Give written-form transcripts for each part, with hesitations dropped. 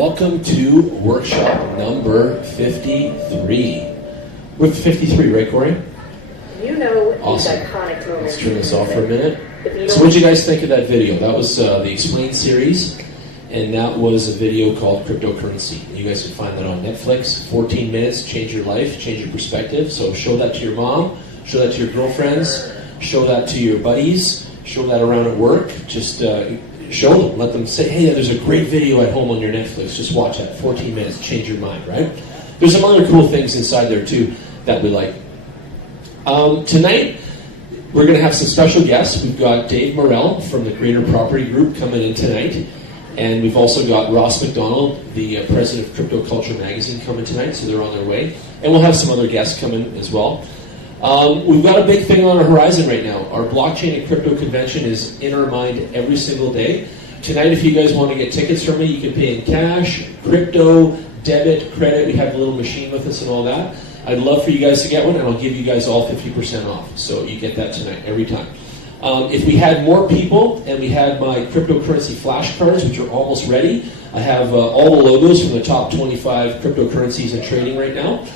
Welcome to workshop number 53. We're 53, right, Corey? You know, awesome. these iconic moments. Let's turn this off for a minute. So what did you guys think of that video? That was the Explain series, and that was a video called Cryptocurrency. You guys can find that on Netflix. 14 minutes, change your life, change your perspective. So show that to your mom, show that to your girlfriends, show that to your buddies, show that around at work. Just show them, let them say, hey, there's a great video at home on your Netflix. Just watch that, 14 minutes, change your mind, right? There's some other cool things inside there too that we like. Tonight, we're going to have some special guests. We've got Dave Morrell from the Greater Property Group coming in tonight. And we've also got Ross McDonald, the president of Crypto Culture Magazine, coming tonight, so they're on their way. And we'll have some other guests coming as well. We've got a big thing on our horizon right now. Our blockchain and crypto convention is in our mind every single day. Tonight, if you guys want to get tickets from me, you can pay in cash, crypto, debit, credit. We have a little machine with us and all that. I'd love for you guys to get one, and I'll give you guys all 50% off. So you get that tonight, every time. If we had more people, and we had my cryptocurrency flashcards, which are almost ready, I have all the logos from the top 25 cryptocurrencies in trading right now.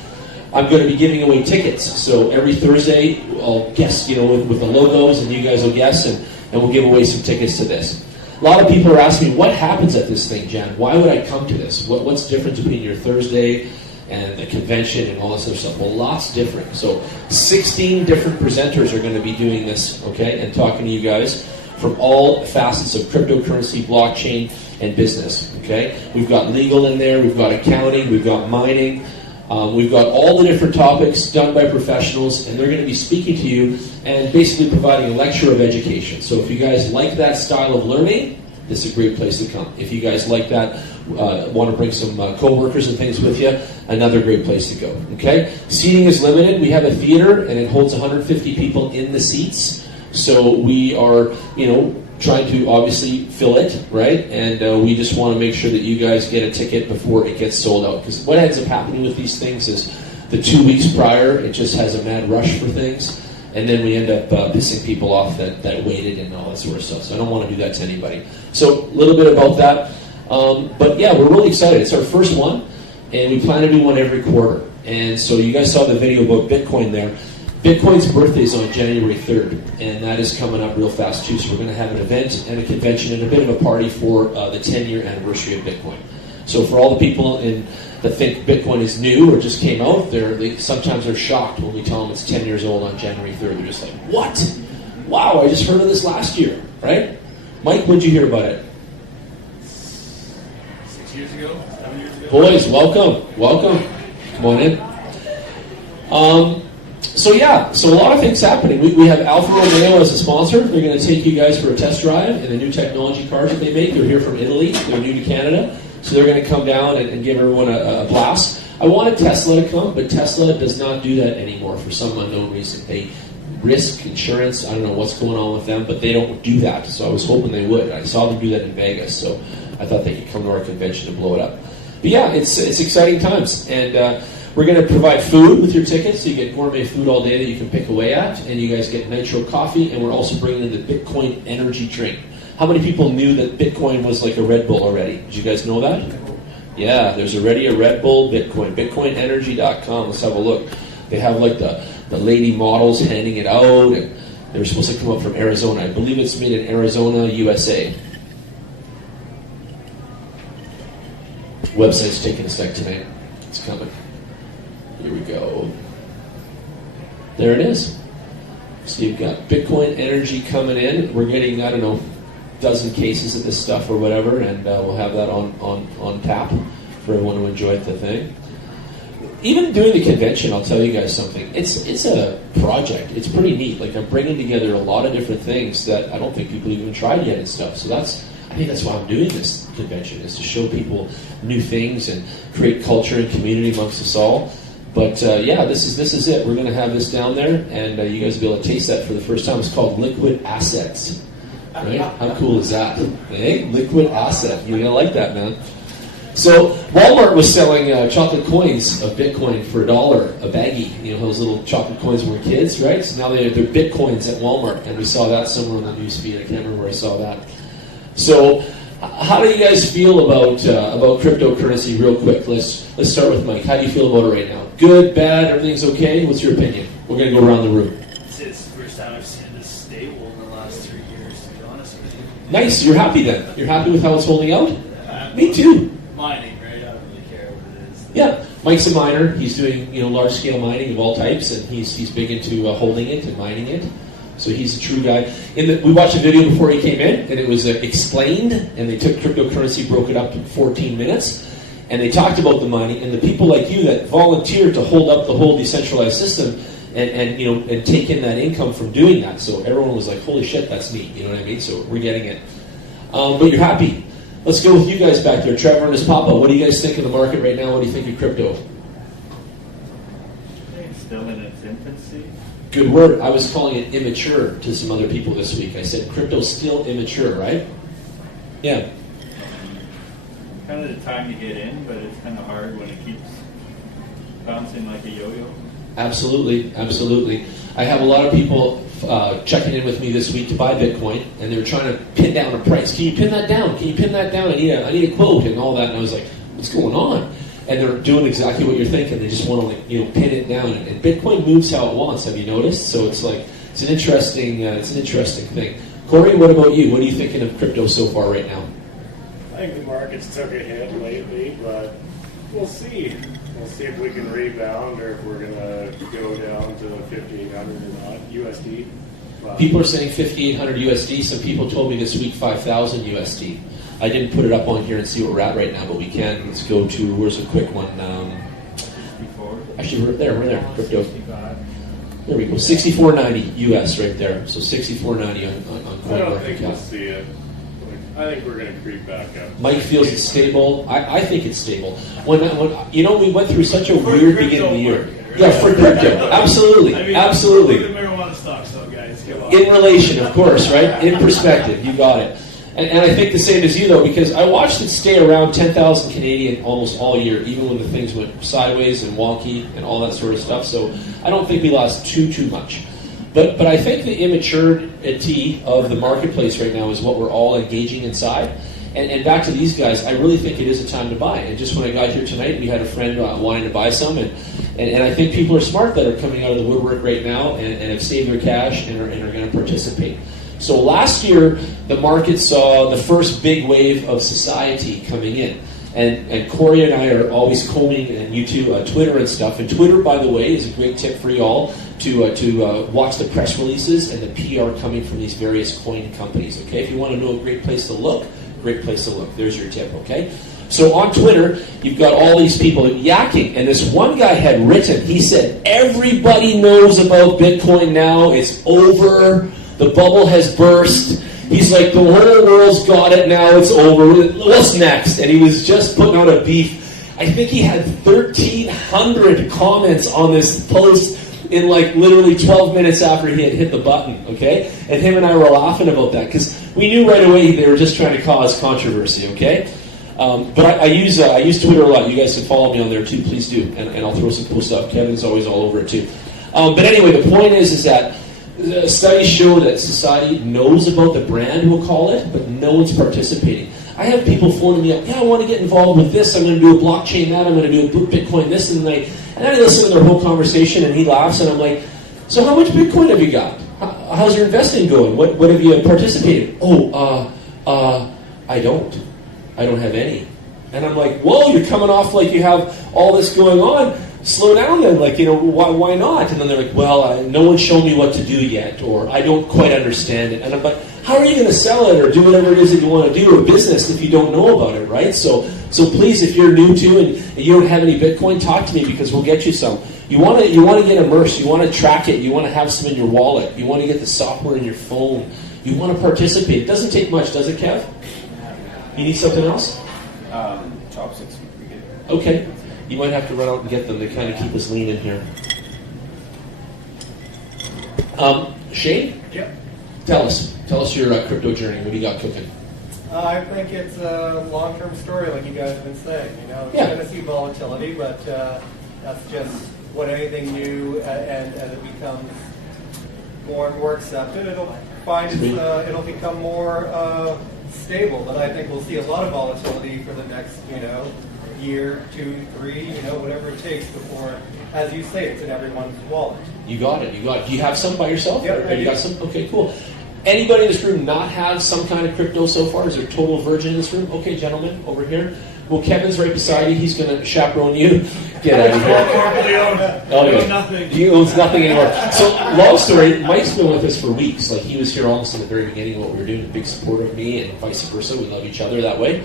I'm going to be giving away tickets. So every Thursday, I'll guess, with the logos, and you guys will guess, and we'll give away some tickets to this. A lot of people are asking me, what happens at this thing, Jan? Why would I come to this? What's the difference between your Thursday and the convention and all this other stuff? Well, lots different. So 16 different presenters are going to be doing this, okay, and talking to you guys from all facets of cryptocurrency, blockchain, and business, okay? We've got legal in there, we've got accounting, we've got mining, we've got all the different topics done by professionals, and they're going to be speaking to you and basically providing a lecture of education. So if you guys like that style of learning, this is a great place to come. If you guys like that, want to bring some co-workers and things with you, another great place to go, okay? Seating is limited. We have a theater, and it holds 150 people in the seats. So we are, trying to obviously fill it, right? And we just want to make sure that you guys get a ticket before it gets sold out. Because what ends up happening with these things is the 2 weeks prior, it just has a mad rush for things. And then we end up pissing people off that waited and all that sort of stuff. So I don't want to do that to anybody. So a little bit about that. But yeah, we're really excited. It's our first one, and we plan to do one every quarter. And so you guys saw the video about Bitcoin there. Bitcoin's birthday is on January 3rd, and that is coming up real fast too. So we're going to have an event and a convention and a bit of a party for the 10-year anniversary of Bitcoin. So for all the people that think Bitcoin is new or just came out, sometimes they're shocked when we tell them it's 10 years old on January 3rd. They're just like, what? Wow, I just heard of this last year, right? Mike, when did you hear about it? 6 years ago, 7 years ago. Boys, welcome. Come on in. So a lot of things happening. We have Alfa Romeo as a sponsor. They're going to take you guys for a test drive in the new technology cars that they make. They're here from Italy. They're new to Canada. So they're going to come down and give everyone a blast. I wanted Tesla to come, but Tesla does not do that anymore for some unknown reason. They risk insurance. I don't know what's going on with them, but they don't do that. So I was hoping they would. I saw them do that in Vegas, so I thought they could come to our convention and blow it up. But yeah, it's exciting times. And we're going to provide food with your tickets, so you get gourmet food all day that you can pick away at, and you guys get Nitro coffee, and we're also bringing in the Bitcoin energy drink. How many people knew that Bitcoin was like a Red Bull already? Did you guys know that? Yeah, there's already a Red Bull Bitcoin. BitcoinEnergy.com. Let's have a look. They have like the lady models handing it out, and they're supposed to come up from Arizona. I believe it's made in Arizona, USA. Website's taking a sec tonight. It's coming. Here we go. There it is. So you've got Bitcoin Energy coming in. We're getting, I don't know, dozen cases of this stuff or whatever, and we'll have that on tap for everyone to enjoy the thing. Even doing the convention, I'll tell you guys something. It's a project. It's pretty neat. Like, I'm bringing together a lot of different things that I don't think people even tried yet and stuff. So I think that's why I'm doing this convention, is to show people new things and create culture and community amongst us all. But yeah, this is it. We're going to have this down there, and you guys will be able to taste that for the first time. It's called Liquid Assets. Right? How cool is that? Hey, Liquid Asset. You're going to like that, man. So Walmart was selling chocolate coins of Bitcoin for $1 a baggie. You know, those little chocolate coins when we were kids, right? So now they're Bitcoins at Walmart, and we saw that somewhere in the news feed. I can't remember where I saw that. So How do you guys feel about cryptocurrency real quick? Let's start with Mike. How do you feel about it right now? Good, bad, everything's okay? What's your opinion? We're going to go around the room. It's the first time I've seen this stable in the last 3 years, to be honest with you. Nice. You're happy then? You're happy with how it's holding out? Me too. Mining, right? I don't really care what it is. Yeah. Mike's a miner. He's doing large-scale mining of all types, and he's big into holding it and mining it. So he's a true guy. We watched a video before he came in, and it was explained, and they took cryptocurrency, broke it up to 14 minutes, and they talked about the mining, and the people like you that volunteered to hold up the whole decentralized system and take in that income from doing that. So everyone was like, holy shit, that's neat. You know what I mean? So we're getting it. But you're happy. Let's go with you guys back there. Trevor and his papa. What do you guys think of the market right now? What do you think of crypto? I think it's still in its infancy. Good word. I was calling it immature to some other people this week. I said crypto's still immature, right? Yeah. Kind of the time to get in, but it's kind of hard when it keeps bouncing like a yo-yo. Absolutely, absolutely. I have a lot of people checking in with me this week to buy Bitcoin, and they were trying to pin down a price. Can you pin that down? Can you pin that down? I need a quote and all that. And I was like, what's going on? And they're doing exactly what you're thinking. They just want to pin it down. And Bitcoin moves how it wants. Have you noticed? So it's an interesting thing. Corey, what about you? What are you thinking of crypto so far right now? I think the markets took a hit lately, but we'll see. We'll see if we can rebound or if we're going to go down to 5,800 or not, USD. People are saying 5,800 USD. Some people told me this week 5,000 USD. I didn't put it up on here and see what we're at right now, but we can. Let's go to, where's a quick one? Actually, we're there, crypto. There we go, 64.90 US right there. So 64.90 on I don't think we'll see it. I think we're going to creep back up. Mike feels it's stable. I think it's stable. When we went through such a weird beginning of the year. Yeah, for crypto, absolutely, absolutely. Look at marijuana stocks, though, guys. Come on. In relation, of course, right? In perspective, you got it. And I think the same as you, though, because I watched it stay around 10,000 Canadian almost all year, even when the things went sideways and wonky and all that sort of stuff. So I don't think we lost too much. But I think the immaturity of the marketplace right now is what we're all engaging inside. And back to these guys, I really think it is a time to buy. And just when I got here tonight, we had a friend wanting to buy some. And I think people are smart that are coming out of the woodwork right now and have saved their cash and are going to participate. So last year, the market saw the first big wave of society coming in. And Corey and I are always combing, and you too, Twitter and stuff. And Twitter, by the way, is a great tip for you all to watch the press releases and the PR coming from these various coin companies, okay? If you want to know a great place to look, There's your tip, okay? So on Twitter, you've got all these people yakking, and this one guy had written, he said, everybody knows about Bitcoin now, it's over, the bubble has burst. He's like, the whole world's got it now, it's over, what's next? And he was just putting out a beef. I think he had 1,300 comments on this post in like literally 12 minutes after he had hit the button, okay? And him and I were laughing about that, because we knew right away they were just trying to cause controversy, okay? But I use Twitter a lot. You guys can follow me on there too, please do. And I'll throw some cool stuff. Kevin's always all over it too. But anyway, the point is that studies show that society knows about the brand, we'll call it, but no one's participating. I have people phoning me up, I want to get involved with this, I'm going to do a blockchain that, I'm going to do a Bitcoin this, and then I listen to their whole conversation, and he laughs, and I'm like, so how much Bitcoin have you got? How's your investing going? What have you participated? I don't have any. And I'm like, whoa, you're coming off like you have all this going on. Slow down then, why not? And then they're like, well, no one's shown me what to do yet, or I don't quite understand it. And I'm like, how are you going to sell it or do whatever it is that you want to do, a business, if you don't know about it, right? So please, if you're new to and you don't have any Bitcoin, talk to me, because we'll get you some. You want to get immersed, you want to track it, you want to have some in your wallet, you want to get the software in your phone, you want to participate. It doesn't take much, does it, Kev? You need something else? Chopsticks would be good. Okay. You might have to run out and get them. They kind of keep us lean in here. Shane? Yep. Tell us your crypto journey. What do you got cooking? I think it's a long-term story, like you guys have been saying. You're going to see volatility, but that's just what anything new, and as it becomes more and more accepted, it'll become more stable, but I think we'll see a lot of volatility for the next, year, 2, 3, whatever it takes before, as you say, it's in everyone's wallet. You got it. Do you have some by yourself? Yep, Or you got some? Okay, cool. Anybody in this room not have some kind of crypto so far? Is there a total virgin in this room? Okay, gentlemen, over here. Well, Kevin's right beside you. He's going to chaperone you. Get out of here. Oh, yeah. Nothing. He owns nothing anymore. So, long story, Mike's been with us for weeks. Like, he was here almost in the very beginning of what we were doing, a big supporter of me, and vice versa. We love each other that way.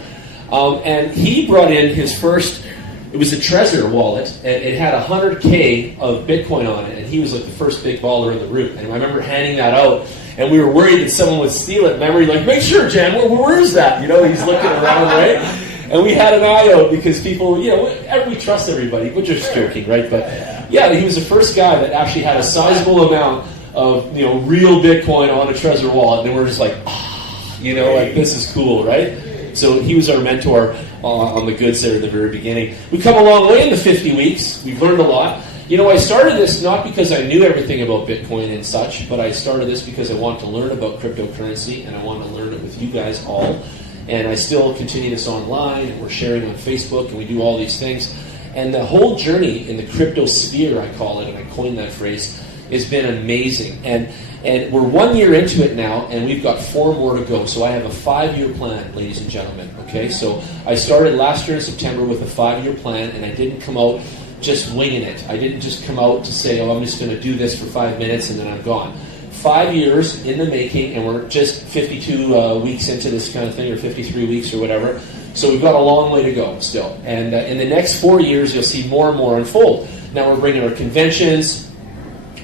And he brought in his first, it was a Trezor wallet, and it had 100K of Bitcoin on it, and he was like the first big baller in the room. And I remember handing that out, and we were worried that someone would steal it. Remember, you're like, make sure, Jan, where is that? He's looking around, right? And we had an eye out because people, we trust everybody. We're just joking, right? But yeah, he was the first guy that actually had a sizable amount of, real Bitcoin on a Trezor wallet. And we're just like, like this is cool, right? So he was our mentor on the goods there in the very beginning. We've come a long way in the 50 weeks. We've learned a lot. I started this not because I knew everything about Bitcoin and such, but I started this because I wanted to learn about cryptocurrency, and I wanted to learn it with you guys all. And I still continue this online, and we're sharing on Facebook, and we do all these things. And the whole journey in the crypto sphere, I call it, and I coined that phrase, has been amazing. And we're 1 year into it now, and we've got 4 more to go. So I have a 5-year plan, ladies and gentlemen. Okay, so I started last year in September with a 5-year plan, and I didn't come out just winging it. I didn't just come out to say, I'm just going to do this for 5 minutes and then I'm gone. 5 years in the making, and we're just 52 weeks into this kind of thing, or 53 weeks or whatever. So we've got a long way to go still. And in the next 4 years, you'll see more and more unfold. Now we're bringing our conventions.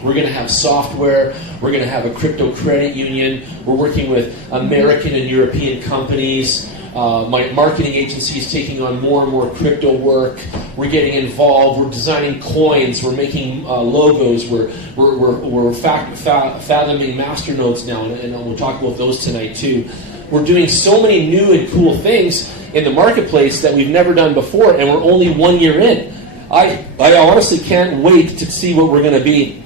We're going to have software. We're going to have a crypto credit union. We're working with American and European companies. My marketing agency is taking on more and more crypto work. We're getting involved. We're designing coins. We're making logos. We're fathoming masternodes now, and we'll talk about those tonight too. We're doing so many new and cool things in the marketplace that we've never done before, and we're only 1 year in. I honestly can't wait to see what we're going to be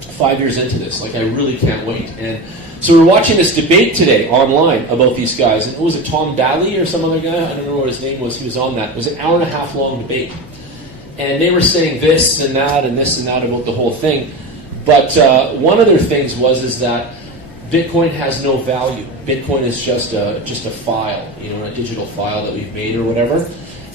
5 years into this. Like, I really can't wait. And so we're watching this debate today online about these guys. And was it Tom Daly or some other guy? I don't know what his name was. He was on that. It was an hour-and-a-half long debate. And they were saying this and that and this and that about the whole thing. But one of their things is that Bitcoin has no value. Bitcoin is just a file, a digital file that we've made or whatever.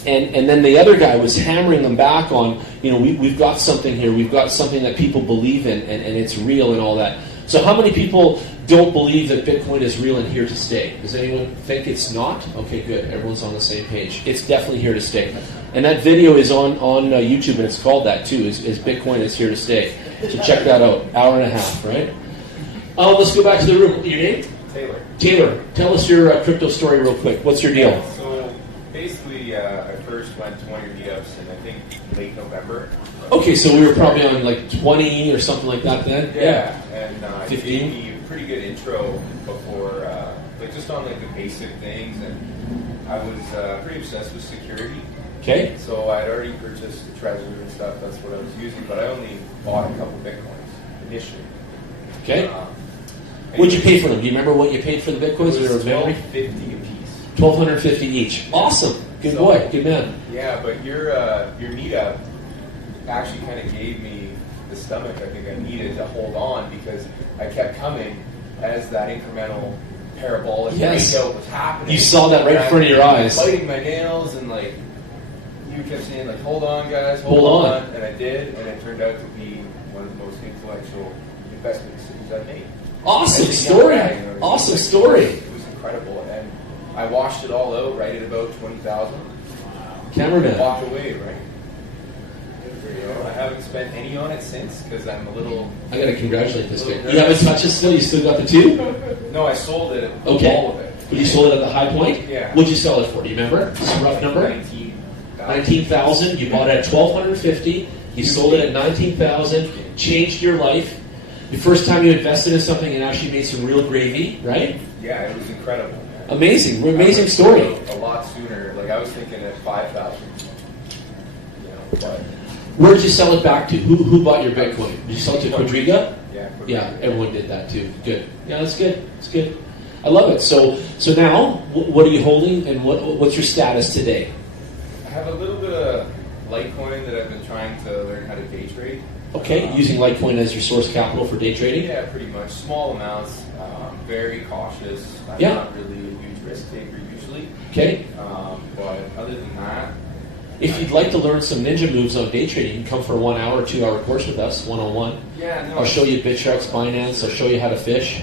And then the other guy was hammering them back on, we've got something here. We've got something that people believe in, and it's real and all that. So how many people don't believe that Bitcoin is real and here to stay? Does anyone think it's not? Okay, good. Everyone's on the same page. It's definitely here to stay. And that video is on YouTube, and it's called that too, is Bitcoin is here to stay. So check that out. Hour and a half, right? Let's go back to the room. Your name? Taylor. Taylor, tell us your crypto story real quick. What's your deal? So basically, I first went to one of your meetups in, I think, late November. Okay, so we were probably on like 20 or something like that then? Yeah. And it 15? gave me a pretty good intro before, just on like the basic things. And I was pretty obsessed with security. Okay. So I'd already purchased the Trezor and stuff. That's what I was using. But I only bought a couple Bitcoins initially. Okay. What'd you pay for them? Do you remember what you paid for the Bitcoins? It was $1,250 a piece. $1,250 each. Awesome. Good boy. Good man. Yeah, but your meetup actually kind of gave me the stomach I think I needed to hold on, because I kept coming as that incremental parabolic breakout was happening. You saw that right in front of your eyes. Biting my nails, and like you kept saying, like, hold on, guys, hold on. And I did, and it turned out to be one of the most influential investment decisions I've made. Awesome story. Awesome story. It was incredible, and I washed it all out right at about 20,000. Cameraman. Walked away, right? I haven't spent any on it since, because I'm a little... I gotta congratulate this guy. You haven't touched it still? You still got the 2? No, I sold it. Okay. All of it. But you sold it at the high point? Yeah. What'd you sell it for? Do you remember? Just a rough number? 19,000. You bought it at $1,250. You sold it at 19,000. Changed your life. The first time you invested in something and actually made some real gravy, right? Yeah, it was incredible. Man. Amazing story. A lot sooner. Like, I was thinking at 5,000. But where did you sell it back to? Who bought your Bitcoin? Did you sell it to Quadriga? Yeah. Yeah, everyone did that too. Good. Yeah, that's good. That's good. I love it. So now, what are you holding, and what's your status today? I have a little bit of Litecoin that I've been trying to learn how to day trade. Okay, using Litecoin as your source capital for day trading? Yeah, pretty much. Small amounts, very cautious. I'm Yeah. not really a huge risk taker usually. Okay. But other than that, If you'd like to learn some ninja moves on day trading, you can come for a 1 hour, 2 hour course with us, one-on-one. yeah, no. I'll show you BitShark's Binance. I'll show you how to fish.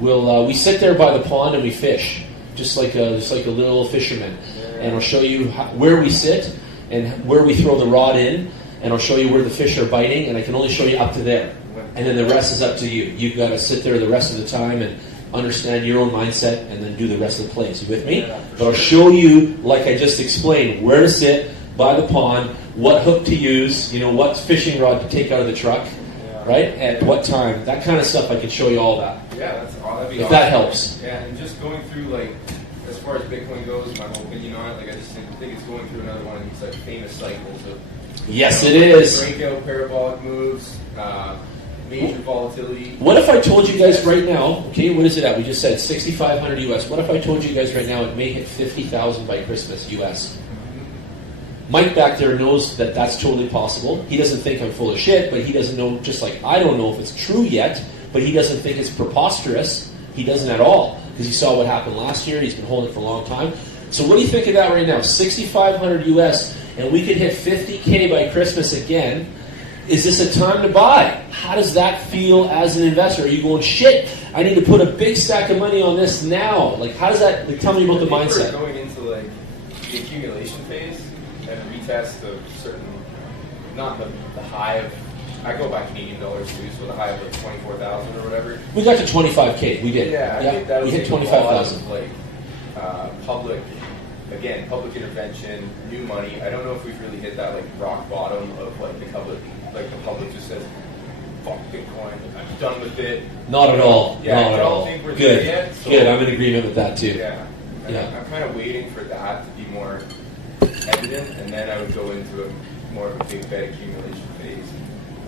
We sit there by the pond and we fish, just like a little fisherman. And I'll show you where we sit and where we throw the rod in, and I'll show you where the fish are biting, and I can only show you up to there. And then the rest is up to you. You've got to sit there the rest of the time and understand your own mindset, and then do the rest of the plays. You with me? Yeah, but I'll show you, like I just explained, where to sit by the pond, what hook to use, what fishing rod to take out of the truck, right? At what time? That kind of stuff. I can show you all that. Yeah, that'd be If awesome. that helps. Yeah, and just going through, like, as far as Bitcoin goes, my whole opinion on it, like, I just think it's going through another one of these, like, famous cycles of... Yes, it is. Breakout, parabolic moves, major volatility. What if I told you guys right now, okay, what is it at? We just said 6,500 US. What if I told you guys right now it may hit 50,000 by Christmas US? Mike back there knows that that's totally possible. He doesn't think I'm full of shit, but he doesn't know, just like I don't know if it's true yet, but he doesn't think it's preposterous. He doesn't at all, because he saw what happened last year. He's been holding it for a long time. So what do you think of that right now? 6,500 US, and we could hit 50K by Christmas again. Is this a time to buy? How does that feel as an investor? Are you going, shit, I need to put a big stack of money on this now? Like, how does that, like, tell me about the mindset. We're going into, like, the accumulation phase and retest of certain, not the high of, I go by Canadian dollars too, so the high of like 24,000 or whatever. We got to 25K. We did. Yeah, I think that we was hit a lot 25,000. of, like, public intervention, new money. I don't know if we've really hit that, like, rock bottom of, like, the public just says, fuck Bitcoin, I'm done with it. Not at all. Yeah, Not I at don't all. think we're Good. there yet. So, Good. I'm in agreement with that too. Yeah. And Yeah. I'm kind of waiting for that to be more evident, and then I would go into a more of a big bet accumulation phase.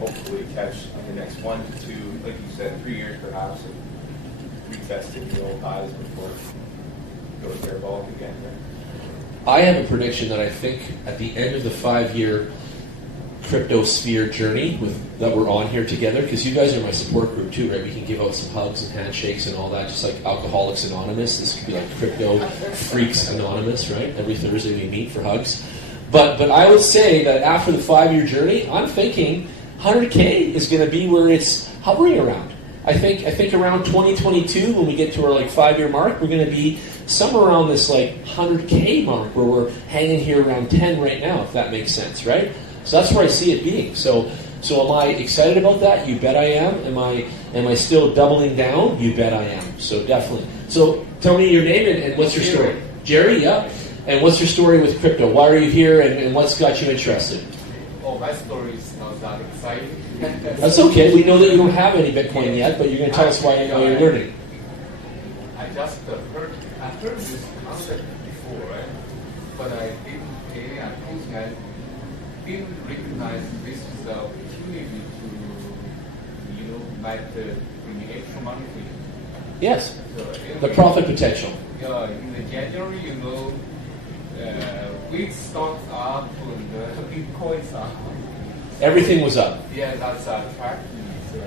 Hopefully catch in the next 1 to 2, like you said, 3 years perhaps, and retesting the old highs before it goes parabolic again. Right? I have a prediction that I think at the end of the 5-year crypto sphere journey that we're on here together, because you guys are my support group too, right? We can give out some hugs and handshakes and all that, just like Alcoholics Anonymous. This could be like Crypto Freaks Anonymous, right? Every Thursday we meet for hugs. But I would say that after the 5-year journey, I'm thinking 100K is going to be where it's hovering around. I think around 2022, when we get to our like 5-year mark, we're going to be somewhere around this like 100K mark, where we're hanging here around 10 right now, if that makes sense, right? So that's where I see it being. So am I excited about that? You bet I am. Am I still doubling down? You bet I am. So definitely. So tell me your name and what's your story. Jerry, yeah. And what's your story with crypto? Why are you here, and what's got you interested? Oh, my story is not that exciting. That's okay. We know that you don't have any Bitcoin yet, but you're going to tell us why you're learning. I just heard this concept before, right? But I didn't pay attention. I didn't recognize this is the opportunity to, make the extra money for you. Yes. So, The profit potential. In the January, wheat stocks up and the Bitcoins up. Everything was up. Yeah, that's attractive. So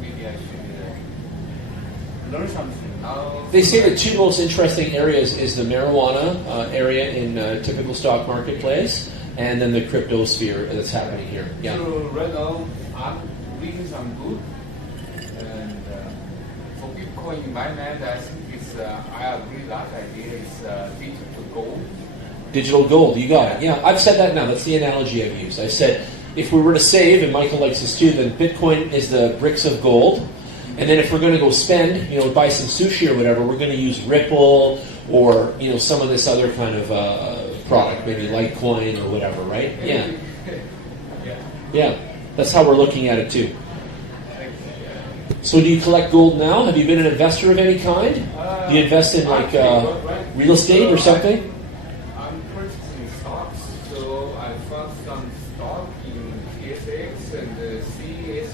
maybe I should learn something now. They say the two most interesting areas is the marijuana area in typical stock marketplace, and then the crypto sphere that's happening here. Yeah. So right now, I'm reading some book, and for Bitcoin, in my mind, I think it's I agree that idea is digital gold. Digital gold, you got it. Yeah, I've said that now. That's the analogy I've used. I said, if we were to save, and Michael likes this too, then Bitcoin is the bricks of gold. And then if we're going to go spend, buy some sushi or whatever, we're going to use Ripple or, some of this other kind of product, maybe Litecoin or whatever, right? Yeah. Yeah. That's how we're looking at it too. So do you collect gold now? Have you been an investor of any kind? Do you invest in like real estate or something? I'm purchasing stocks, so I found some stock in TSX and CSE.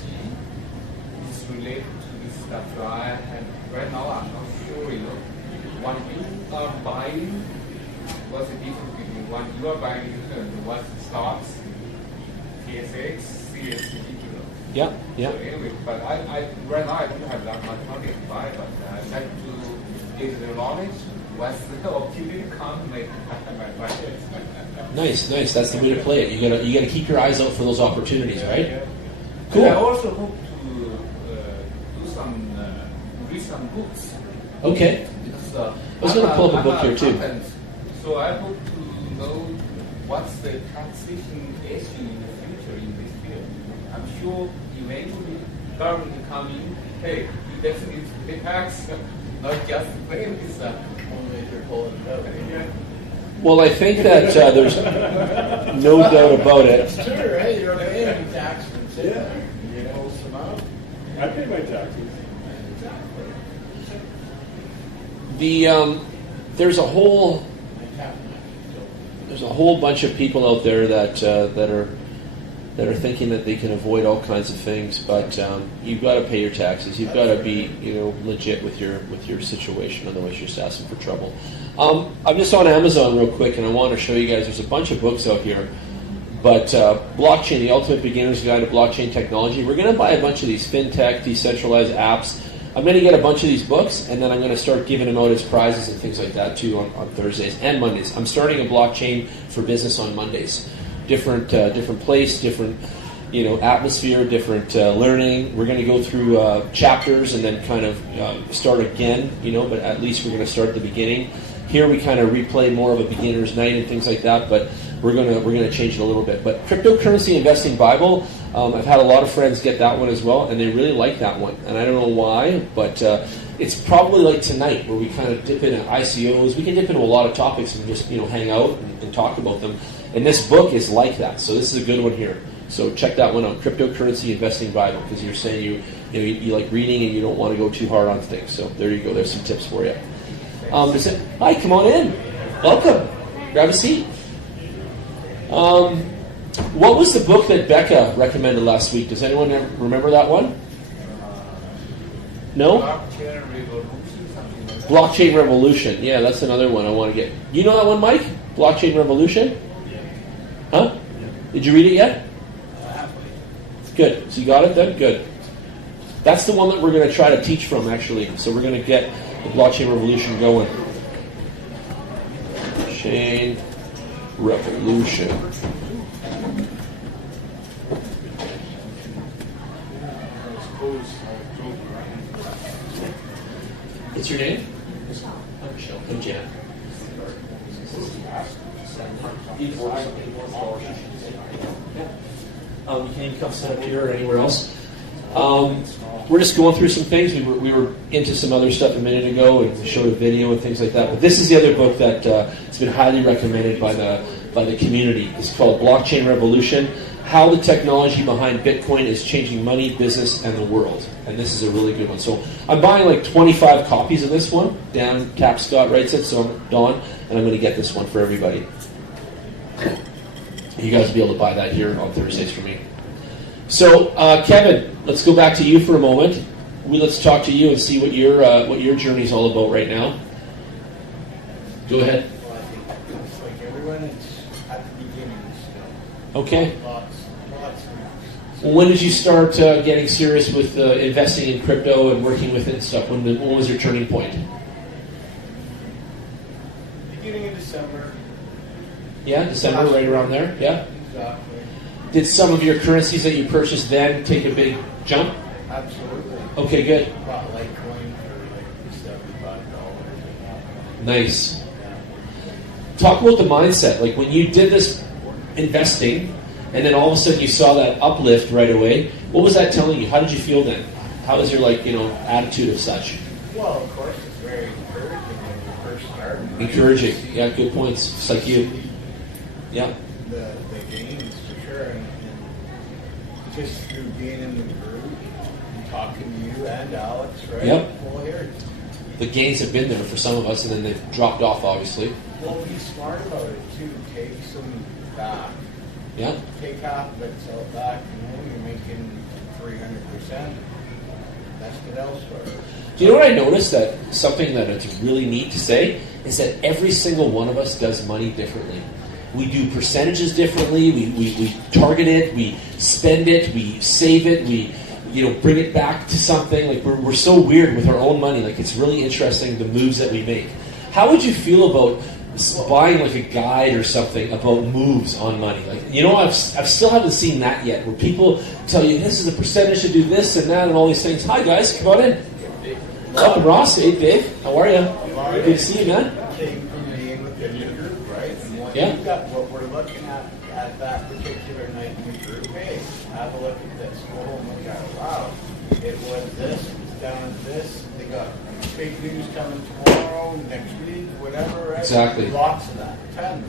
It's related to this stuff. So right now I'm not sure, when you are buying, what's the difference between when you are buying and what stocks, TSX, CSC, Yeah, yeah. So anyway, but I right now I don't have that much money to buy, but I'd like to get the knowledge. Once the opportunity comes, like I might buy it. Nice. That's the way to play it. You gotta keep your eyes out for those opportunities, right? Yeah. Cool. And I also hope to read some books. Okay. Because, I was going to pull up a book here too. So I hope to know what's the taxation issue in the future in this field. I'm sure eventually government will come in, hey, you definitely need to pay tax, not just pay this stuff. Only if you're pulling it out. Yeah. Well, I think that there's no doubt about it. It's true, right? You're paying any tax from sitting there. You know, some out. I pay my taxes. There's a whole bunch of people out there that are thinking that they can avoid all kinds of things, but you've got to pay your taxes. You've got to be legit with your situation, otherwise you're just asking for trouble. I'm just on Amazon real quick, and I want to show you guys. There's a bunch of books out here, but Blockchain: The Ultimate Beginner's Guide to Blockchain Technology. We're going to buy a bunch of these fintech, decentralized apps. I'm going to get a bunch of these books, and then I'm going to start giving them out as prizes and things like that too on Thursdays and Mondays. I'm starting a blockchain for business on Mondays. Different place, different atmosphere, different learning. We're going to go through chapters and then kind of start again. But at least we're going to start at the beginning. Here we kind of replay more of a beginner's night and things like that. But we're going to change it a little bit. But Cryptocurrency Investing Bible. I've had a lot of friends get that one as well, and they really like that one. And I don't know why, but it's probably like tonight where we kind of dip into ICOs. We can dip into a lot of topics and just hang out and talk about them. And this book is like that, so this is a good one here. So check that one out, Cryptocurrency Investing Bible, because you're saying you like reading and you don't want to go too hard on things. So there you go. There's some tips for you. Hi, come on in. Welcome. Grab a seat. What was the book that Becca recommended last week? Does anyone remember that one? No? Blockchain Revolution, something like that. Blockchain Revolution. Yeah, that's another one I want to get. You know that one, Mike? Blockchain Revolution? Huh? Did you read it yet? Good. So you got it then? Good. That's the one that we're going to try to teach from, actually. So we're going to get the Blockchain Revolution going. Blockchain Revolution. What's your name? I'm Michelle. I'm Jan. You can even come sit up here or anywhere else. We're just going through some things. We were into some other stuff a minute ago, and we showed a video and things like that. But this is the other book that it's been highly recommended by the community. It's called Blockchain Revolution: How the Technology Behind Bitcoin is Changing Money, Business, and the World. And this is a really good one. So I'm buying like 25 copies of this one. Dan Tapscott writes it, so I'm Don, and I'm going to get this one for everybody. You guys will be able to buy that here on Thursdays for me. So, Kevin, let's go back to you for a moment. Let's talk to you and see what your journey is all about right now. Go ahead. Well, I think it's like everyone, it's at the beginning still. Okay. Lots of Well, when did you start getting serious with investing in crypto and working with it and stuff? When was your turning point? beginning of December. Yeah, December, right around there. Yeah. Exactly. Did some of your currencies that you purchased then take a big jump? Absolutely. Okay, good. Bought Litecoin for like $75. Nice. Yeah. Talk about the mindset. Like when you did this investing, and then all of a sudden you saw that uplift right away. What was that telling you? How did you feel then? How was your attitude of such? Well, of course, it's very encouraging when you first start. Encouraging. Yeah, good points. Just like you. Yeah. The gains for sure, and just through being in the group and talking to you and Alex, right? Yep. Well, here, The gains have been there for some of us, and then they've dropped off, obviously. well, be smart about it too. Take some back. Yeah. Take half of it, sell it back. You're making 300%. invested elsewhere. Do you know what I noticed? That something that it's really neat to say is that every single one of us does money differently. We do percentages differently. We target it. We spend it. We save it. We bring it back to something. Like we're so weird with our own money. Like it's really interesting the moves that we make. How would you feel about buying like a guide or something about moves on money? Like I still haven't seen that yet. Where people tell you this is a percentage to do this and that and all these things. Hi guys, come on in. Welcome Ross. Hey Dave. How are you? Good to see you, man. Came from being within the group, right? And what Yeah. you've got, what we're looking at that particular night in the group, hey, have a look at this. Oh my God, wow. It was this, it's down to this. They got big news coming tomorrow, next week, whatever, right? Exactly. Lots of that. Tons.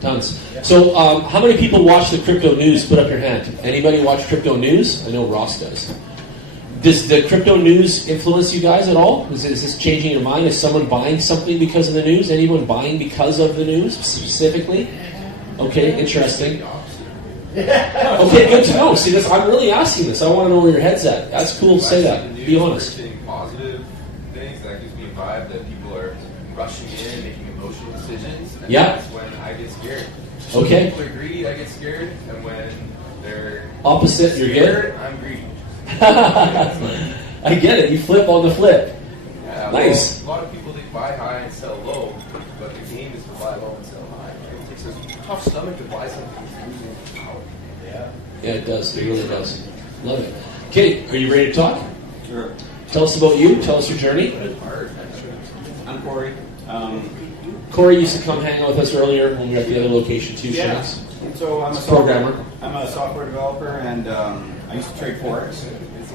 Tons. So how many people watch the crypto news? Put up your hand. Anybody watch crypto news? I know Ross does. Does the crypto news influence you guys at all? Is this changing your mind? Is someone buying something because of the news? Anyone buying because of the news specifically? Okay, interesting. Okay, good to know. See, I'm really asking this. I want to know where your head's at. That's cool to say that. Be honest. Seeing positive things, that gives me a vibe that people are rushing in, making emotional decisions. And Yeah. that's when I get scared. Okay. When people are greedy, I get scared. And when they're Opposite, you're scared, good? I'm greedy. I get it. You flip on the flip. Yeah, Nice. Well, a lot of people, they buy high and sell low, but the game is to buy low and sell high. It takes a tough stomach to buy something that's losing power. Yeah. Yeah, it does. It really does. Love it. Okay, are you ready to talk? Sure. Tell us about you. Tell us your journey. I'm Corey. Corey used to come hang out with us earlier when we were at the other location too. Yeah. Shanks. So I'm a Programmer. I'm a software developer, and I used to trade forex.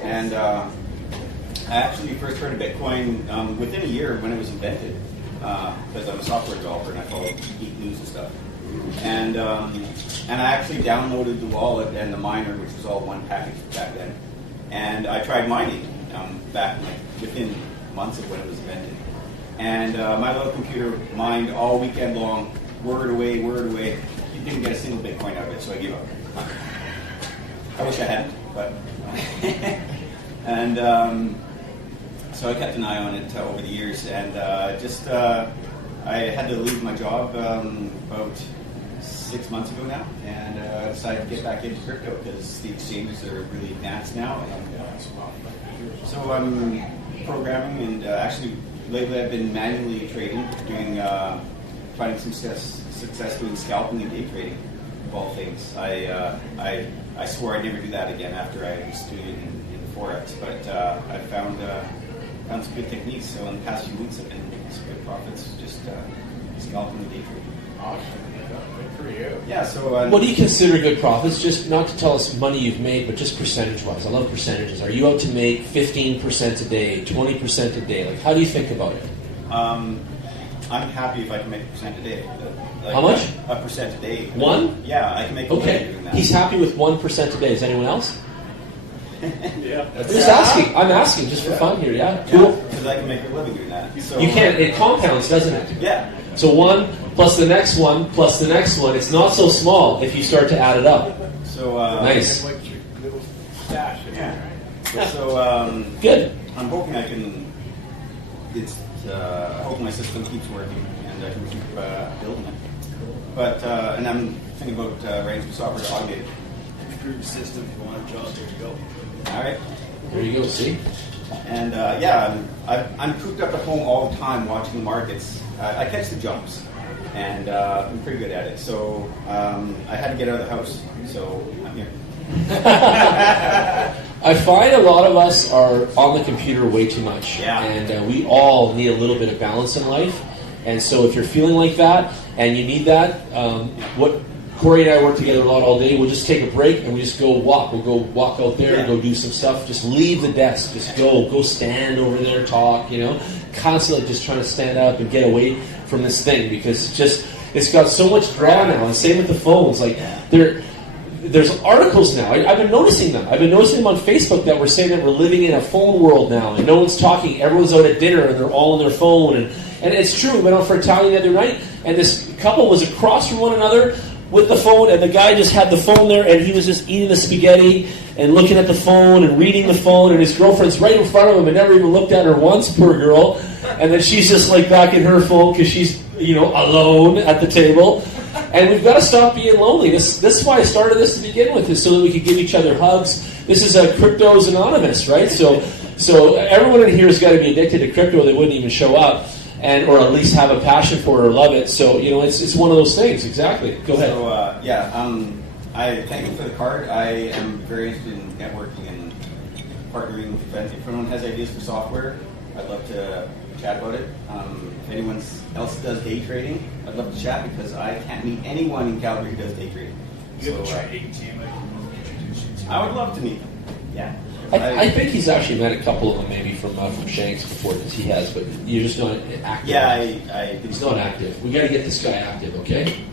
And I actually first heard of Bitcoin within a year when it was invented, because I'm a software developer and I follow geek news and stuff. And I actually downloaded the wallet and the miner, which was all one package back then. And I tried mining back within months of when it was invented. And my little computer mined all weekend long, word away, word away. You didn't get a single Bitcoin out of it, so I gave up. I wish I hadn't, but... And so I kept an eye on it over the years, and I had to leave my job about 6 months ago now, and decided to get back into crypto because the exchanges are really advanced now. And, so I'm programming, and actually lately I've been manually trading, finding some success doing scalping and day trading of all things. I swore I'd never do that again after I was doing it in Forex, but I found some good techniques. So in the past few weeks I've been making some good profits just scalping and day trading. Awesome. Good for you. Yeah, so... What do you consider good profits? Just not to tell us money you've made, but just percentage-wise. I love percentages. Are you out to make 15% a day, 20% a day? Like, how do you think about it? I'm happy if I can make a % a day. How much? A % a day. One? Yeah, I can make a Okay. doing that. He's happy with 1% a day. Is anyone else? Yeah. I'm just asking. I'm asking just for fun here. Yeah? Cool. Because I can make a living doing that. So, You can't. It compounds, doesn't it? Yeah. So 1 plus the next one plus the next one. It's not so small if you start to add it up. So Nice. Like your little stash. Yeah. So Good. I'm hoping I can. I hope my system keeps working and I can keep building it. But and I'm thinking about writing some software to automate it. Improve the system. If you want a job, there you go. All right. There you go. See. And yeah, I'm cooped up at home all the time watching the markets. I catch the jumps, and I'm pretty good at it. So I had to get out of the house. So I'm here. I find a lot of us are on the computer way too much. Yeah. And we all need a little bit of balance in life. And so if you're feeling like that and you need that, what Corey and I work together a lot all day. We'll just take a break and we just go walk. We'll go walk out there and go do some stuff. Just leave the desk. Just go stand over there, talk, constantly just trying to stand up and get away from this thing because it's got so much draw now. And same with the phones. Like there's articles now. I've been noticing them. I've been noticing them on Facebook that we're saying that we're living in a phone world now and no one's talking. Everyone's out at dinner and they're all on their phone. And it's true. We went out for Italian the other night and this couple was across from one another with the phone, and the guy just had the phone there, and he was just eating the spaghetti and looking at the phone and reading the phone, and his girlfriend's right in front of him and never even looked at her once, poor girl. And then she's just like back in her phone because she's, alone at the table. And we've got to stop being lonely. This is why I started this to begin with, is so that we could give each other hugs. This is Crypto's Anonymous, right? So everyone in here has got to be addicted to crypto. They wouldn't even show up, or at least have a passion for it or love it. So it's one of those things. Exactly. Go ahead. So I thank you for the card. I am very interested in networking and partnering with friends. If anyone has ideas for software, I'd love to chat about it. If anyone else does day trading, I'd love to chat because I can't meet anyone in Calgary who does day trading. You have a trading team I can introduce you to. I would love to meet them. Yeah. I think he's actually met a couple of them, maybe from Shanks before, because he has, but you're just not active. Yeah, he's not active. We got to get this guy active, okay?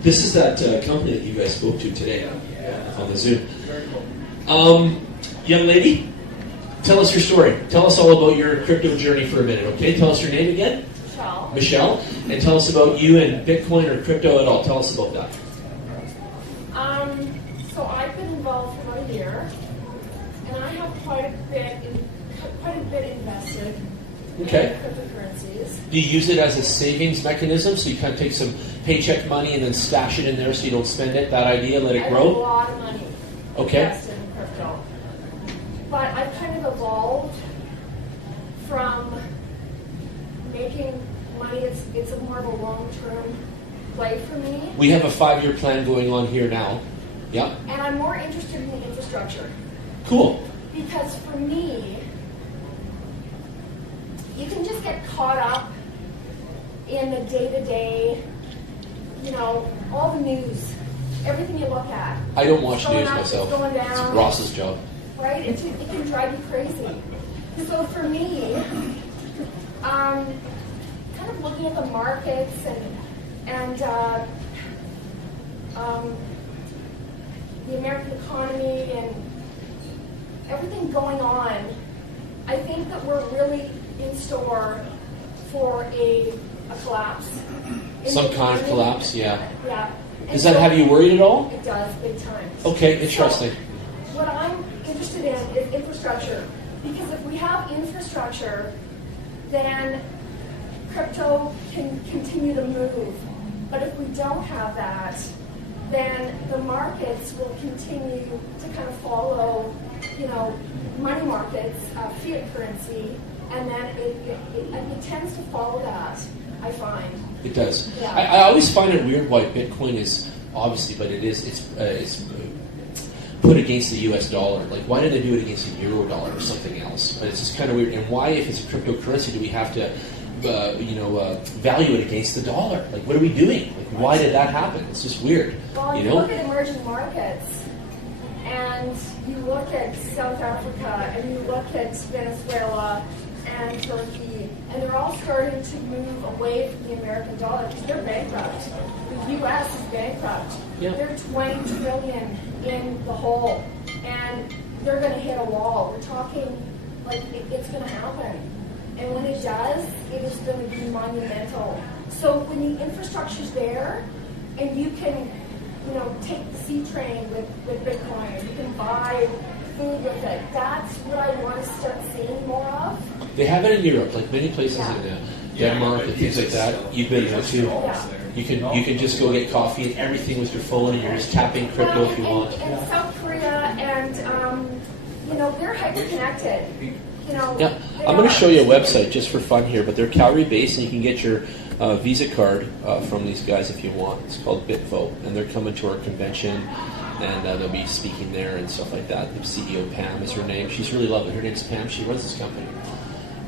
This is that company that you guys spoke to today on the Zoom. Young lady, tell us your story. Tell us all about your crypto journey for a minute, okay? Tell us your name again. Michelle. And tell us about you and Bitcoin or crypto at all. Tell us about that. So I've been involved for about a year, and I have quite a bit invested in cryptocurrencies. Do you use it as a savings mechanism, so you kind of take some paycheck money and then stash it in there so you don't spend it? That idea, let it grow? I have a lot of money invested in crypto. But I've kind of evolved from making money. It's a more of a long-term play for me. We have a 5-year plan going on here now. Yeah. And I'm more interested in the infrastructure. Cool. Because for me, you can just get caught up in the day-to-day, all the news, everything you look at. I don't watch news up, myself. It's going down. It's Ross's job. Right? It can drive you crazy. So for me, kind of looking at the markets and the American economy and everything going on, I think that we're really in store for a collapse. Some kind of collapse, yeah. Yeah. Does that have you worried at all? It does, big time. Okay, interesting. So what I'm interested in is infrastructure. Because if we have infrastructure, then crypto can continue to move. But if we don't have that, then the markets will continue to kind of follow, money markets, fiat currency, and then it tends to follow that, I find. It does. Yeah. I always find it weird why Bitcoin is, obviously, but it's put against the US dollar. Like, why did they do it against the euro dollar or something else? But it's just kind of weird. And why, if it's a cryptocurrency, do we have to value it against the dollar? Like, what are we doing? Like, why did that happen? It's just weird. Well, you look at emerging markets, and you look at South Africa, and you look at Venezuela and Turkey, and they're all starting to move away from the American dollar because they're bankrupt. The U.S. is bankrupt. Yeah. They're 20 trillion in the hole, and they're going to hit a wall. We're talking like it's going to happen. And when it does, it is going to be monumental. So when the infrastructure's there, and you can, take the C train with Bitcoin, you can buy food with it. That's what I want to start seeing more of. They have it in Europe, like many places in Denmark and things like that. You've been there too. Yeah. You can just go get coffee and everything with your phone, and you're just tapping crypto if you want. And South Korea, and they're hyper connected. Yeah, I'm going to show you a website just for fun here, but they're Calgary-based, and you can get your Visa card from these guys if you want. It's called BitVo, and they're coming to our convention, and they'll be speaking there and stuff like that. The CEO, Pam, is her name. She's really lovely. Her name's Pam. She runs this company.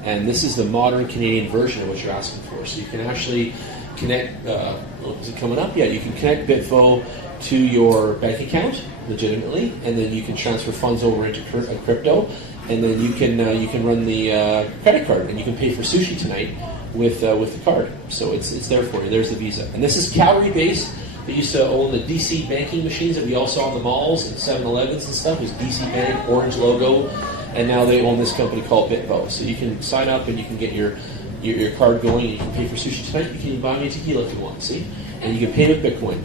And this is the modern Canadian version of what you're asking for. So you can actually connect, is it coming up? Yeah, you can connect BitVo to your bank account legitimately, and then you can transfer funds over into crypto. And then you can run the credit card, and you can pay for sushi tonight with the card. So it's there for you. There's the Visa. And this is Calgary-based. They used to own the DC banking machines that we all saw in the malls and 7-Elevens and stuff. It was DC Bank, orange logo. And now they own this company called BitVo. So you can sign up and you can get your your card going. You can pay for sushi tonight. You can even buy me a tequila if you want. See, and you can pay with Bitcoin.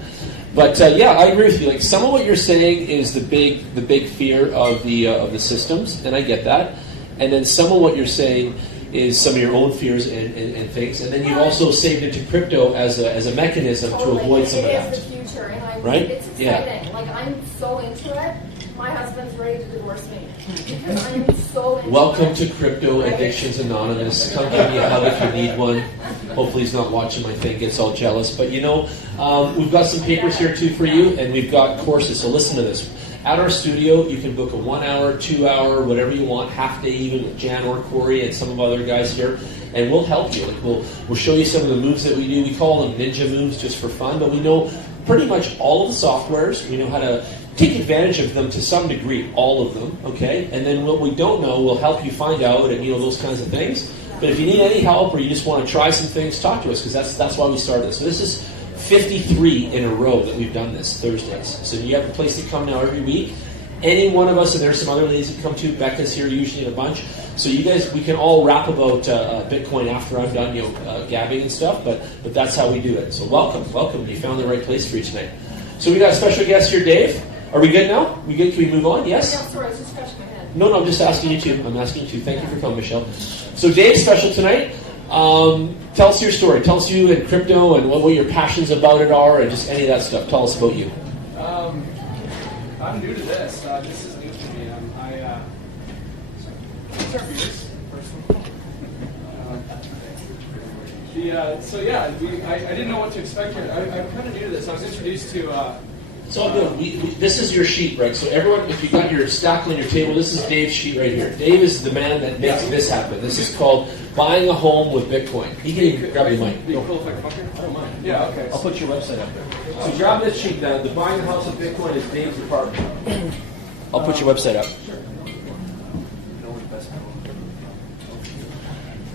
But yeah, I agree with you. Like some of what you're saying is the big fear of the systems, and I get that. And then some of what you're saying is some of your own fears and things. And then you've also saved into crypto as a mechanism to avoid some of that. It is the future, and right? It's exciting. Yeah. Like I'm so into it. My husband's ready to divorce me because I'm so into Welcome it. to Crypto Addictions Anonymous. Come give me a hug if you need one. Hopefully he's not watching my thing, gets all jealous. But you know, we've got some papers here too for you, and we've got courses. So listen to this. At our studio, you can book a 1 hour, 2 hour, whatever you want, half day even with Jan or Corey and some of other guys here, and we'll help you. Like we'll show you some of the moves that we do. We call them ninja moves just for fun, but we know pretty much all of the softwares. We know how to take advantage of them to some degree, all of them, okay? And then what we don't know, we'll help you find out, and you know those kinds of things. But if you need any help or you just want to try some things, talk to us, because that's why we started this. So this is 53 in a row that we've done this Thursdays. So you have a place to come now every week. Any one of us, and there's some other ladies that come too. Becca's here usually in a bunch. So you guys, we can all rap about Bitcoin after I'm done, gabbing and stuff. But that's how we do it. So welcome. You found the right place for you tonight. So we got a special guest here, Dave. Are we good now? We good? Can we move on? Yes? Yeah, sorry, I was just scratching my head. No, I'm just asking you too. I'm asking you too. Thank you for coming, Michelle. So Dave's special tonight. Tell us your story. Tell us you and crypto and what your passions about it are and just any of that stuff. Tell us about you. I'm new to this. This is new for me. I didn't know what to expect here. I'm kind of new to this. I was introduced to... It's all good. This is your sheet, right? So everyone, if you got your stack on your table, this is Dave's sheet right here. Dave is the man that makes this happen. This is called buying a home with Bitcoin. You can even grab your mic. Be cool if I come up here? I don't mind. Yeah, okay. I'll put your website up there. So grab this sheet down. The buying a house with Bitcoin is Dave's department. I'll put your website up. Sure.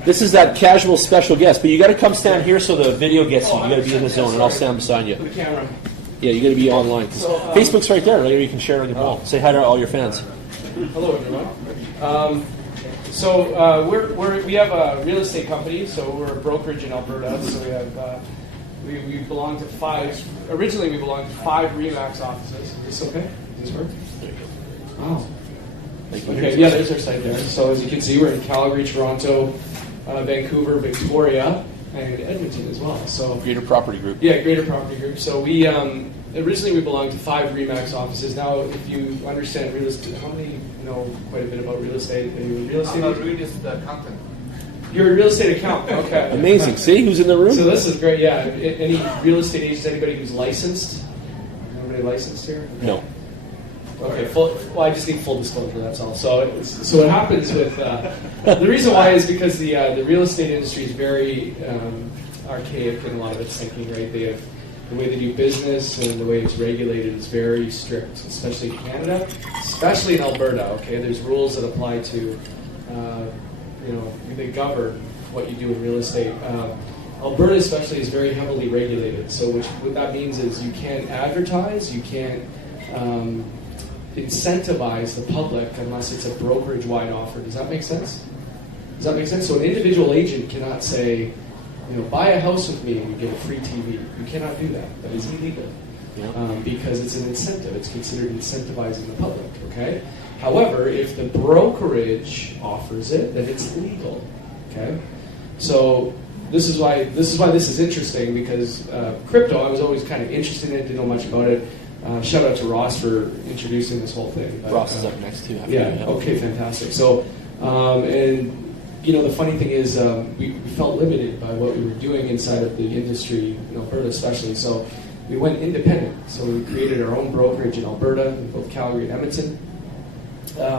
This is that casual special guest, but you got to come stand here so the video gets you. You got to be in the zone, and I'll stand beside you. Put the camera. Yeah, you got to be online. Facebook's right there. Later you can share on your wall. Say hi to all your fans. Hello, everyone. We have a real estate company. So we're a brokerage in Alberta. So we have we belong to 5. Originally, we belonged to 5 Remax offices. Is this okay? Does this work? Wow. Okay. Yeah, there's our site there. So as you can see, we're in Calgary, Toronto, Vancouver, Victoria, and Edmonton as well. So Greater Property Group. Yeah, Greater Property Group. So we originally we belonged to 5 Remax offices. Now, if you understand real estate, how many know quite a bit about real estate? Are you a real estate? I'm a real estate accountant. You're a real estate accountant. Okay. Amazing. See who's in the room? So this is great. Yeah. Any real estate agents? Anybody who's licensed? Anybody licensed here? No. Okay, well, I just need full disclosure, that's all. So what happens with, the reason why is because the real estate industry is very archaic in a lot of its thinking, right? They have, the way they do business and the way it's regulated is very strict, especially in Canada, especially in Alberta, okay? There's rules that apply to, they govern what you do in real estate. Alberta especially is very heavily regulated, so what that means is you can't advertise, you can't incentivize the public unless it's a brokerage-wide offer. Does that make sense? So an individual agent cannot say, buy a house with me and you get a free TV. You cannot do that. That is illegal. Because it's an incentive. It's considered incentivizing the public, okay? However, if the brokerage offers it, then it's legal, okay? So this is why this is interesting, because crypto, I was always kind of interested in it, didn't know much about it. Shout out to Ross for introducing this whole thing. Ross is up next too. Yeah. Okay. Fantastic. So, the funny thing is, we felt limited by what we were doing inside of the industry, in Alberta especially. So, we went independent. So we created our own brokerage in Alberta, in both Calgary and Edmonton.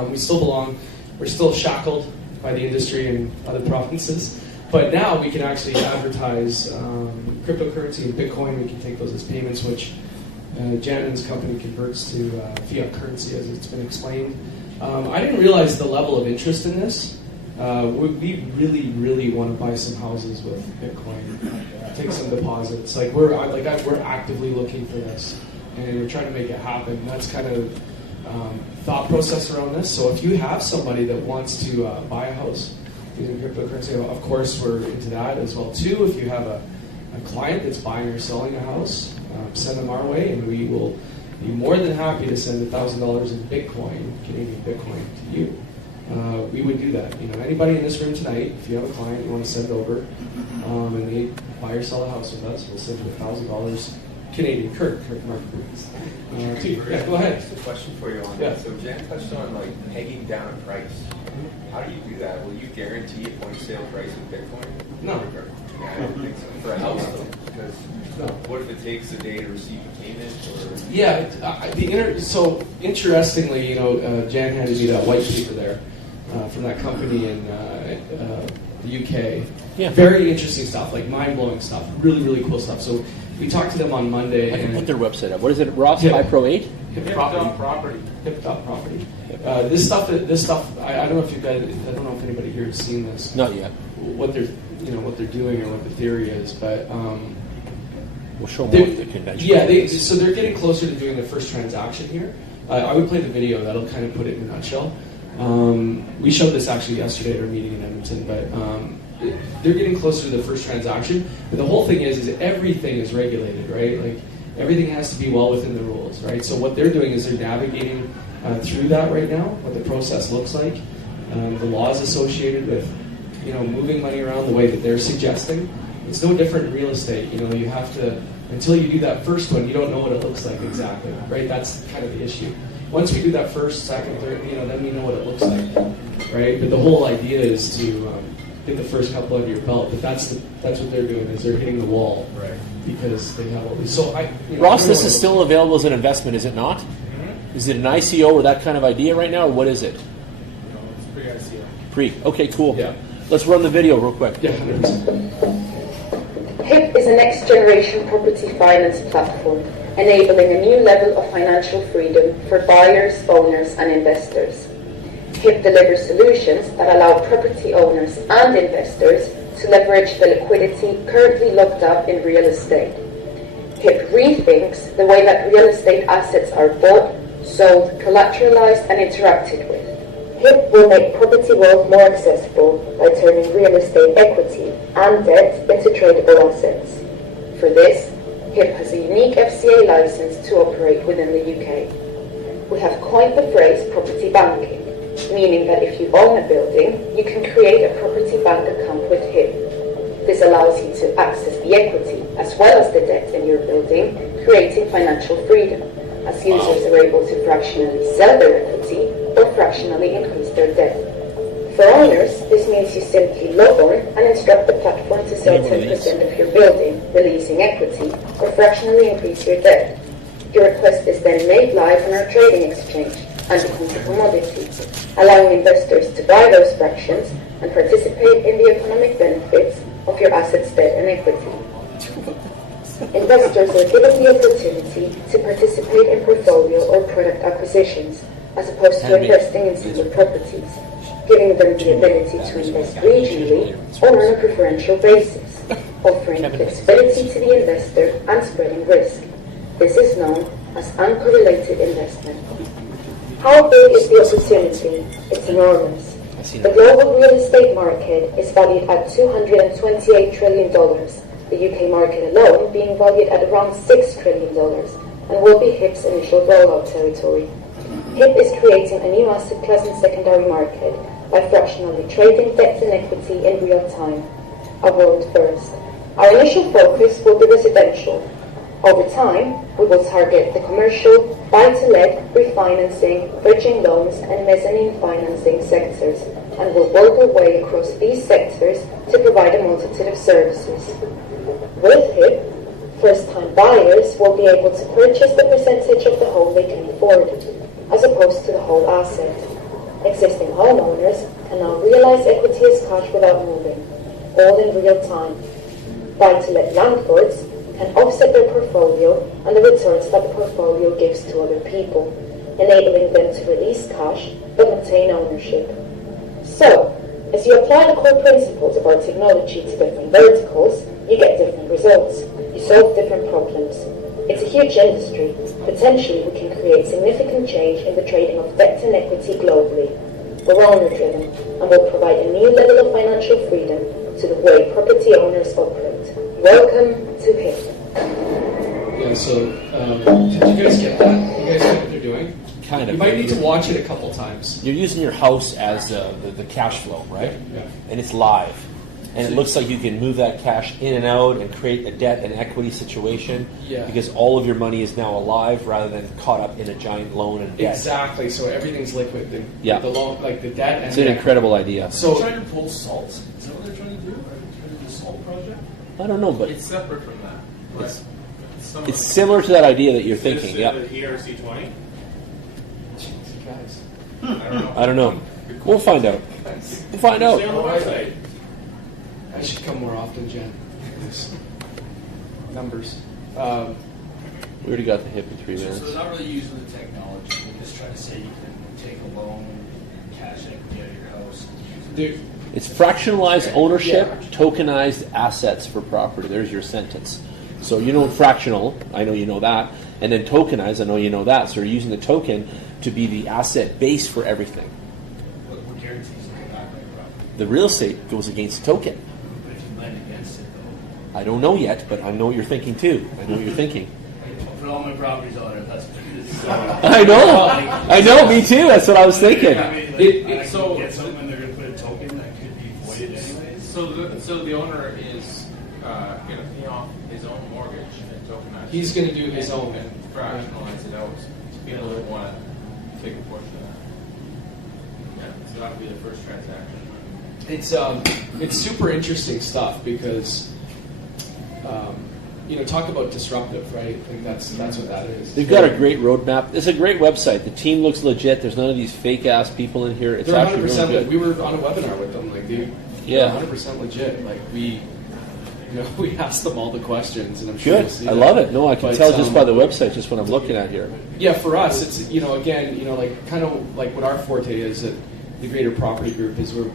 We still belong. We're still shackled by the industry in other provinces. But now we can actually advertise cryptocurrency and Bitcoin. We can take those as payments, which Janet's company converts to fiat currency, as it's been explained. I didn't realize the level of interest in this. We really, really want to buy some houses with Bitcoin, take some deposits. We're actively looking for this, and we're trying to make it happen. That's kind of thought process around this. So if you have somebody that wants to buy a house using cryptocurrency. Of course, we're into that as well too. If you have a client that's buying or selling a house, send them our way, and we will be more than happy to send $1,000 in Bitcoin, Canadian Bitcoin, to you. We would do that. Anybody in this room tonight, if you have a client you want to send over, and they buy or sell a house with us, we'll send you $1,000 Canadian, Kirk market rates. Yeah, go ahead. Just a question for you on that. So Jan touched on pegging down a price. How do you do that? Will you guarantee a point of sale price of Bitcoin? No. Yeah, I don't think so. For a house though, because what if it takes a day to receive a payment? Or Yeah, so interestingly, Jan handed me that white paper there from that company in the UK. Yeah. Very interesting stuff, mind-blowing stuff, really, really cool stuff. So we talked to them on Monday. I can put their website up. What is it, Ross? iPro 8? Hip-Property. Hip.property. This stuff. I don't know if you guys. I don't know if anybody here has seen this. Not yet. What they're doing or what the theory is, but we'll show more of the convention. Yeah, so they're getting closer to doing their first transaction here. I would play the video. That'll kind of put it in a nutshell. We showed this actually yesterday at our meeting in Edmonton, but they're getting closer to the first transaction. But the whole thing is everything is regulated, right? Everything has to be well within the rules, right? So what they're doing is they're navigating through that right now, what the process looks like, the laws associated with moving money around the way that they're suggesting. It's no different in real estate. You have to, until you do that first one, you don't know what it looks like exactly, right? That's kind of the issue. Once we do that first, second, third, then we know what it looks like, right? But the whole idea is to get the first couple under your belt. But that's what they're doing, is they're hitting the wall, right? Because they have all these. So Ross, this is still available as an investment, is it not? Mm-hmm. Is it an ICO or that kind of idea right now, or what is it? No, it's pre-ICO. Pre. Okay, cool. Yeah. Let's run the video real quick. Yeah, 100%. HIP is a next-generation property finance platform, enabling a new level of financial freedom for buyers, owners, and investors. HIP delivers solutions that allow property owners and investors to leverage the liquidity currently locked up in real estate. HIP rethinks the way that real estate assets are bought, sold, collateralized, and interacted with. HIP will make property wealth more accessible by turning real estate equity and debt into tradable assets. For this, HIP has a unique FCA license to operate within the UK. We have coined the phrase property banking, meaning that if you own a building, you can create a property bank account with HIP. This allows you to access the equity as well as the debt in your building, creating financial freedom, as users are able to fractionally sell their equity or fractionally increase their debt. For owners, this means you simply log on and instruct the platform to sell 10% of your building, releasing equity, or fractionally increase your debt. Your request is then made live on our trading exchange and becomes a commodity, allowing investors to buy those fractions and participate in the economic benefits of your assets, debt, and equity. Investors are given the opportunity to participate in portfolio or product acquisitions, as opposed to investing in single properties, giving them the ability to invest regionally or on a preferential basis, offering flexibility to the investor and spreading risk. This is known as uncorrelated investment. How big is the opportunity? It's enormous. The global real estate market is valued at $228 trillion, the UK market alone being valued at around $6 trillion, and will be HIP's initial rollout territory. HIP is creating a new asset class and secondary market by fractionally trading debt and equity in real time, a world first. Our initial focus will be residential. Over time, we will target the commercial, buy-to-let, refinancing, bridging loans, and mezzanine financing sectors, and will work our way across these sectors to provide a multitude of services. With HIP, first-time buyers will be able to purchase the percentage of the home they can afford, as opposed to the whole asset. Existing homeowners can now realize equity as cash without moving, all in real time. Buy-to-let landlords can offset their portfolio and the returns that the portfolio gives to other people, enabling them to release cash but maintain ownership. So, as you apply the core principles of our technology to different verticals, you get different results. You solve different problems. It's a huge industry. Potentially, we can create significant change in the trading of debt and equity globally. We're owner-driven. and will provide a new level of financial freedom to the way property owners operate. Welcome to HIP. Yeah, so did you guys get that? You guys get what they're doing? Kind of. You might need to watch it a couple times. You're using your house as the cash flow, right? Yeah. And it's live. And it looks like you can move that cash in and out and create a debt and equity situation because all of your money is now alive rather than caught up in a giant loan and debt. Exactly. So everything's liquid. The loan, like the debt. It's an incredible idea. So They're trying to pull salt. Is that what they're trying to do? Are they trying to do a salt project? I don't know, but It's separate from that. Right? it's similar to that idea that you're thinking. The Yeah. ERC 20? guys. I don't know. We'll find out. We'll find out. Stay on the website. I should come more often, Jen. Numbers. We already got the hip in 3 minutes. So they're not really using the technology. They're just trying to say you can take a loan, cash equity out of your house. And use it. It's fractionalized ownership, tokenized assets for property. There's your sentence. So you know fractional, I know you know that, and then tokenized, I know you know that. So you're using the token to be the asset base for everything. What guarantees you go back on your property? The real estate goes against the token. But if you lend against it, though. I don't know yet, but I know what you're thinking too. I know what you're thinking. I put all my properties on it. That's I know, me too. That's what I was thinking. I mean, like, I can get something and they're going to put a token that could be voided anyways. So the owner is going to pay off his own mortgage and tokenize. He's going to do his own. And fractionalize it out to people that want to take a portion of that. Yeah, so that'll be the first transaction. It's super interesting stuff because talk about disruptive, right? I think that's what that is. They've got a great roadmap. It's a great website. The team looks legit. There's none of these fake ass people in here. It's They're actually 100%. really good. We were on a webinar with them, like dude. Yeah, 100% legit. Like we asked them all the questions, and I'm sure good. you'll see I that. love it. No, I can tell just by the website. website, just what I'm looking at here. Yeah, for us, it's like kind of like what our forte is at the Greater Property Group is we're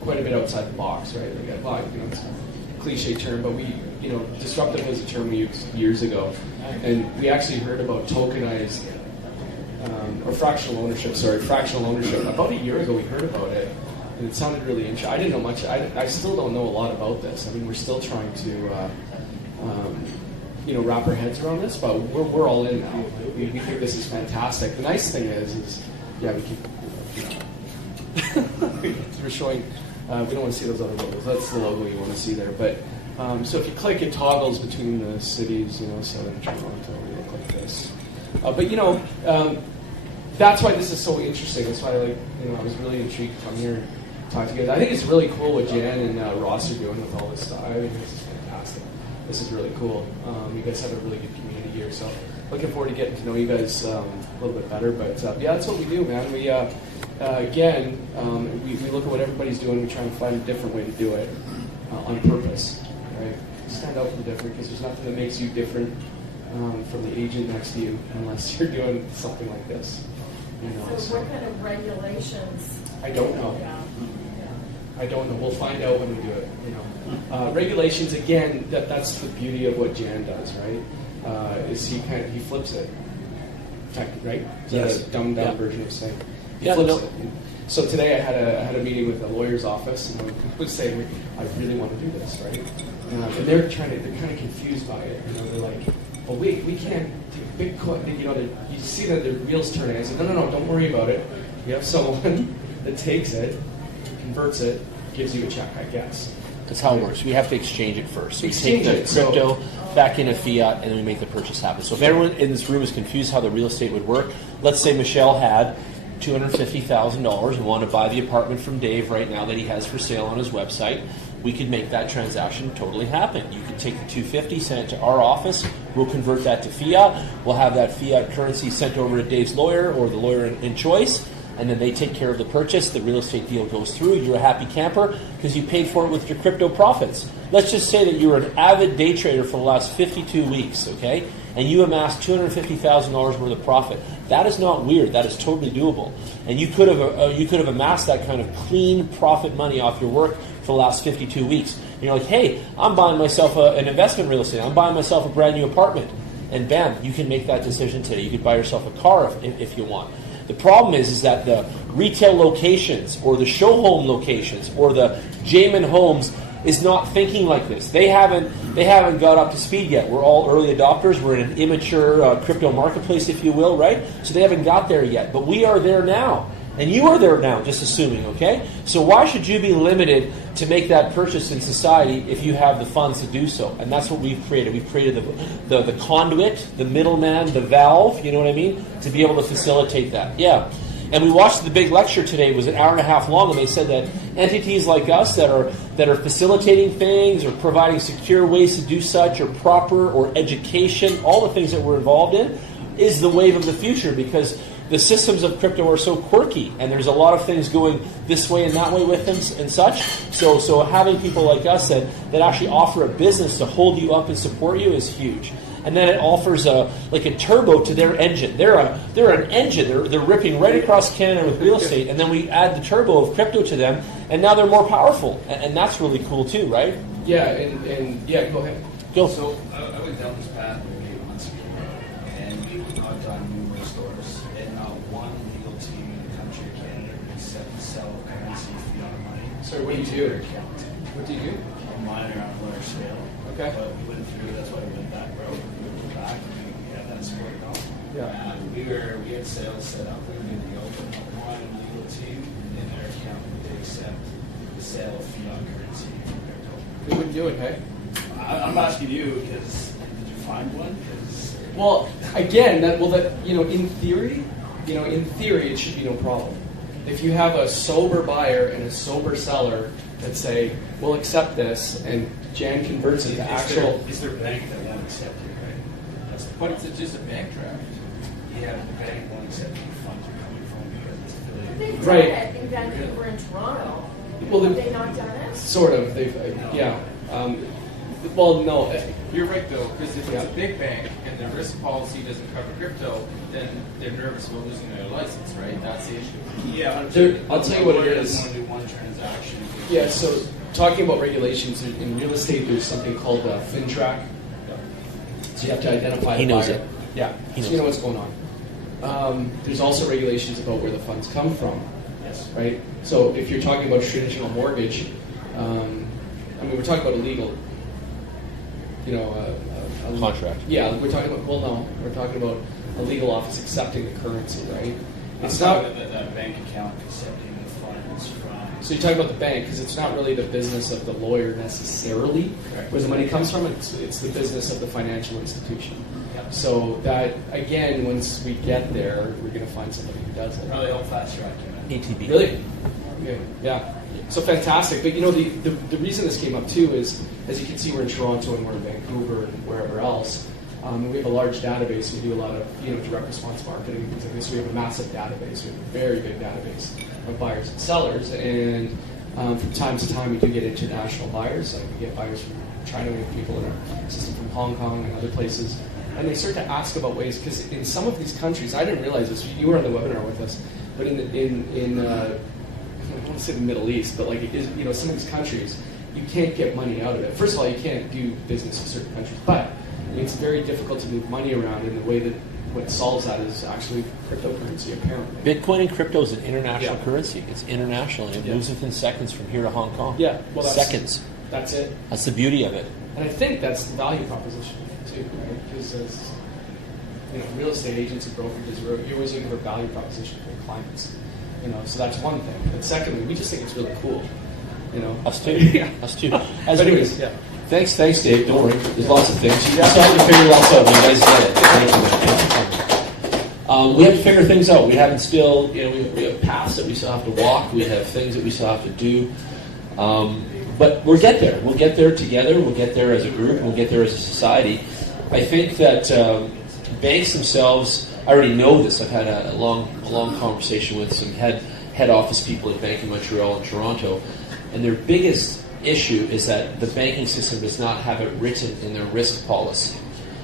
quite a bit outside the box, right? Like, it's a cliche term, but we, disruptive was a term we used years ago, and we actually heard about tokenized or fractional ownership. Fractional ownership. About a year ago, we heard about it, and it sounded really interesting. I didn't know much. I still don't know a lot about this. I mean, we're still trying to. Wrap our heads around this, but we're all in now. We think this is fantastic. The nice thing is we keep. We're showing. We don't want to see those other logos. That's the logo you want to see there. But so if you click, it toggles between the cities. Southern Toronto. We look like this. That's why this is so interesting. That's why I was really intrigued to come here and talk to you guys. I think it's really cool what Jan and Ross are doing with all this stuff. I think this is fantastic. This is really cool. You guys have a really good community here, so looking forward to getting to know you guys a little bit better. But that's what we do, man. We we look at what everybody's doing. We try and find a different way to do it on purpose, right? Stand out from different because there's nothing that makes you different from the agent next to you unless you're doing something like this. So what kind of regulations? I don't know. Yeah. I don't know. We'll find out when we do it. Regulations again. That's the beauty of what Jan does, right? Is he flips it, right? Is that a dumbed down version of saying he flips it? So today I had a meeting with a lawyer's office, and I was saying I really want to do this, right? And they're kind of confused by it. They're like, well, we can't do Bitcoin. You see that the wheels turning. I said, no, don't worry about it. You have someone that takes it, converts it, gives you a check, I guess. That's how it works. We have to exchange it first. So we Exchange take the it, crypto back into fiat, and then we make the purchase happen. So if everyone in this room is confused how the real estate would work, let's say Michelle had $250,000 and wanted to buy the apartment from Dave right now that he has for sale on his website. We could make that transaction totally happen. You could take the $250, send it to our office. We'll convert that to fiat. We'll have that fiat currency sent over to Dave's lawyer or the lawyer in choice, and then they take care of the purchase. The real estate deal goes through. You're a happy camper because you paid for it with your crypto profits. Let's just say that you were an avid day trader for the last 52 weeks, okay? And you amassed $250,000 worth of profit. That is not weird. That is totally doable. And you could have amassed that kind of clean profit money off your work for the last 52 weeks. And you're like, hey, I'm buying myself an investment real estate. I'm buying myself a brand new apartment. And bam, you can make that decision today. You could buy yourself a car if you want. The problem is that the retail locations or the show home locations or the Jamin Homes is not thinking like this. They haven't got up to speed yet. We're all early adopters. We're in an immature crypto marketplace, if you will, right? So they haven't got there yet. But we are there now. And you are there now, just assuming, okay? So why should you be limited to make that purchase in society if you have the funds to do so? And that's what we've created. We've created the conduit, the middleman, the valve, you know what I mean, to be able to facilitate that. Yeah. And we watched the big lecture today. It was an hour and a half long, and they said that entities like us that are facilitating things or providing secure ways to do such or proper or education, all the things that we're involved in, is the wave of the future because the systems of crypto are so quirky, and there's a lot of things going this way and that way with them and such. So having people like us that actually offer a business to hold you up and support you is huge. And then it offers a turbo to their engine. They're an engine. They're ripping right across Canada with real estate, and then we add the turbo of crypto to them, and now they're more powerful, and that's really cool too, right? Yeah, and go ahead. Go. So I went down this path maybe 8 months ago, and we've knocked on numerous doors, and not one legal team in the country of Canada would accept and sell currency fiat money. Sorry, what do you do? What do you do? A minor on a large scale. Okay. But we went through. That's why we went that route. We went back, and we had that support now. Yeah. And we had sales set up. We were going to open one legal team in their account. They accept the sale of fiat currency from crypto. Who would do it, hey? I'm asking you because did you find one? Well, again, in theory, it should be no problem. If you have a sober buyer and a sober seller that say, we'll accept this, and Jan converts it to actual... Is there a bank that won't accept it, right? That's the But it's just a bank draft. Yeah, the bank won't accept where the funds are coming from because it's affiliated. They've Right. done it in Vancouver and Toronto. Well, Have they not done it? Sort of. They've, yeah. Well, no. You're right though, because if Yeah. it's a big bank and the risk policy doesn't cover crypto, then they're nervous about losing their license, right? That's the issue. Yeah, I'll tell you what it is. Want to do one transaction. Yeah, so talking about regulations, in real estate, there's something called FinTrack. So you have to identify He the knows buyer. it. Yeah, He so knows you know what's going on. There's also regulations about where the funds come from. Yes. Right? So if you're talking about traditional mortgage, we're talking about a legal, a Contract. Yeah, we're talking about, we're talking about a legal office accepting the currency, right? It's not that bank account accepting the funds from. So you're talking about the bank, because it's not really the business of the lawyer necessarily, Correct. where the money comes from. It's the business of the financial institution. Yep. So that, again, once we get there, we're going to find somebody who does it. Probably all fast track. ATB. Really? Okay. Yeah. So fantastic. But the reason this came up too is, as you can see, we're in Toronto and we're in Vancouver and wherever else. And we have a large database. We do a lot of direct response marketing and things like this. We have a massive database. We have a very big database of buyers and sellers. And from time to time, we do get international buyers. Like we get buyers from China. We have people in our system from Hong Kong and other places. And they start to ask about ways, because in some of these countries, I didn't realize this. You were on the webinar with us, but in I don't want to say the Middle East, but some of these countries, you can't get money out of it. First of all, you can't do business in certain countries, but it's very difficult to move money around in the way that what solves that is actually cryptocurrency, apparently. Bitcoin and crypto is an international currency. It's international, and it moves within seconds from here to Hong Kong. Yeah, well, seconds. That's it. That's the beauty of it. And I think that's the value proposition too, right? Because as real estate agents and brokerages, you're always looking for a value proposition for your clients. So that's one thing. And secondly, we just think it's really cool. Us too. Yeah. Us too. But anyways, yeah. Thanks, Dave. Don't worry. There's lots of things. You guys have to figure lots out. You guys get it. Thank you. We have to figure things out. We haven't still, we have paths that we still have to walk. We have things that we still have to do. But we'll get there. We'll get there together. We'll get there as a group. We'll get there as a society. I think that banks themselves, I already know this. I've had a long conversation with some head office people at Bank of Montreal and Toronto, and their biggest issue is that the banking system does not have it written in their risk policy.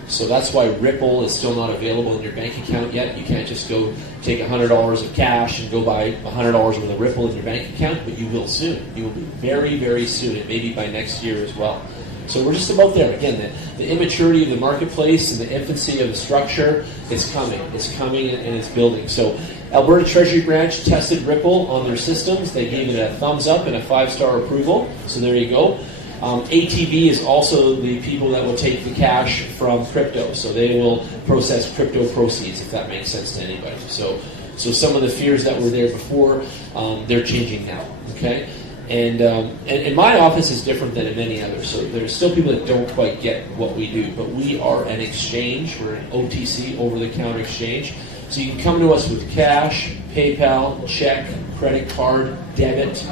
So that's why Ripple is still not available in your bank account yet. You can't just go take $100 of cash and go buy $100 worth of Ripple in your bank account, but you will soon. You will be very, very soon, and maybe by next year as well. So we're just about there. Again, the immaturity of the marketplace and the infancy of the structure is coming. It's coming and it's building. So Alberta Treasury Branch tested Ripple on their systems. They gave it a thumbs up and a 5-star approval. So there you go. ATV is also the people that will take the cash from crypto. So they will process crypto proceeds, if that makes sense to anybody. So some of the fears that were there before, they're changing now. Okay. And my office is different than in many others. So there's still people that don't quite get what we do, but we are an exchange. We're an OTC, over-the-counter exchange. So you can come to us with cash, PayPal, check, credit card, debit,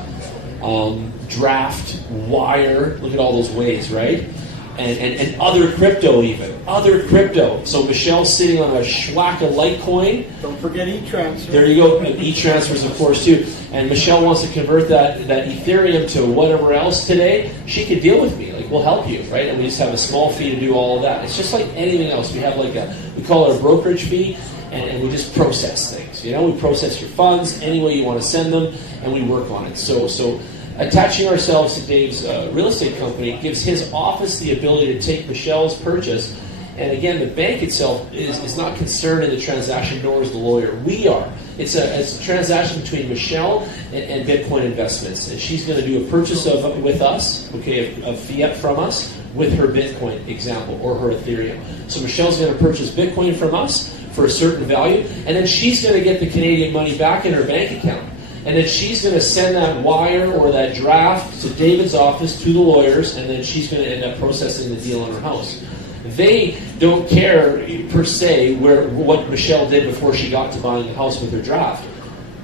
draft, wire. Look at all those ways, right? And other crypto even. Other crypto. So Michelle's sitting on a schwack of Litecoin. Don't forget e-transfer. There you go. E-transfers, of course, too. And Michelle wants to convert that Ethereum to whatever else today. She could deal with me. Like, we'll help you, right? And we just have a small fee to do all of that. It's just like anything else. We have we call it a brokerage fee, and we just process things. You know, we process your funds any way you want to send them, and we work on it. So attaching ourselves to Dave's real estate company gives his office the ability to take Michelle's purchase. And again, the bank itself is not concerned in the transaction, nor is the lawyer. We are. It's a transaction between Michelle and Bitcoin Investments. And she's going to do a purchase with us, okay, of fiat from us with her Bitcoin example or her Ethereum. So Michelle's going to purchase Bitcoin from us for a certain value, and then she's going to get the Canadian money back in her bank account. And then she's going to send that wire or that draft to David's office, to the lawyers, and then she's going to end up processing the deal on her house. They don't care, per se, what Michelle did before she got to buying the house with her draft.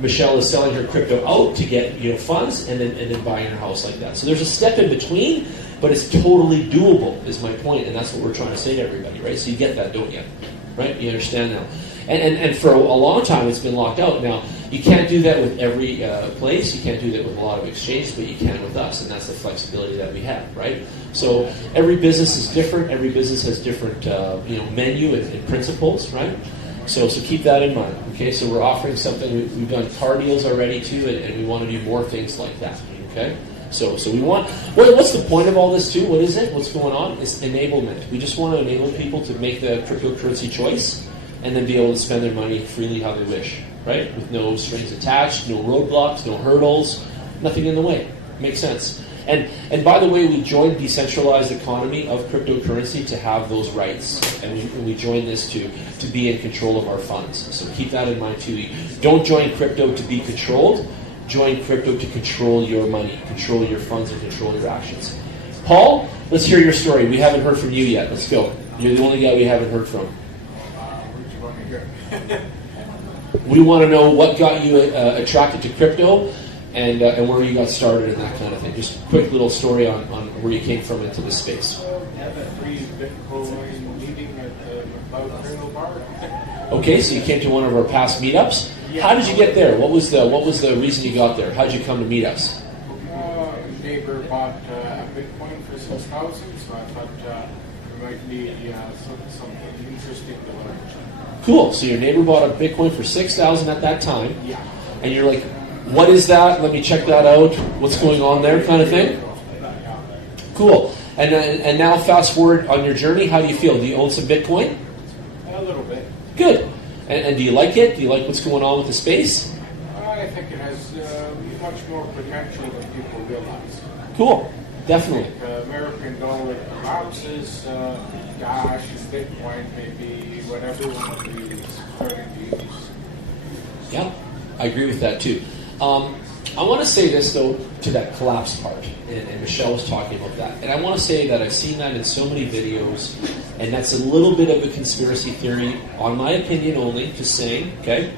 Michelle is selling her crypto out to get funds and then buying her house like that. So there's a step in between, but it's totally doable, is my point, and that's what we're trying to say to everybody, right? So you get that, don't you? Right? You understand now. And for a long time, it's been locked out. Now, you can't do that with every place. You can't do that with a lot of exchanges, but you can with us, and that's the flexibility that we have, right? So every business is different. Every business has different, menu and principles, right? So keep that in mind, okay? So we're offering something. We've done car deals already, too, and we want to do more things like that, okay? So we want, what's the point of all this, too? What is it? What's going on? It's enablement. We just want to enable people to make the cryptocurrency choice and then be able to spend their money freely how they wish, right? With no strings attached, no roadblocks, no hurdles, nothing in the way. Makes sense. And by the way, we joined decentralized economy of cryptocurrency to have those rights, and we joined this to be in control of our funds. So keep that in mind too. Don't join crypto to be controlled. Join crypto to control your money, control your funds, and control your actions. Paul, let's hear your story. We haven't heard from you yet. Let's go. You're the only guy we haven't heard from. We want to know what got you attracted to crypto and where you got started and that kind of thing. Just a quick little story on where you came from into this space. Had a free Bitcoin meeting at the McLeod Bar. Okay, so you came to one of our past meetups. Yeah. How did you get there? What was the reason you got there? How did you come to meet us? A neighbor bought a Bitcoin for 6,000, so I thought there might be something interesting to learn. Cool. So your neighbor bought a Bitcoin for 6,000 at that time. Yeah. And you're like, what is that? Let me check that out. What's going on there, kind of thing? Cool. And now fast forward on your journey. How do you feel? Do you own some Bitcoin? A little bit. Good. And do you like it? Do you like what's going on with the space? I think it has much more potential than people realize. Cool. Definitely. American dollar collapses, Dash, Bitcoin, maybe whatever one of these starting to use. Yeah, I agree with that too. I want to say this though to that collapse part, and Michelle was talking about that. And I want to say that I've seen that in so many videos, and that's a little bit of a conspiracy theory, on my opinion only, just saying, okay?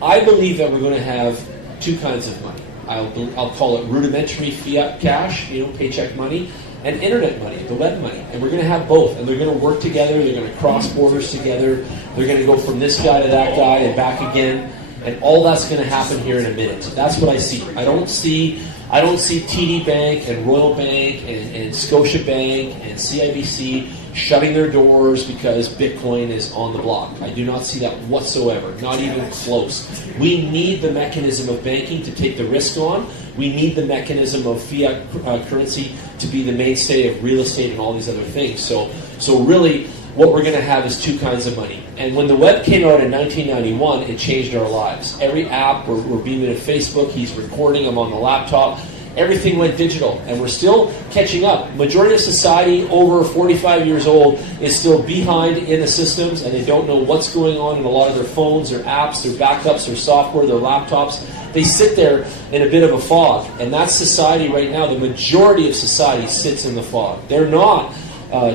I believe that we're going to have two kinds of money. I'll call it rudimentary fiat cash, paycheck money, and internet money, the web money. And we're going to have both, and they're going to work together, they're going to cross borders together, they're going to go from this guy to that guy and back again. And all that's going to happen here in a minute. That's what I see. I don't see TD Bank and Royal Bank and Scotia Bank and CIBC shutting their doors because Bitcoin is on the block. I do not see that whatsoever, not even close. We need the mechanism of banking to take the risk on. We need the mechanism of fiat currency to be the mainstay of real estate and all these other things. So really, what we're going to have is two kinds of money. And when the web came out in 1991, it changed our lives. Every app, we're beaming to Facebook, he's recording them on the laptop. Everything went digital, and we're still catching up. Majority of society over 45 years old is still behind in the systems, and they don't know what's going on in a lot of their phones, their apps, their backups, their software, their laptops. They sit there in a bit of a fog, and that's society right now. The majority of society sits in the fog. They're not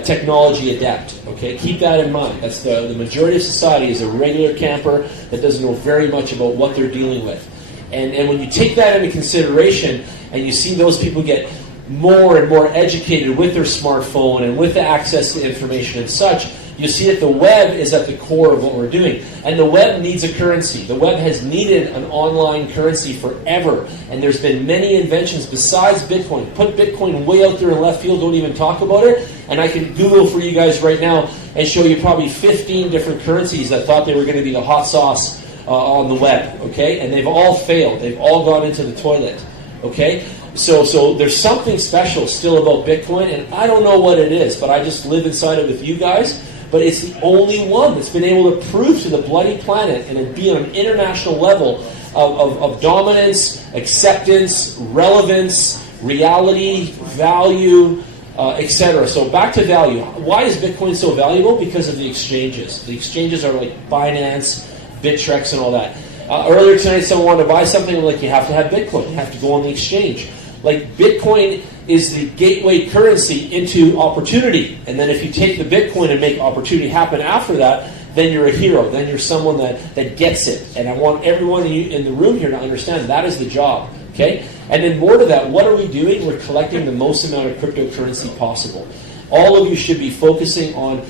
technology adept. Okay, keep that in mind. That's the majority of society is a regular camper that doesn't know very much about what they're dealing with. And when you take that into consideration, and you see those people get more and more educated with their smartphone and with the access to information and such, you see that the web is at the core of what we're doing. And the web needs a currency. The web has needed an online currency forever. And there's been many inventions besides Bitcoin. Put Bitcoin way out there in left field, don't even talk about it. And I can Google for you guys right now and show you probably 15 different currencies that thought they were going to be the hot sauce on the web. Okay? And they've all failed. They've all gone into the toilet. Okay? So there's something special still about Bitcoin, and I don't know what it is, but I just live inside it with you guys. But it's the only one that's been able to prove to the bloody planet and be on an international level of dominance, acceptance, relevance, reality, value, etc. So back to value. Why is Bitcoin so valuable? Because of the exchanges. The exchanges are like Binance, Bittrex, and all that. Earlier tonight, someone wanted to buy something, like, you have to have Bitcoin. You have to go on the exchange. Like, Bitcoin is the gateway currency into opportunity. And then if you take the Bitcoin and make opportunity happen after that, then you're a hero. Then you're someone that gets it. And I want everyone in the room here to understand that is the job. Okay? And then more to that, what are we doing? We're collecting the most amount of cryptocurrency possible. All of you should be focusing on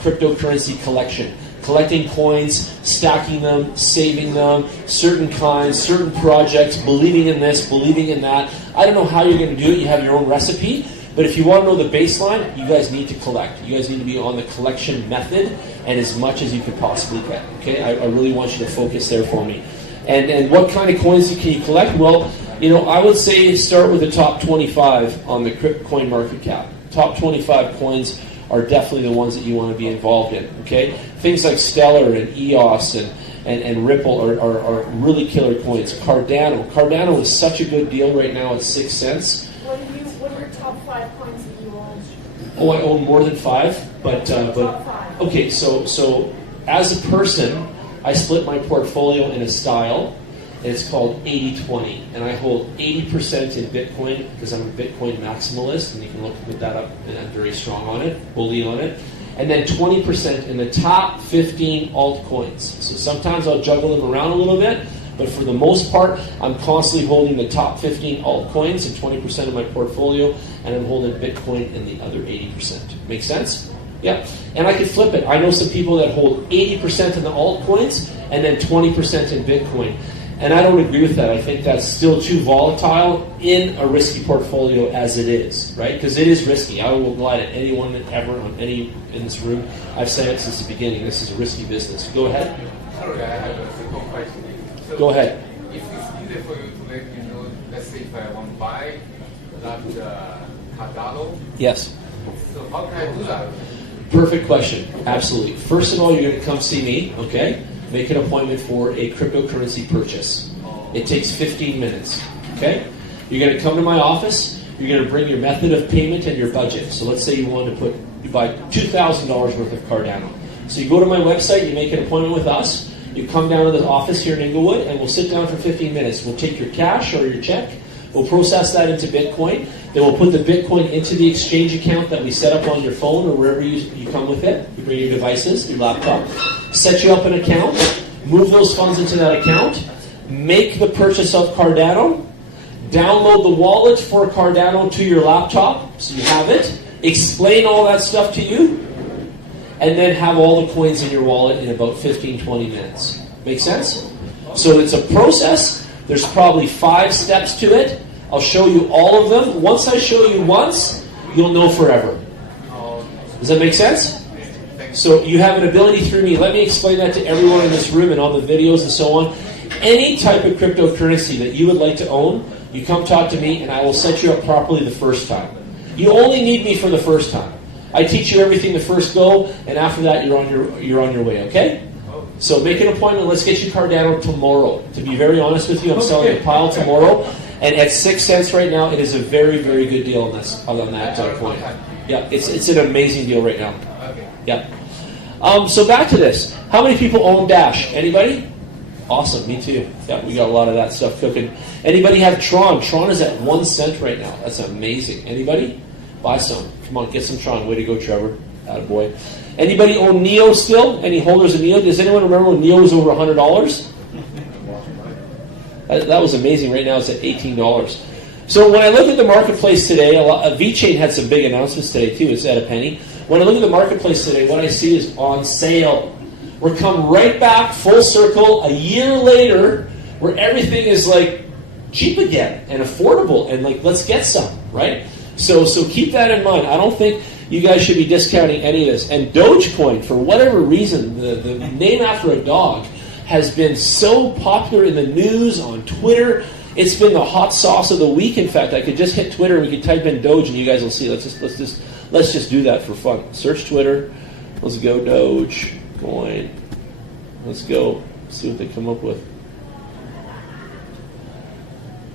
cryptocurrency collection. Collecting coins, stacking them, saving them, certain kinds, certain projects, believing in this, believing in that. I don't know how you're going to do it. You have your own recipe. But if you want to know the baseline, you guys need to collect. You guys need to be on the collection method and as much as you can possibly get. Okay? I really want you to focus there for me. And what kind of coins can you collect? Well, I would say start with the top 25 on the Bitcoin market cap. Top 25 coins are definitely the ones that you want to be involved in. Okay, things like Stellar and EOS and Ripple are really killer coins. Cardano is such a good deal right now at 6 cents. What are your top 5 coins that you own? Oh, I own more than 5, but top 5. Okay. So as a person, I split my portfolio in a style. And it's called 80-20, and I hold 80% in Bitcoin because I'm a Bitcoin maximalist, and you can look that up, and I'm very strong on it, bully on it. And then 20% in the top 15 altcoins. So sometimes I'll juggle them around a little bit, but for the most part, I'm constantly holding the top 15 altcoins and 20% of my portfolio, and I'm holding Bitcoin in the other 80%. Make sense? Yeah. And I could flip it. I know some people that hold 80% in the altcoins and then 20% in Bitcoin. And I don't agree with that. I think that's still too volatile in a risky portfolio as it is, right? Because it is risky. I will lie to anyone ever in this room. I've said it since the beginning. This is a risky business. Go ahead. Sorry, I have a simple question. So go ahead. If it's easier for you to let me know, let's say if I want to buy that Cardano. Yes. So how can I do that? Perfect question. Absolutely. First of all, you're going to come see me, okay? Make an appointment for a cryptocurrency purchase. It takes 15 minutes, okay? You're going to come to my office. You're going to bring your method of payment and your budget. So let's say you buy $2,000 worth of Cardano. So you go to my website, you make an appointment with us, you come down to the office here in Inglewood, and we'll sit down for 15 minutes. We'll take your cash or your check. We'll process that into Bitcoin. Then we'll put the Bitcoin into the exchange account that we set up on your phone or wherever you come with it. You bring your devices, your laptop. Set you up an account. Move those funds into that account. Make the purchase of Cardano. Download the wallet for Cardano to your laptop so you have it. Explain all that stuff to you. And then have all the coins in your wallet in about 15-20 minutes. Make sense? So it's a process. There's probably 5 steps to it. I'll show you all of them. Once I show you once, you'll know forever. Does that make sense? So you have an ability through me. Let me explain that to everyone in this room and all the videos and so on. Any type of cryptocurrency that you would like to own, you come talk to me and I will set you up properly the first time. You only need me for the first time. I teach you everything the first go, and after that, you're on your way. Okay? So make an appointment. Let's get you Cardano tomorrow. To be very honest with you, I'm selling a pile tomorrow, and at 6 cents right now, it is a very, very good deal on that coin. Yeah, it's an amazing deal right now. Yeah. So back to this. How many people own Dash? Anybody? Awesome, me too. Yeah, we got a lot of that stuff cooking. Anybody have Tron? Tron is at 1 cent right now. That's amazing. Anybody? Buy some. Come on, get some Tron. Way to go, Trevor. Attaboy. Anybody own Neo still? Any holders of Neo? Does anyone remember when Neo was over $100? That was amazing. Right now it's at $18. So when I look at the marketplace today, VeChain had some big announcements today too. It's at a penny. When I look at the marketplace today, what I see is on sale. We're come right back full circle a year later where everything is like cheap again and affordable and like let's get some, right? So keep that in mind. I don't think you guys should be discounting any of this. And Dogecoin, for whatever reason, the name after a dog, has been so popular in the news, on Twitter. It's been the hot sauce of the week. In fact, I could just hit Twitter and we could type in Doge and you guys will see. Let's just do that for fun. Search Twitter. Let's go Dogecoin. Let's go. See what they come up with.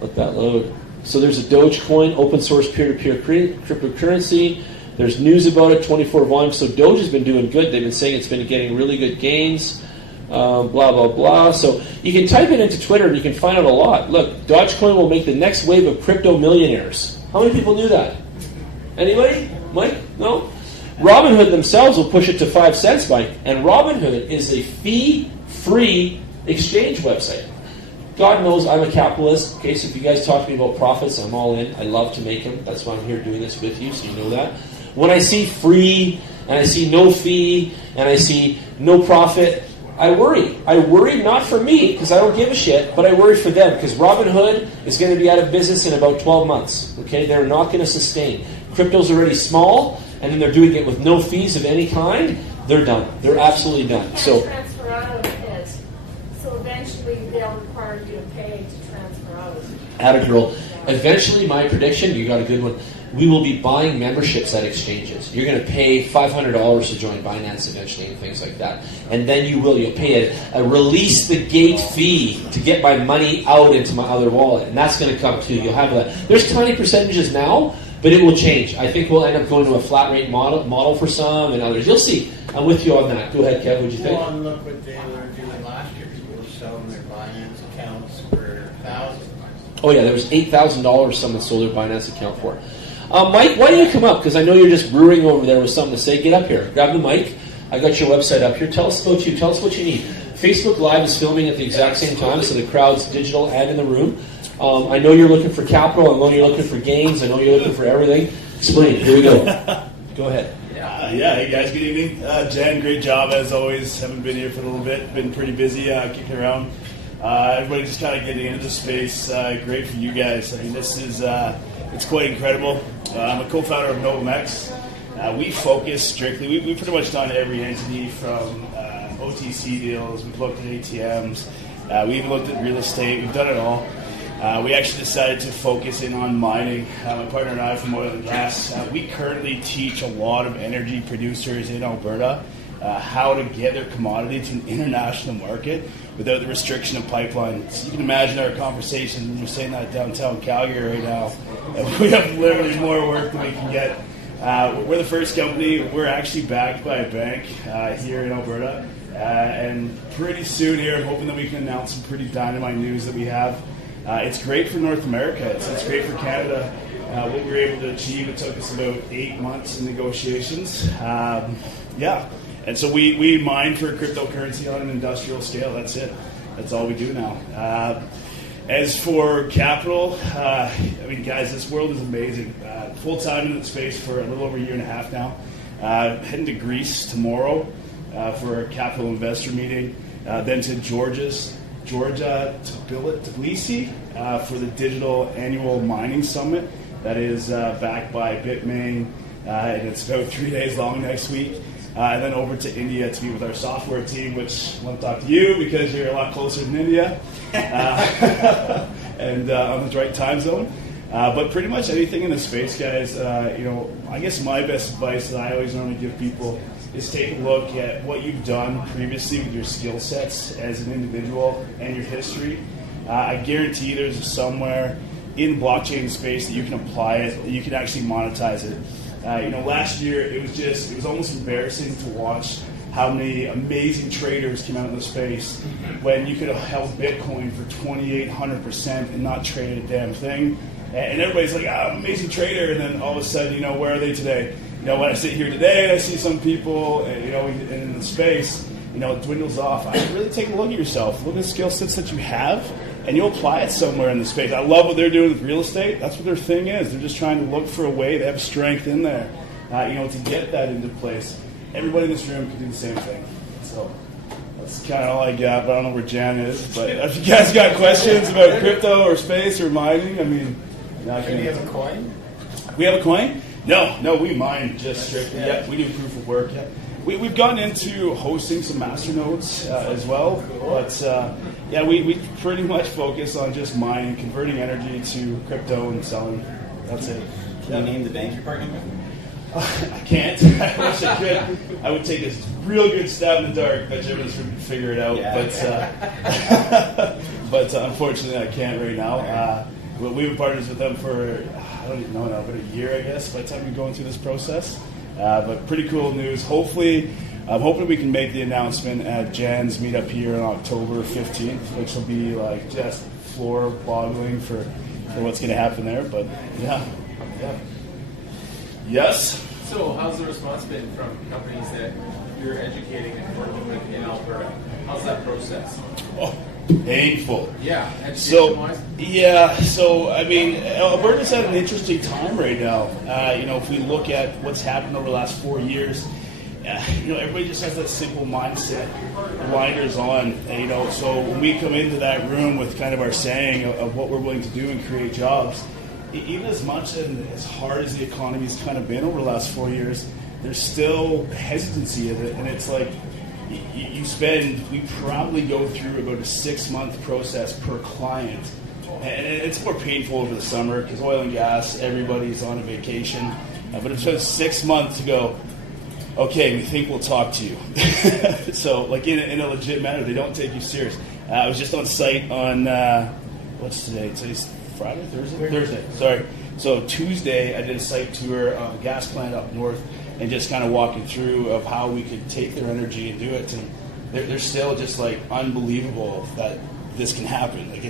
Let that load. So there's a Dogecoin, open source peer-to-peer cryptocurrency. There's news about it, 24 volumes. So Doge has been doing good. They've been saying it's been getting really good gains. Blah, blah, blah. So you can type it into Twitter and you can find out a lot. Look, Dogecoin will make the next wave of crypto millionaires. How many people knew that? Anybody? Mike? No? Robinhood themselves will push it to 5 cents, Mike. And Robinhood is a fee-free exchange website. God knows I'm a capitalist. Okay, so if you guys talk to me about profits, I'm all in. I love to make them. That's why I'm here doing this with you, so you know that. When I see free, and I see no fee, and I see no profit, I worry. I worry not for me, because I don't give a shit, but I worry for them, because Robinhood is going to be out of business in about 12 months. Okay, they're not going to sustain. Crypto's already small, and then they're doing it with no fees of any kind. They're done. They're absolutely done. So transfer out of it. So eventually they'll require you to pay to transfer out. Atta girl. Eventually, my prediction, you got a good one, we will be buying memberships at exchanges. You're going to pay $500 to join Binance eventually and things like that. And then you'll pay a release the gate fee to get my money out into my other wallet. And that's going to come too. You'll have that. There's tiny percentages now, but it will change. I think we'll end up going to a flat rate model for some and others. You'll see. I'm with you on that. Go ahead, Kev. What'd you think? Well, look what they were doing last year. People were selling their Binance accounts for thousands. Oh yeah, there was $8,000 someone sold their Binance account for. Mike, why don't you come up? Because I know you're just brewing over there with something to say. Get up here. Grab the mic. I got your website up here. Tell us about you. Tell us what you need. Facebook Live is filming at the exact same time, so the crowd's digital and in the room. I know you're looking for capital. I know you're looking for gains. I know you're looking for everything. Explain. Here we go. Go ahead. Hey guys, good evening. Jen, great job as always. Haven't been here for a little bit. Been pretty busy kicking around. Everybody just kind of getting into the space. Great for you guys. I mean, this is it's quite incredible. I'm a co-founder of NovaMex. We focus strictly. We've pretty much done every entity from OTC deals. We've looked at ATMs. We even looked at real estate. We've done it all. We actually decided to focus in on mining. My partner and I from oil and gas. We currently teach a lot of energy producers in Alberta how to get their commodity to an international market without the restriction of pipelines. So you can imagine our conversation. We're saying that downtown Calgary right now. We have literally more work than we can get. We're the first company. We're actually backed by a bank here in Alberta. And pretty soon here, I'm hoping that we can announce some pretty dynamite news that we have. It's great for North America. It's great for Canada. What we were able to achieve, it took us about 8 months in negotiations. And so we mine for cryptocurrency on an industrial scale. That's it. That's all we do now. As for capital, I mean, guys, this world is amazing. Full-time in the space for a little over a year and a half now. Heading to Greece tomorrow for a capital investor meeting. Then to Georgia, Tbilisi for the digital annual mining summit. That is backed by Bitmain, and it's about 3 days long next week. And then over to India to be with our software team, which I want to talk to you because you're a lot closer than India and on the right time zone. But pretty much anything in the space, guys, I guess my best advice that I always normally give people is take a look at what you've done previously with your skill sets as an individual and your history. I guarantee there's somewhere in blockchain space that you can apply it, that you can actually monetize it. Last year it was almost embarrassing to watch how many amazing traders came out in the space when you could have held Bitcoin for 2,800% and not traded a damn thing. And everybody's like, I'm an amazing trader, and then all of a sudden, where are they today? When I sit here today, I see some people, and in the space, it dwindles off. I really take a look at yourself. Look at the skill sets that you have, and you'll apply it somewhere in the space. I love what they're doing with real estate. That's what their thing is. They're just trying to look for a way. They have strength in there, to get that into place. Everybody in this room can do the same thing. So that's kind of all I got. But I don't know where Jan is. But if you guys got questions about crypto or space or mining, Do you have a coin? We have a coin? No, we mine just strictly. Yeah, we do proof of work. Yeah. We've gotten into hosting some masternodes as well, but we pretty much focus on just mining, converting energy to crypto and selling. That's it. Can you name the bank you're partnering with? I can't. I wish I could. I would take a real good stab in the dark, bet you everyone's going to figure it out. Yeah. But unfortunately, I can't right now. We've been partners with them for, I don't even know now, about a year, I guess, by the time we're going through this process. But pretty cool news. Hopefully, I'm hoping we can make the announcement at Jan's meetup here on October 15th, which will be like just floor-boggling for what's going to happen there. But yeah. Yes? So how's the response been from companies that you're educating and working with in Alberta? How's that process? Oh, painful. Yeah, education-wise? Alberta's had an interesting time right now. If we look at what's happened over the last 4 years, everybody just has that simple mindset, blinders on. So when we come into that room with kind of our saying of what we're willing to do and create jobs, even as much and as hard as the economy's kind of been over the last 4 years, there's still hesitancy of it. And it's like, we probably go through about a 6-month process per client. And it's more painful over the summer because oil and gas, everybody's on a vacation. But it's just 6 months to go, okay, we think we'll talk to you. So, like in a legit manner, they don't take you serious. I was just on site on, what's today? Today's Friday? Thursday. Sorry. So Tuesday, I did a site tour of a gas plant up north and just kind of walking through of how we could take their energy and do it. And they're still just like unbelievable that this can happen. And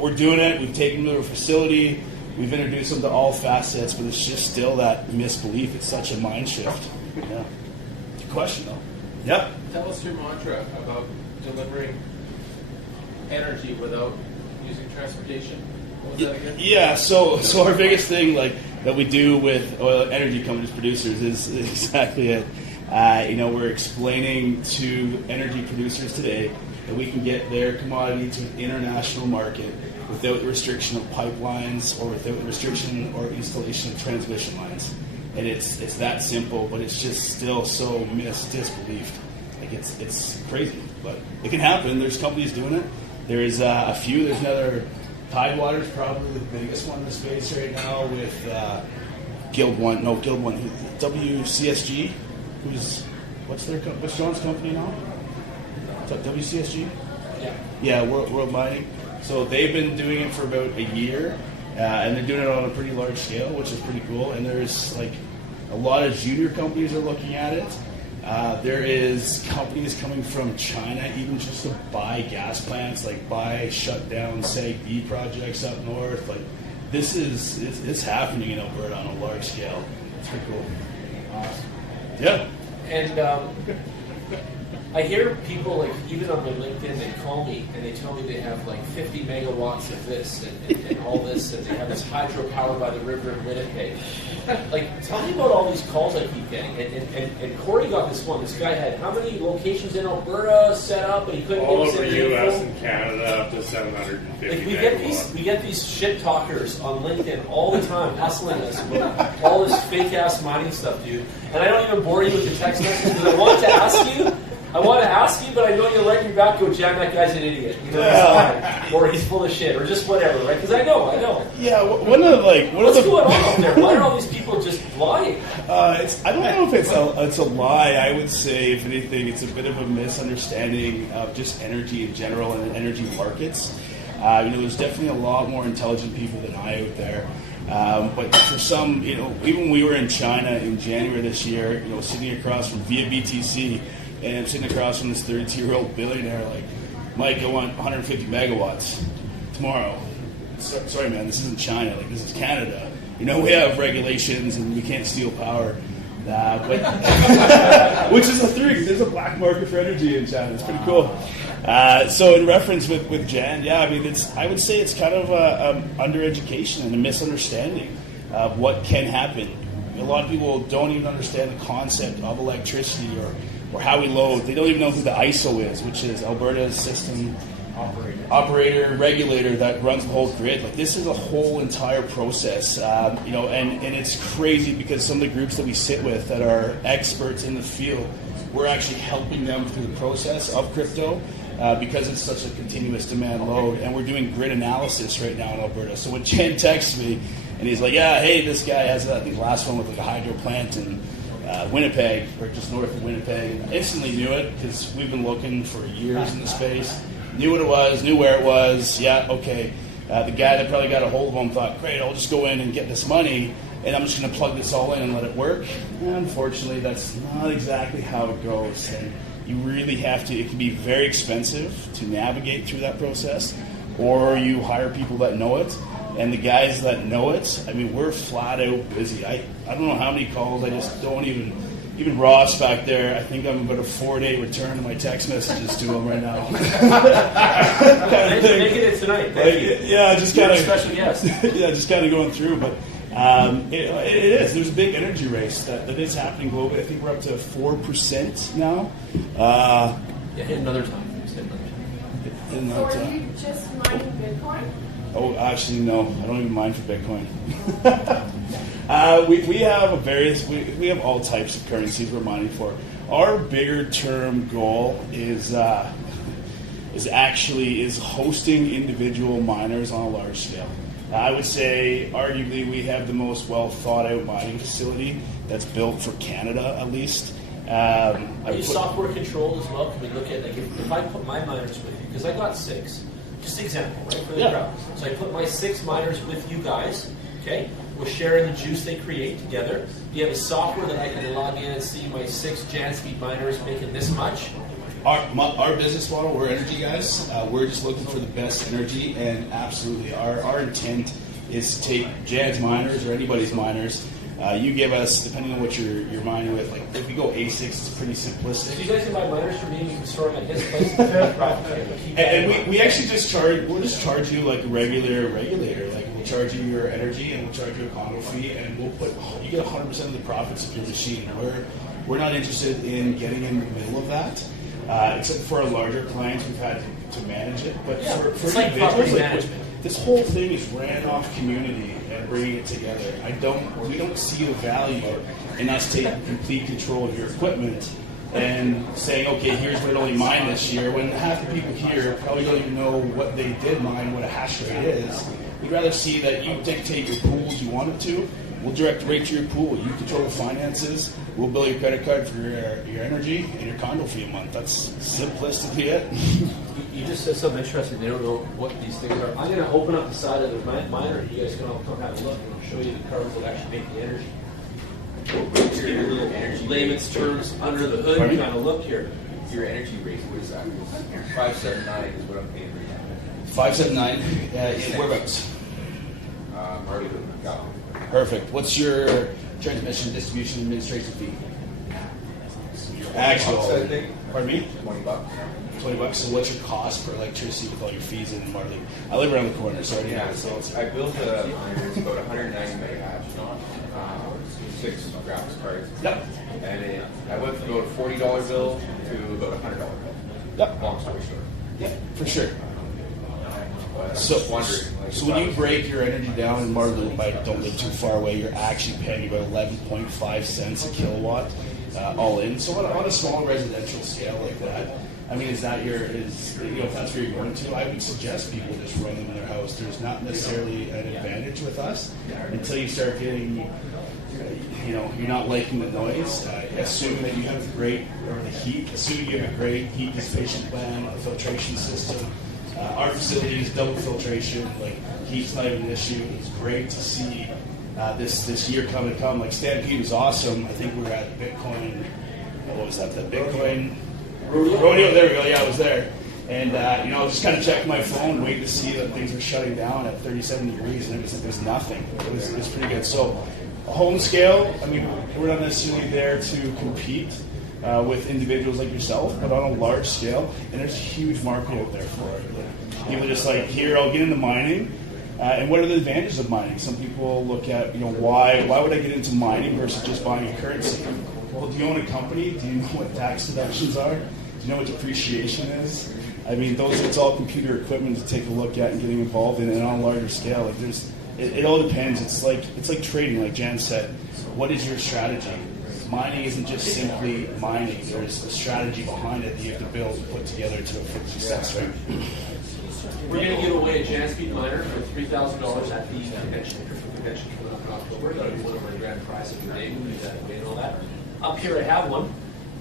we're doing it. We've taken them to a facility. We've introduced them to all facets, but it's just still that misbelief. It's such a mind shift. Yeah. Good question, though. Yep. Tell us your mantra about delivering energy without using transportation. What was that again? Yeah. So our biggest thing, that we do with oil energy companies, producers, is exactly it. We're explaining to energy producers today that we can get their commodity to an international market without the restriction of pipelines or without the restriction or installation of transmission lines. And it's that simple, but it's just still so disbelieved. It's crazy, but it can happen. There's companies doing it. There's a few. There's another. Tidewater's probably the biggest one in the space right now with WCSG. What's John's company now? Is that WCSG? Yeah, World Mining. So they've been doing it for about a year, and they're doing it on a pretty large scale, which is pretty cool. And there's a lot of junior companies are looking at it. There is companies coming from China even just to buy gas plants, buy shut down SAG-D projects up north. It's happening in Alberta on a large scale. It's pretty cool. Yeah. And I hear people even on my LinkedIn, they call me and they tell me they have 50 megawatts of this and all this, and they have this hydropower by the river in Winnipeg. Tell me about all these calls I keep getting. And Corey got this one. This guy had how many locations in Alberta set up, and he couldn't all get over U.S. and Canada up to 750 megawatts. We get these shit talkers on LinkedIn all the time hustling us about all this fake ass mining stuff, dude. And I don't even bore you with the text messages because I want to ask you. I want to ask you, but I know you'll let me back go, Jan, that guy's an idiot. You know, he's lying, or he's full of shit, or just whatever, right? Because I know. Yeah, What's going on out there? Why are all these people just lying? I don't know if it's a lie. I would say, if anything, it's a bit of a misunderstanding of just energy in general and energy markets. There's definitely a lot more intelligent people than I out there. But for some, even we were in China in January this year, sitting across from via BTC, and I'm sitting across from this 32-year-old billionaire, like, Mike, I want 150 megawatts tomorrow. Sorry, man, this isn't China. Like, this is Canada. We have regulations and we can't steal power. Which is a thing. There's a black market for energy in China. It's pretty cool. So in reference with Jan, I would say it's kind of undereducation and a misunderstanding of what can happen. A lot of people don't even understand the concept of electricity or how we load. They don't even know who the ISO is, which is Alberta's system operator, regulator that runs the whole grid. Like, this is a whole entire process, and it's crazy because some of the groups that we sit with that are experts in the field, we're actually helping them through the process of crypto because it's such a continuous demand load, and we're doing grid analysis right now in Alberta. So when Chen texts me and he's like, yeah, hey, this guy has the last one with like a hydro plant in Winnipeg, or just north of Winnipeg, and I instantly knew it because we've been looking for years in the space. Knew what it was, knew where it was. Yeah, okay. The guy that probably got a hold of him thought, great, I'll just go in and get this money, and I'm just going to plug this all in and let it work. And unfortunately, that's not exactly how it goes. And you really have to, it can be very expensive to navigate through that process, or you hire people that know it. And the guys that know it, we're flat out busy. I don't know how many calls, I just don't even Ross back there, I think I'm about a 4-day return to my text messages to him right now. Thanks for making it tonight. Thank you. Yeah, just kind of special guest. Yeah, just kind of going through, but it is. There's a big energy race that is happening globally. I think we're up to 4% now. Hit another time. So are you just mining Bitcoin? Oh, actually, no. I don't even mine for Bitcoin. We have all types of currencies we're mining for. Our bigger term goal is hosting individual miners on a large scale. I would say, arguably, we have the most well thought out mining facility that's built for Canada, at least. Are you software controlled as well? Can we look at, like, if I put my miners with you, because I got 6, just example, right, for the crowd. So I put my 6 miners with you guys, okay? We're sharing the juice they create together. You have a software that I can log in and see my 6 Janspeed miners making this much. Our business model, we're energy guys. We're just looking for the best energy, and absolutely, our intent is to take Jan's miners or anybody's miners. You give us, depending on what you're mining with, like if you go ASICs, it's pretty simplistic. So you guys can buy miners from me, you can store them at his place. And we actually we'll just charge you like a regular regulator. Like we'll charge you your energy and we'll charge you a condo fee, and you get 100% of the profits of your machine. We're not interested in getting in the middle of that. Except for our larger clients, we've had to manage it. But for individuals, this whole thing is ran off community and bringing it together. We don't see the value in us taking complete control of your equipment and saying, okay, here's what it only mined this year, when half the people here probably don't even know what they did mine, what a hash rate is. We'd rather see that you dictate your pools you want it to. We'll direct rate to your pool. You control the finances. We'll bill your credit card for your energy and your condo fee a month. That's simplistically it. You just said something interesting. They don't know what these things are. I'm going to open up the side of the miner. You guys can all come have a look, and I'll show you the cards that actually make the energy. Just give you a little energy layman's terms under the hood kind of look here. Your energy rate, what is that? 579 is what I'm paying right now. 579. Whereabouts? Already got it. Perfect. What's your transmission, distribution, administration fee? Actual. I think. Pardon me? $20. $20. So what's your cost for electricity with all your fees and Marley? I live around the corner, so I already know the sales. I built it's about 190 megahash, 6 graphics cards. Yep. And I went from about a $40 bill to about a $100 bill. Yep. Long story short. Yeah, for sure. So when you break your energy down in Marlow, don't live too far away, you're actually paying about 11.5 cents a kilowatt. all in. So on a small residential scale like that, I mean, if that's where you're going to, I would suggest people just run them in their house. There's not necessarily an advantage with us until you start getting, you're not liking the noise. Assume that you have the heat. Assume you have a great heat dissipation plan, a filtration system. Our facility is double filtration. Like, heat's not even an issue. It's great to see this year come. Like, Stampede was awesome. I think we were at Bitcoin. What was that? The Bitcoin Rodeo. There we go. Yeah, I was there. And just kind of checking my phone, waiting to see that things were shutting down at 37 degrees, and it was nothing. It was pretty good. So, a home scale. I mean, we're not necessarily there to compete with individuals like yourself, but on a large scale, and there's a huge market out there for it. People just like, here, I'll get into mining. And what are the advantages of mining? Some people look at, why would I get into mining versus just buying a currency? Well, do you own a company? Do you know what tax deductions are? Do you know what depreciation is? I mean, it's all computer equipment to take a look at and getting involved in, and on a larger scale. Like, it all depends. It's like trading, like Jan said. What is your strategy? Mining isn't just simply mining. There's a strategy behind it that you have to build and put together to have success, right? We're going to give away a Janspeed miner for $3,000 at the convention coming up in October. That'll be one of our grand prizes of the day. We'll do that away and all that. Up here I have one,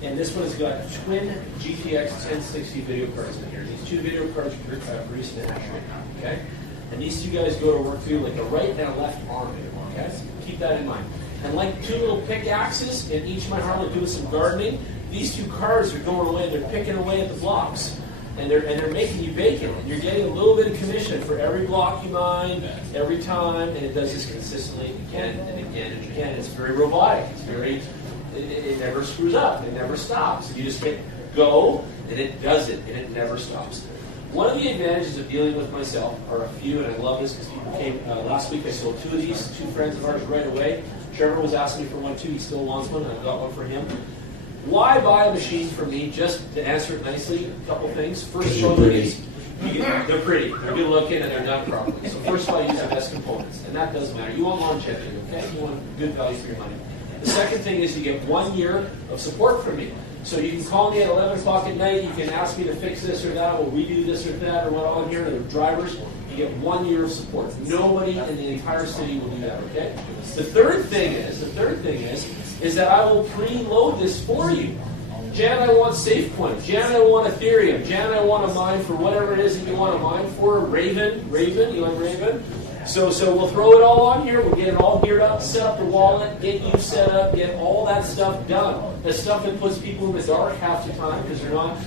and this one's got twin GTX 1060 video cards in here. These two video cards are produced in hash rate, okay? And these two guys go to work through like a right and a left arm, okay? So keep that in mind. And like two little pickaxes in each of my Harley doing some gardening, these two cards are going away, they're picking away at the blocks. And they're making you bacon. And you're getting a little bit of commission for every block you mine, every time, and it does this consistently again and again and again. It's very robotic. It never screws up. It never stops. You just hit go, and it does it, and it never stops. One of the advantages of dealing with myself are a few, and I love this because people came last week. I sold two of these, two friends of ours right away. Trevor was asking me for one too. He still wants one. I got one for him. Why buy a machine from me? Just to answer it nicely, a couple things. First of all, they're pretty, they're good looking, and they're done properly. So first of all, use the best components, and that does matter. You want longevity, okay? You want good value for your money. The second thing is you get 1 year of support from me. So you can call me at 11 o'clock at night. You can ask me to fix this or that, or redo this or that, or what on here, or the drivers. You get 1 year of support. Nobody in the entire city will do that, okay? The third thing is that I will preload this for you. Jan, I want SafePoint. Jan, I want Ethereum. Jan, I want to mine for whatever it is that you want to mine for. Raven, you like Raven? So we'll throw it all on here. We'll get it all geared up, set up the wallet, get you set up, get all that stuff done. The stuff that puts people in the dark half the time because they're not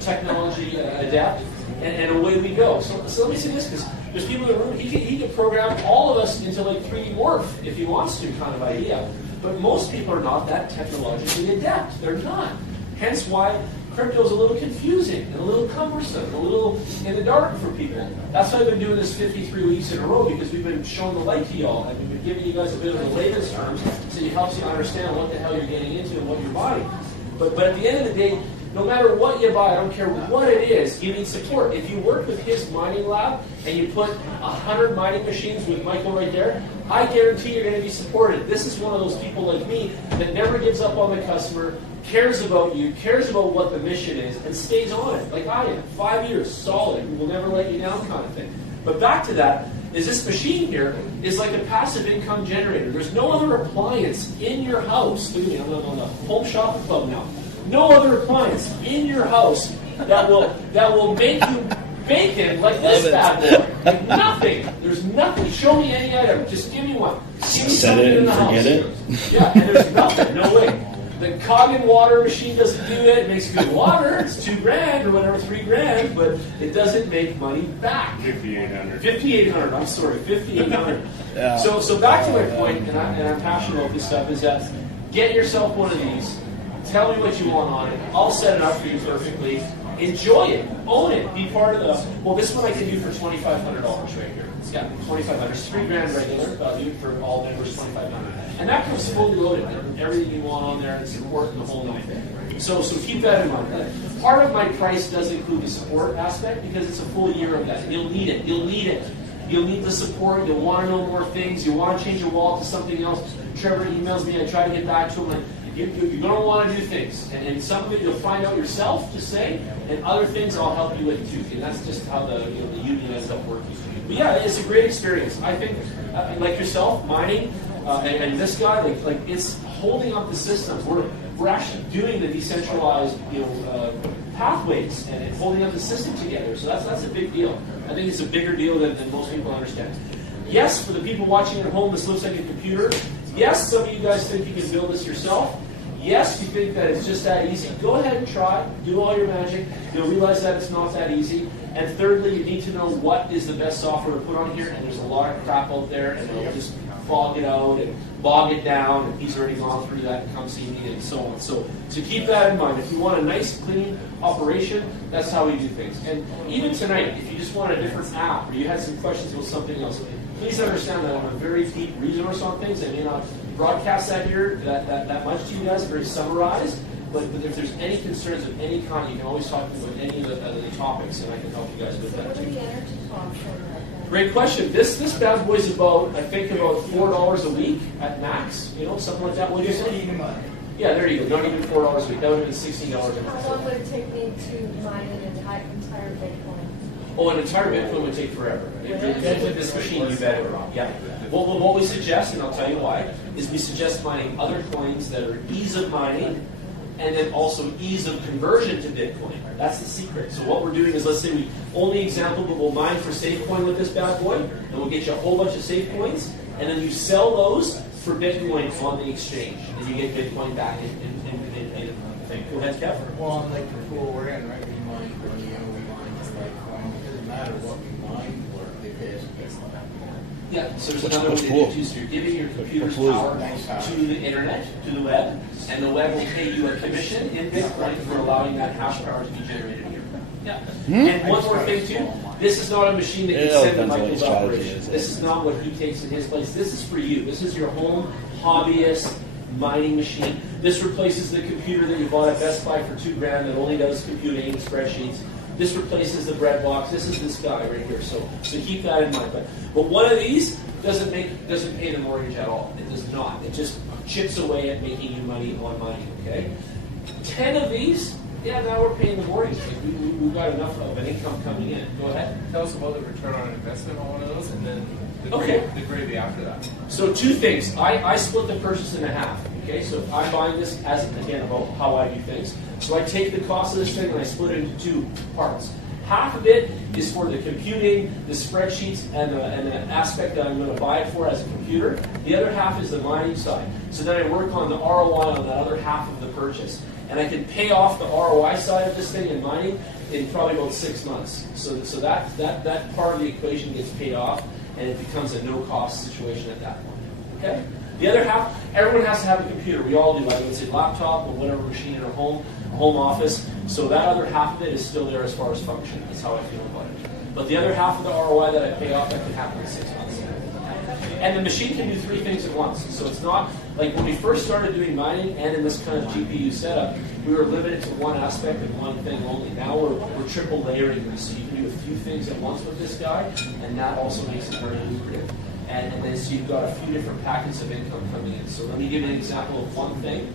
technology adept. And away we go. So let me say this, because there's people in the room, he can program all of us into like 3D Morph if he wants to kind of idea. But most people are not that technologically adept. They're not. Hence why crypto is a little confusing and a little cumbersome, a little in the dark for people. That's why I've been doing this 53 weeks in a row, because we've been showing the light to y'all, and we've been giving you guys a bit of the layman's terms so it helps you understand what the hell you're getting into and what you're buying. But at the end of the day, no matter what you buy, I don't care what it is, you need support. If you work with his mining lab and you put 100 mining machines with Michael right there, I guarantee you're going to be supported. This is one of those people like me that never gives up on the customer, cares about you, cares about what the mission is, and stays on it, like I am. 5 years, solid, we will never let you down kind of thing. But back to that, is this machine here is like a passive income generator. There's no other appliance in your house. Look at me, I'm on the Home Shopping Club now. No other appliance in your house that will make you bacon like this bad boy. Like nothing. There's nothing. Show me any item. Just give me one. Give me Set it and forget it. Yeah, and there's nothing. No way. The Coggin water machine doesn't do it. It makes good water. It's $2,000 or whatever, $3,000, but it doesn't make money back. 5,800. 5,800. I'm sorry, 5,800. Yeah. So back to my point, and I'm passionate about this stuff, is that get yourself one of these. Tell me what you want on it. I'll set it up for you perfectly. Enjoy it. Own it. Be part of the. Well, this one I can do for $2,500 right here. Yeah, $2,500. It's $3,000 regular value for all members. $2,500, and that comes fully loaded. Everything you want on there and support the whole nine. So keep that in mind. Part of my price does include the support aspect because it's a full year of that. You'll need it. You'll need it. You'll need the support. You'll want to know more things. You want to change your wallet to something else. Trevor emails me. I try to get back to him. You're going to want to do things. And some of it you'll find out yourself, just say, and other things I'll help you with too. And that's just how the union ends up working. But yeah, it's a great experience. I think, like yourself, mining, and this guy, like it's holding up the systems. We're actually doing the decentralized, pathways and holding up the system together. So that's a big deal. I think it's a bigger deal than most people understand. Yes, for the people watching at home, this looks like a computer. Yes, some of you guys think you can build this yourself. Yes, you think that it's just that easy. Go ahead and try. Do all your magic. You'll realize that it's not that easy. And thirdly, you need to know what is the best software to put on here. And there's a lot of crap out there, and they'll just fog it out and bog it down. And he's already gone through that and come see me and so on. So keep that in mind. If you want a nice, clean operation, that's how we do things. And even tonight, if you just want a different app or you had some questions about something else, please understand that I'm a very deep resource on things. I may not broadcast that here that much to you guys, very summarized. But if there's any concerns of any kind, you can always talk to me about any of the topics, and I can help you guys with that too. Great question. This bad boy's about, I think, about $4 a week at max. Something like that. What do you say? Yeah, there you go. Not even $4 a week. That would have been $16 a month. How long would it take me to mine an entire Bitcoin? Oh, an entire Bitcoin would take forever. With this machine, you bet it will. Yeah. Well, what we suggest, and I'll tell you why, is we suggest mining other coins that are ease of mining and then also ease of conversion to Bitcoin. That's the secret. So what we're doing is, let's say we only example, but we'll mine for SafeCoin with this bad boy, and we'll get you a whole bunch of SafeCoins, and then you sell those for Bitcoin on the exchange, and you get Bitcoin back in thing. Go ahead, Kev. Well, like the pool we're in, right? We mine for Bitcoin. It doesn't matter what we mine for, they pay us Bitcoin. Yeah, so there's another way to do it too. So you're giving your computer's power to the internet, to the web, and the web will pay you a commission in Bitcoin for allowing that hash power to be generated here. Yeah. And one more thing too, this is not a machine that you send to Michael's operation. This is not what he takes in his place. This is for you. This is your home hobbyist mining machine. This replaces the computer that you bought at Best Buy for $2,000 that only does computing and spreadsheets. This replaces the bread box. This is this guy right here. So keep that in mind. But one of these doesn't pay the mortgage at all. It does not. It just chips away at making you money on mining. Okay. 10 of these, yeah, now we're paying the mortgage. We've got enough of an income coming in. Go ahead. Tell us about the return on investment on one of those, and then the gravy after that. So 2 things. I split the purchase in half. Okay, so I'm buying this as, again, about how I do things. So I take the cost of this thing and I split it into 2 parts. Half of it is for the computing, the spreadsheets, and the aspect that I'm going to buy it for as a computer. The other half is the mining side. So then I work on the ROI on that other half of the purchase. And I can pay off the ROI side of this thing in mining in probably about 6 months. So that part of the equation gets paid off, and it becomes a no-cost situation at that point. Okay? The other half, everyone has to have a computer. We all do. Like, it's a laptop or whatever machine in our home office. So that other half of it is still there as far as function. That's how I feel about it. But the other half of the ROI that I pay off, that can happen in 6 months. And the machine can do 3 things at once. So it's not like when we first started doing mining and in this kind of GPU setup, we were limited to one aspect and one thing only. Now we're triple layering this. So you can do a few things at once with this guy, and that also makes it very lucrative. And then so you've got a few different packets of income coming in. So let me give you an example of one thing.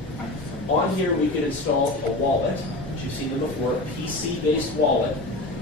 On here we could install a wallet, which you've seen them before, a PC-based wallet.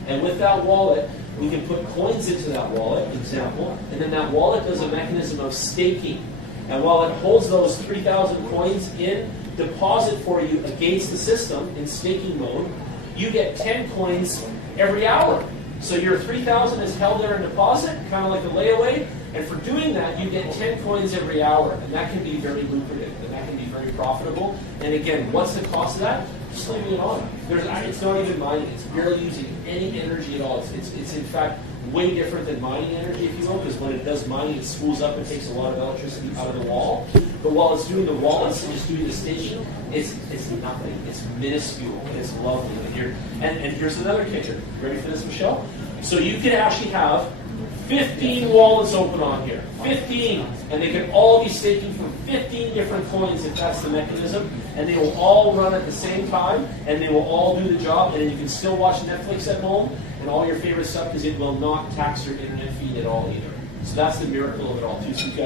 And with that wallet, we can put coins into that wallet, example, and then that wallet does a mechanism of staking. And while it holds those 3,000 coins in deposit for you against the system in staking mode, you get 10 coins every hour. So your 3,000 is held there in deposit, kind of like a layaway, and for doing that, you get 10 coins every hour, and that can be very lucrative, and that can be very profitable. And again, what's the cost of that? Just leaving it on. It's not even mining. It's barely using any energy at all. It's in fact way different than mining energy, if you will, because when it does mining, it spools up and takes a lot of electricity out of the wall. But while it's doing the wallets and just doing the staking, it's nothing. It's minuscule, and it's lovely. And here's another kicker. Ready for this, Michelle? So you can actually have 15 wallets open on here. 15. And they can all be staking from 15 different coins if that's the mechanism. And they will all run at the same time. And they will all do the job. And then you can still watch Netflix at home and all your favorite stuff because it will not tax your internet feed at all either. So that's the miracle of it all too. So you've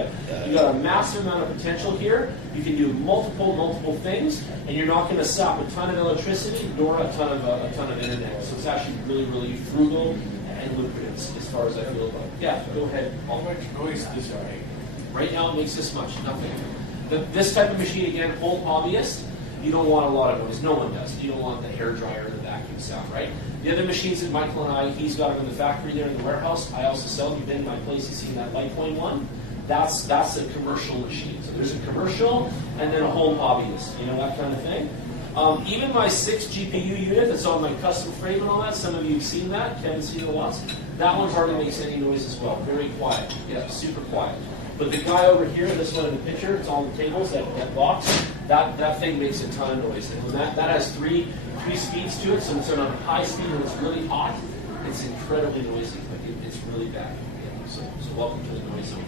got a massive amount of potential here. You can do multiple things, and you're not going to sap a ton of electricity nor a ton of internet. So it's actually really frugal and lucrative as far as I feel about it. Yeah, go ahead. How much noise does it make? Right now it makes this much, nothing. This type of machine, again, home hobbyist, you don't want a lot of noise. No one does. You don't want the hairdryer or the vacuum sound, right? The other machines that Michael and I, he's got them in the factory there in the warehouse. I also sell them. You've been in my place, you've seen that Litecoin one. That's a commercial machine. So there's a commercial and then a home hobbyist, you know, that kind of thing. Even my 6 GPU unit that's on my custom frame and all that, some of you have seen that, Kevin's seen it once. That one hardly makes any noise as well. Very quiet. Yeah, super quiet. But the guy over here, this one in the picture, it's on the tables, that box, that thing makes a ton of noise. And that has three speeds to it, so it's on a high speed when it's really hot. It's incredibly noisy, but it's really bad. Yeah, so welcome to the noise zone.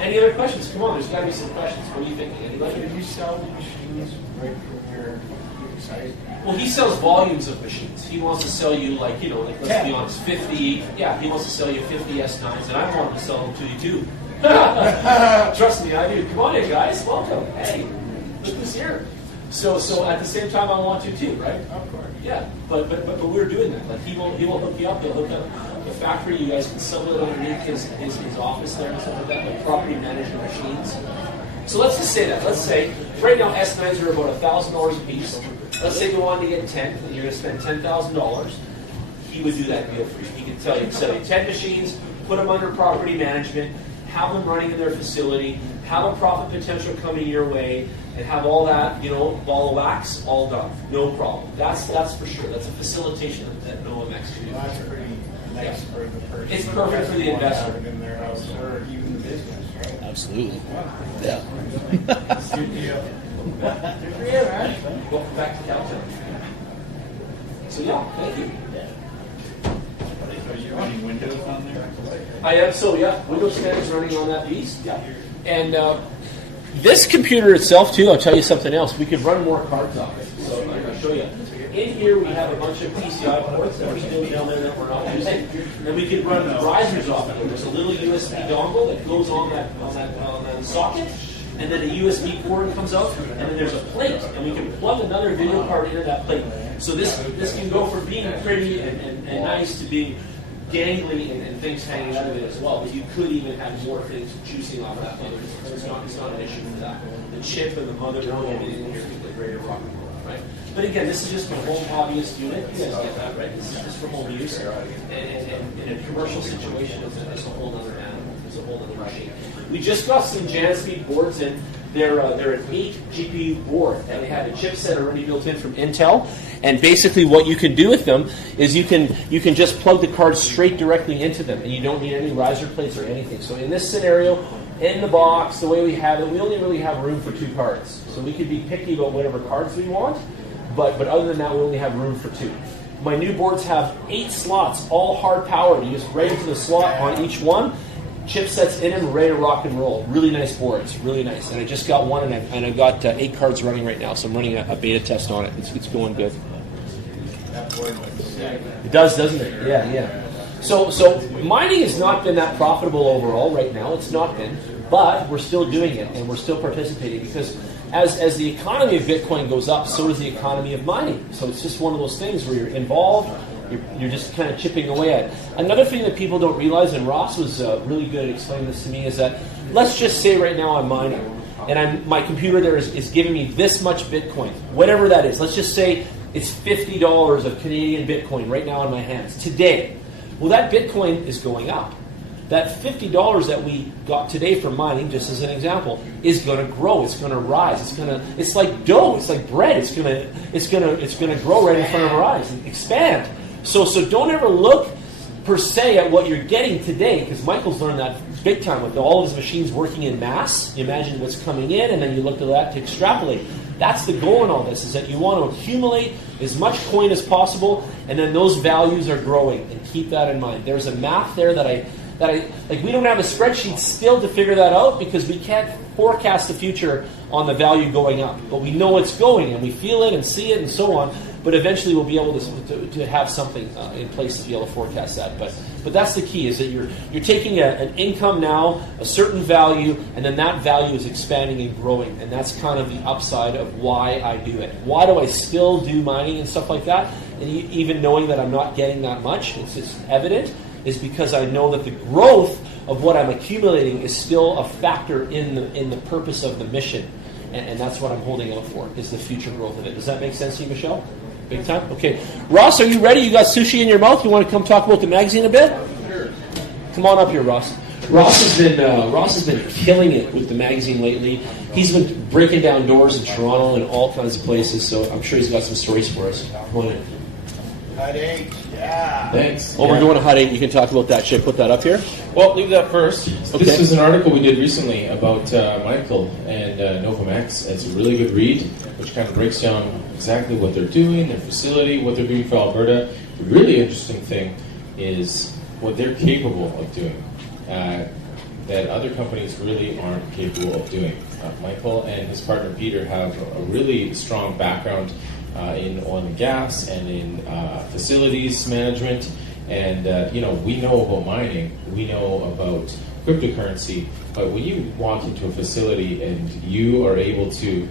Any other questions? Come on, there's got to be some questions. What are you thinking? Anybody? Did you sell the machines right from your site? Well, he sells volumes of machines. He wants to sell you, like, you know, like, let's be honest, 50. Yeah, he wants to sell you 50 S9s, and I want to sell them to you too. Trust me, I do. Come on in, guys. Welcome. Hey, look who's here. So at the same time, I want to too, right? Of course. Yeah, but we're doing that. Like he will hook you up. He'll hook up the factory. You guys can sell it underneath his office there and stuff like that, like property management machines. So let's just say that. Let's say right now S9s are about $1,000 a piece. Let's say you wanted to get 10, and you're going to spend $10,000. He would do that deal for you. He could sell you 10 machines, put them under property management, have them running in their facility, have a profit potential coming your way, and have all that, you know, ball of wax all done. No problem. That's for sure. That's a facilitation that no OMX can do. Well, that's pretty nice for the person. It's perfect for the investor. In their house or even the business, right? Absolutely. Yeah. Good deal. Good for you, man. Welcome back to Calton. So yeah, thank you. Are you running Windows on there? I am, so yeah, Windows 10 is running on that beast. Yeah. And this computer itself, too, I'll tell you something else. We could run more cards off it. So I'll show you. In here, we have a bunch of PCI ports that are still down there that we're not using. And we could run risers off it. There's a little USB dongle that goes on that socket. And then a USB cord comes out, and then there's a plate, and we can plug another video card into that plate. So this can go from being pretty and nice to being gangly and things hanging out of it as well. But you could even have more things juicing off that mother. It's not an issue for that. The chip and the motherboard and everything in here is like ready to rock and roll, right? But again, this is just a home hobbyist unit. You guys get that, right? This is just for home use. And in a commercial situation, it's a whole other animal. It's a whole other machine. We just got some Janspeed boards in. They're an 8 GPU board, and they have a chipset already built in from Intel. And basically, what you can do with them is you can just plug the cards straight directly into them, and you don't need any riser plates or anything. So in this scenario, in the box, the way we have it, we only really have room for 2 cards. So we could be picky about whatever cards we want, but other than that, we only have room for 2. My new boards have 8 slots, all hard powered. You just right into the slot on each one. Chipsets in them, ready to rock and roll. Really nice boards, really nice. And I just got one, and I've got 8 cards running right now, so I'm running a beta test on it. It's going good. It does, doesn't it? Yeah. So mining has not been that profitable overall right now. It's not been, but we're still doing it, and we're still participating because as the economy of Bitcoin goes up, so does the economy of mining. So it's just one of those things where you're involved. You're just kind of chipping away at it. Another thing that people don't realize, and Ross was really good at explaining this to me, is that let's just say right now I'm mining, and my computer there is giving me this much Bitcoin, whatever that is. Let's just say it's $50 of Canadian Bitcoin right now in my hands today. Well, that Bitcoin is going up. That $50 that we got today from mining, just as an example, is going to grow. It's going to rise. It's like dough. It's like bread. It's going to grow right in front of our eyes and expand. So don't ever look per se at what you're getting today, because Michael's learned that big time with all of his machines working in mass. You imagine what's coming in, and then you look at that to extrapolate. That's the goal in all this, is that you want to accumulate as much coin as possible, and then those values are growing, and keep that in mind. There's a math there that I like. We don't have a spreadsheet still to figure that out because we can't forecast the future on the value going up, but we know it's going, and we feel it and see it and so on. But eventually we'll be able to have something in place to be able to forecast that. But But that's the key, is that you're taking an income now, a certain value, and then that value is expanding and growing. And that's kind of the upside of why I do it. Why do I still do mining and stuff like that? And even knowing that I'm not getting that much, it's just evident, is because I know that the growth of what I'm accumulating is still a factor in the purpose of the mission. And that's what I'm holding out for, is the future growth of it. Does that make sense to you, Michelle? Big time? Okay. Ross, are you ready? You got sushi in your mouth? You want to come talk about the magazine a bit? Sure. Come on up here, Ross. Ross has been killing it with the magazine lately. He's been breaking down doors in Toronto and all kinds of places, so I'm sure he's got some stories for us. Come on in. Hut 8, yeah. Thanks. Well, we're doing a Hut 8. You can talk about that. Should I put that up here? Well, leave that first. Okay. This was an article we did recently about Michael and Novamax. It's a really good read, which kind of breaks down exactly what they're doing, their facility, what they're doing for Alberta. The really interesting thing is what they're capable of doing that other companies really aren't capable of doing. Michael and his partner Peter have a really strong background in oil and gas and in facilities management, and we know about mining, we know about cryptocurrency, but when you walk into a facility and you are able to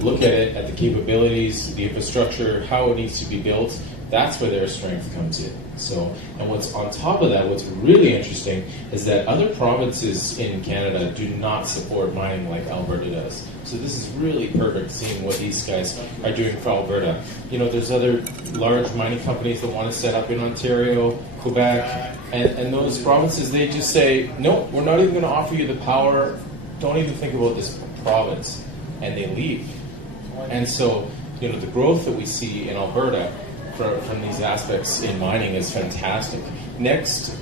look at it, at the capabilities, the infrastructure, how it needs to be built, that's where their strength comes in. So, and what's on top of that, what's really interesting is that other provinces in Canada do not support mining like Alberta does. So this is really perfect, seeing what these guys are doing for Alberta. There's other large mining companies that want to set up in Ontario, Quebec, and those provinces, they just say, no, we're not even going to offer you the power, don't even think about this province, and they leave. And so, the growth that we see in Alberta from these aspects in mining is fantastic. Next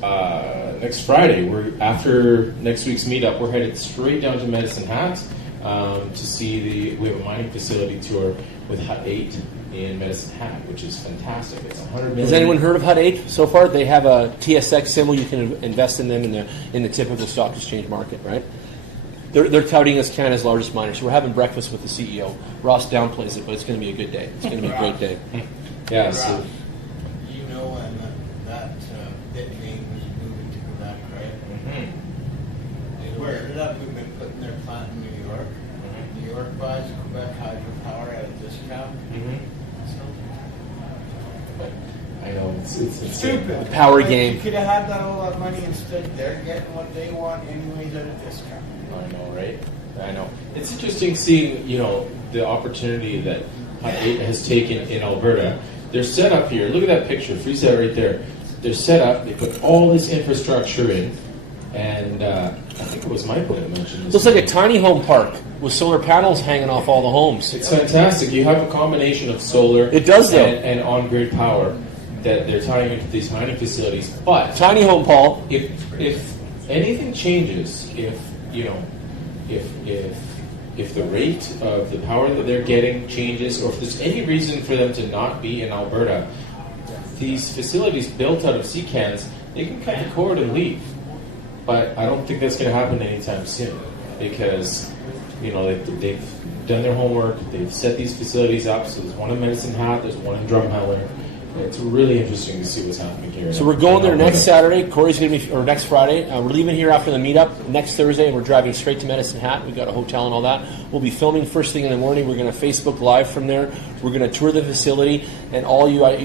Friday, after next week's meetup, we're headed straight down to Medicine Hat to see we have a mining facility tour with Hut 8 in Medicine Hat, which is fantastic. It's 100 million. Has anyone heard of Hut 8 so far? They have a TSX symbol. You can invest in them in the typical stock exchange market, right? They're touting us Canada's largest miner. So we're having breakfast with the CEO. Ross downplays it, but it's going to be a good day. It's going to be a great day. Yeah. So, when that Bitcoin was moving to Quebec, right? Where ended up, we've been putting their plant in New York. New York buys Quebec hydropower at a discount. I know it's stupid. The power game. You could have had that all that money instead. They're getting what they want anyways at a discount. I know, right? I know. It's interesting seeing, the opportunity that Hut 8 has taken in Alberta. They're set up here. Look at that picture. Freeze that right there. They're set up. They put all this infrastructure in, and I think it was Michael that mentioned this. Looks like a tiny home park with solar panels hanging off all the homes. It's fantastic. You have a combination of solar. It does, though. And on-grid power that they're tying into these mining facilities. But tiny home, Paul. If anything changes, if the rate of the power that they're getting changes, or if there's any reason for them to not be in Alberta, these facilities built out of sea cans, they can cut the cord and leave. But I don't think that's going to happen anytime soon, because they've done their homework, they've set these facilities up. So there's one in Medicine Hat, there's one in Drumheller. It's really interesting to see what's happening here. So we're going there next Saturday. Corey's going to be, or next Friday. We're leaving here after the meetup next Thursday, and we're driving straight to Medicine Hat. We've got a hotel and all that. We'll be filming first thing in the morning. We're going to Facebook Live from there. We're going to tour the facility, and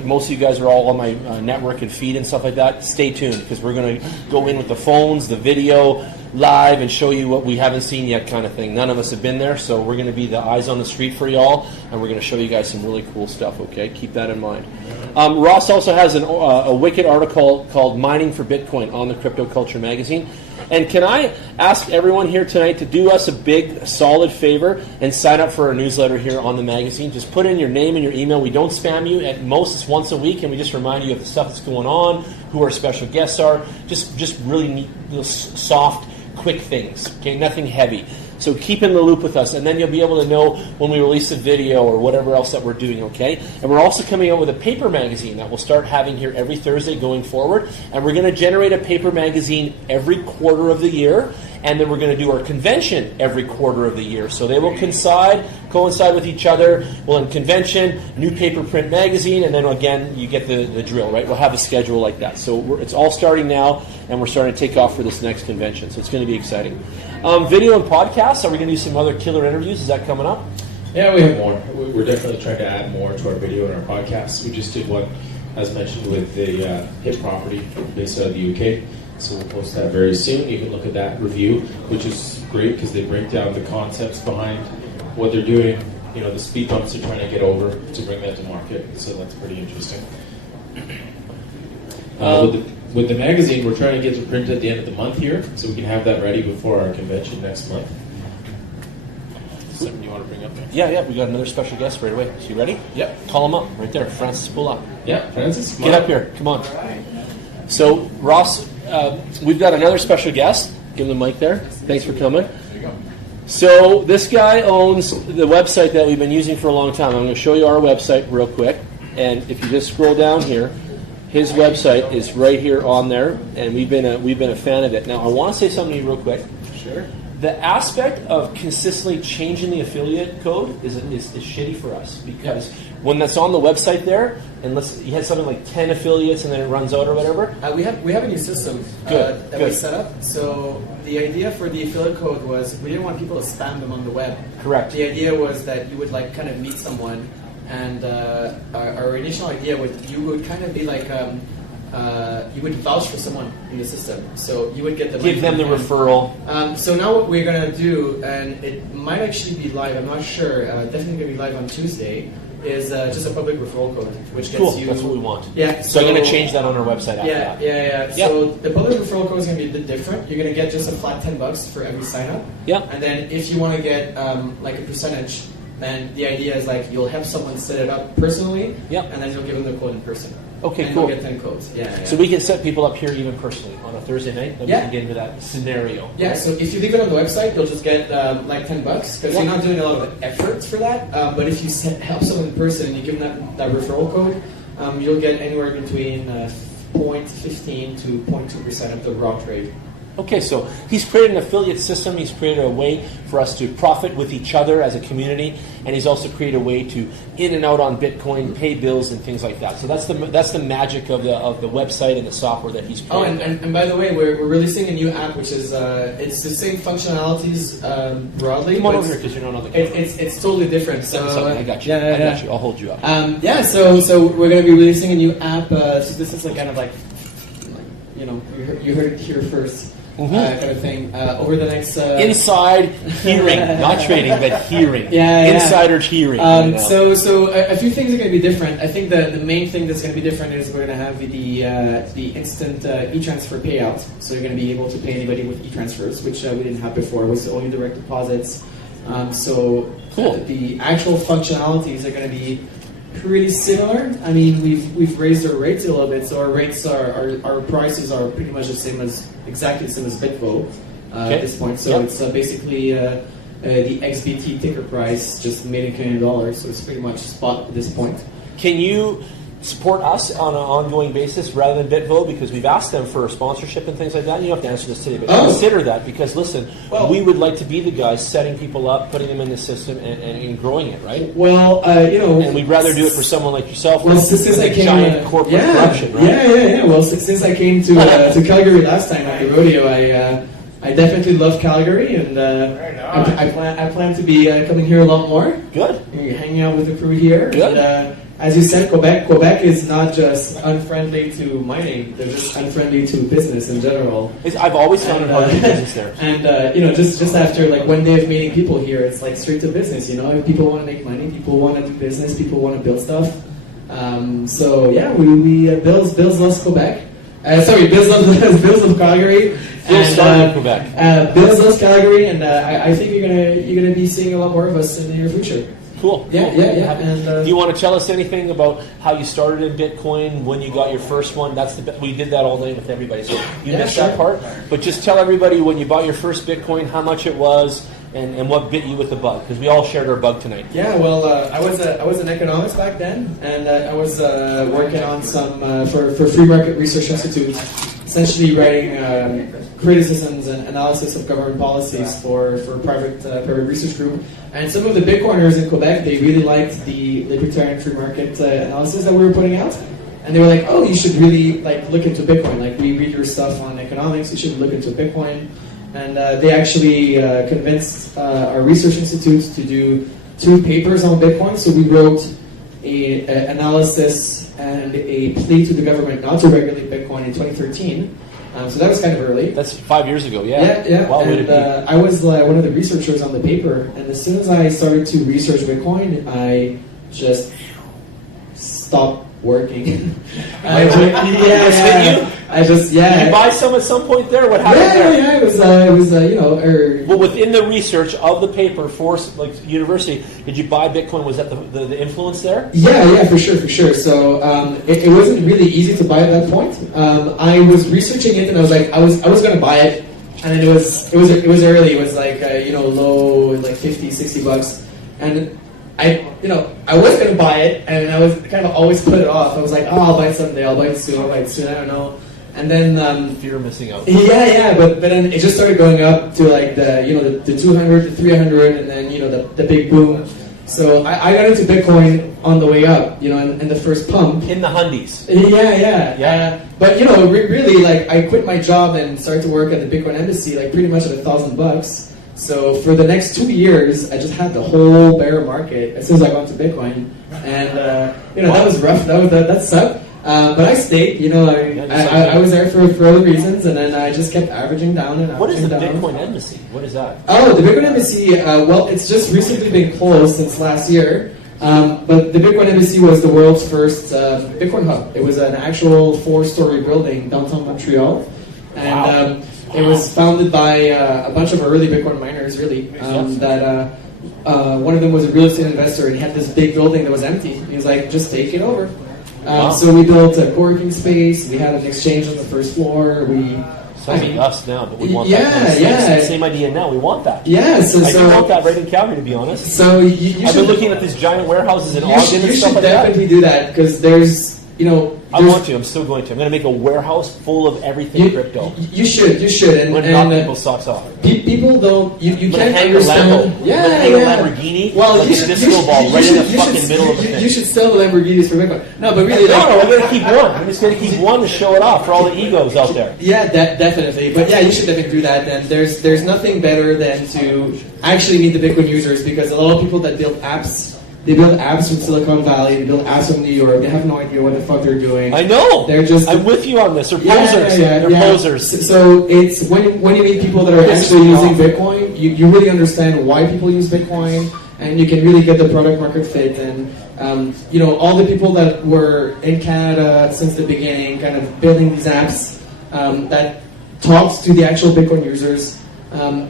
most of you guys are all on my network and feed and stuff like that. Stay tuned, because we're going to go in with the phones, the video, live, and show you what we haven't seen yet, kind of thing. None of us have been there, so we're going to be the eyes on the street for y'all, and we're going to show you guys some really cool stuff. Okay, keep that in mind. Ross also has a wicked article called "Mining for Bitcoin" on the Crypto Culture magazine. And can I ask everyone here tonight to do us a big, solid favor and sign up for our newsletter here on the magazine? Just put in your name and your email. We don't spam you. At most, it's once a week, and we just remind you of the stuff that's going on, who our special guests are. Just really neat, little soft, quick things. Okay, nothing heavy. So keep in the loop with us, and then you'll be able to know when we release a video or whatever else that we're doing, okay? And we're also coming out with a paper magazine that we'll start having here every Thursday going forward, and we're going to generate a paper magazine every quarter of the year, and then we're going to do our convention every quarter of the year. So they will coincide with each other. We'll have convention, new paper print magazine, and then again, you get the drill, right? We'll have a schedule like that. So it's all starting now, and we're starting to take off for this next convention. So it's going to be exciting. Video and podcasts, are we going to do some other killer interviews? Is that coming up? Yeah, we have more. We're definitely trying to add more to our video and our podcasts. We just did one, as mentioned, with the hip property based out of the UK. So we'll post that very soon. You can look at that review, which is great because they break down the concepts behind what they're doing, you know, the speed bumps they're trying to get over to bring that to market. So that's pretty interesting. With the magazine, we're trying to get to print at the end of the month here, so we can have that ready before our convention next month. Something you want to bring up there? Yeah, we got another special guest right away. So you ready? Yep. Call him up right there. Francis, pull up. Yeah, Francis, get up here. Come on. So, Ross, we've got another special guest. Give him the mic there. Thanks for coming. There you go. So, this guy owns the website that we've been using for a long time. I'm going to show you our website real quick. And if you just scroll down here, his website is right here on there, and we've been a fan of it. Now, I want to say something to you real quick. Sure. The aspect of consistently changing the affiliate code is shitty for us, because when that's on the website there, unless you had something like 10 affiliates and then it runs out or whatever. We have a new system that we set up. So the idea for the affiliate code was we didn't want people to spam them on the web. Correct. The idea was that you would like kind of meet someone, and our initial idea was you would kind of be like you would vouch for someone in the system. So you would get the give them the referral. So now what we're going to do, and it might actually be live, I'm not sure, definitely going to be live on Tuesday, is just a public referral code, which gets you... That's what we want. Yeah. So I'm going to change that on our website after that. Yeah. So the public referral code is going to be a bit different. You're going to get just a flat $10 for every sign up. Yeah. And then if you want to get like a percentage, then the idea is like you'll have someone set it up personally, and then you'll give them the code in person. Okay, and cool. You'll get 10 codes. Yeah. So we can set people up here even personally on a Thursday night, then we Yeah. can get into that scenario. Yeah, so if you leave it on the website, you'll just get like $10 because you're not doing a lot of effort for that. But if you help someone in person and you give them that referral code, you'll get anywhere between 0.15 to 0.2% of the raw trade. Okay, so he's created an affiliate system. He's created a way for us to profit with each other as a community, and he's also created a way to in and out on Bitcoin, pay bills, and things like that. So that's the magic of the website and the software that he's created. Oh, and by the way, we're releasing a new app, which is it's the same functionalities broadly. Come on over here because you're not on the camera. It's totally different. So I got you. Yeah. I got you. I'll hold you up. So we're going to be releasing a new app. So this is like kind of like you heard it here first. Kind of thing over the next inside hearing, not trading, but hearing. Insider hearing. So a few things are going to be different. I think the main thing that's going to be different is we're going to have the instant e-transfer payout. So you're going to be able to pay anybody with e-transfers, which we didn't have before. It was only direct deposits. So cool. The actual functionalities are going to be pretty similar. I mean, we've raised our rates a little bit, so our rates our prices are pretty much exactly the same as Bitvo at this point. So it's basically the XBT ticker price just made in Canadian dollars, so it's pretty much spot at this point. Can you support us on an ongoing basis rather than Bitvo, because we've asked them for sponsorship and things like that? You don't have to answer this today, but consider that, because listen, we would like to be the guys setting people up, putting them in the system, and growing it, right? Well, and we'd rather do it for someone like yourself. Well, since I came, giant corporate corruption, right? Yeah. Well, since I came to Calgary last time at the rodeo, I definitely love Calgary, and I plan to be coming here a lot more. Good. Hanging out with the crew here. Good. And, as you said, Quebec is not just unfriendly to mining; they're just unfriendly to business in general. I've always found it hard to do business there. And just after like one day of meeting people here, it's like straight to business. If people want to make money, people want to do business, people want to build stuff. So yeah, we Bills loves Quebec. Bills love Calgary. Bills started in Quebec. Bills loves Calgary, and I think you're gonna be seeing a lot more of us in the near future. Cool. Yeah. And do you want to tell us anything about how you started in Bitcoin, when you got your first one? We did that all night with everybody, so you missed that part. But just tell everybody when you bought your first Bitcoin, how much it was, and what bit you with the bug, because we all shared our bug tonight. Yeah, well, I was an economist back then, and I was working on some for Free Market Research Institute essentially writing criticisms and analysis of government policies for private research group. And some of the Bitcoiners in Quebec, they really liked the libertarian free market analysis that we were putting out. And they were like, oh, you should really look into Bitcoin. Like, we read your stuff on economics, you should look into Bitcoin. And they actually convinced our research institutes to do 2 papers on Bitcoin. So we wrote a analysis and a plea to the government not to regulate Bitcoin in 2013. So that was kind of early. That's 5 years ago, yeah. Yeah. Wow, and I was one of the researchers on the paper. And as soon as I started to research Bitcoin, I just stopped working. Did you buy some at some point there? What happened there? Yeah. It was Well, within the research of the paper for university, did you buy Bitcoin? Was that the influence there? Yeah, for sure. So it wasn't really easy to buy at that point. I was researching it, and I was like, I was going to buy it, and then it was early. It was like low, like $50-$60, and I was going to buy it, and I was kind of always put it off. I was like, oh, I'll buy it someday. I'll buy it soon. I don't know. And then fear of missing out. Yeah, but then it just started going up to like the 200, the 300, and then the big boom. So I got into Bitcoin on the way up, in the first pump. In the hundies. Yeah. But really, like, I quit my job and started to work at the Bitcoin embassy, like pretty much at $1,000. So for the next 2 years, I just had the whole bear market as soon as I got into Bitcoin, and that was rough. That sucked. But I stayed. I was there for other reasons, and then I just kept averaging down and What is the down. Bitcoin Embassy? What is that? Oh, the Bitcoin Embassy. Well, it's just recently been closed since last year. But the Bitcoin Embassy was the world's first Bitcoin hub. It was an actual 4-story building downtown Montreal, and it was founded by a bunch of early Bitcoin miners. Really, one of them was a real estate investor, and he had this big building that was empty. He was like, "Just take it over." So we built a co-working space. We had an exchange on the first floor. Sounds like us now, but we want that. Yeah. Same idea now. We want that. Yeah, I do want that right in Calgary, to be honest. So I've been looking at these giant warehouses in Ogden and stuff like that. You should definitely do that, because there's. I want to. I'm still going to. I'm going to make a warehouse full of everything crypto. You should. I'm going to knock people's socks off. People don't. You can't hang understand. I'm going to hang a Lamborghini. Well, like a disco ball right in the fucking middle of the thing. You should sell the Lamborghinis for Bitcoin. No, but really, I'm going to keep one. I'm just going to keep one to show it off for all the egos out there. Yeah, definitely. But yeah, you should definitely do that. And there's nothing better than to actually meet the Bitcoin users, because a lot of people that build apps. They build apps from Silicon Valley. They build apps from New York. They have no idea what the fuck they're doing. I know. They're just. I'm with you on this. They're posers. They're posers. So it's when you meet people that are actually using Bitcoin, you really understand why people use Bitcoin, and you can really get the product market fit. And all the people that were in Canada since the beginning, kind of building these apps that talks to the actual Bitcoin users.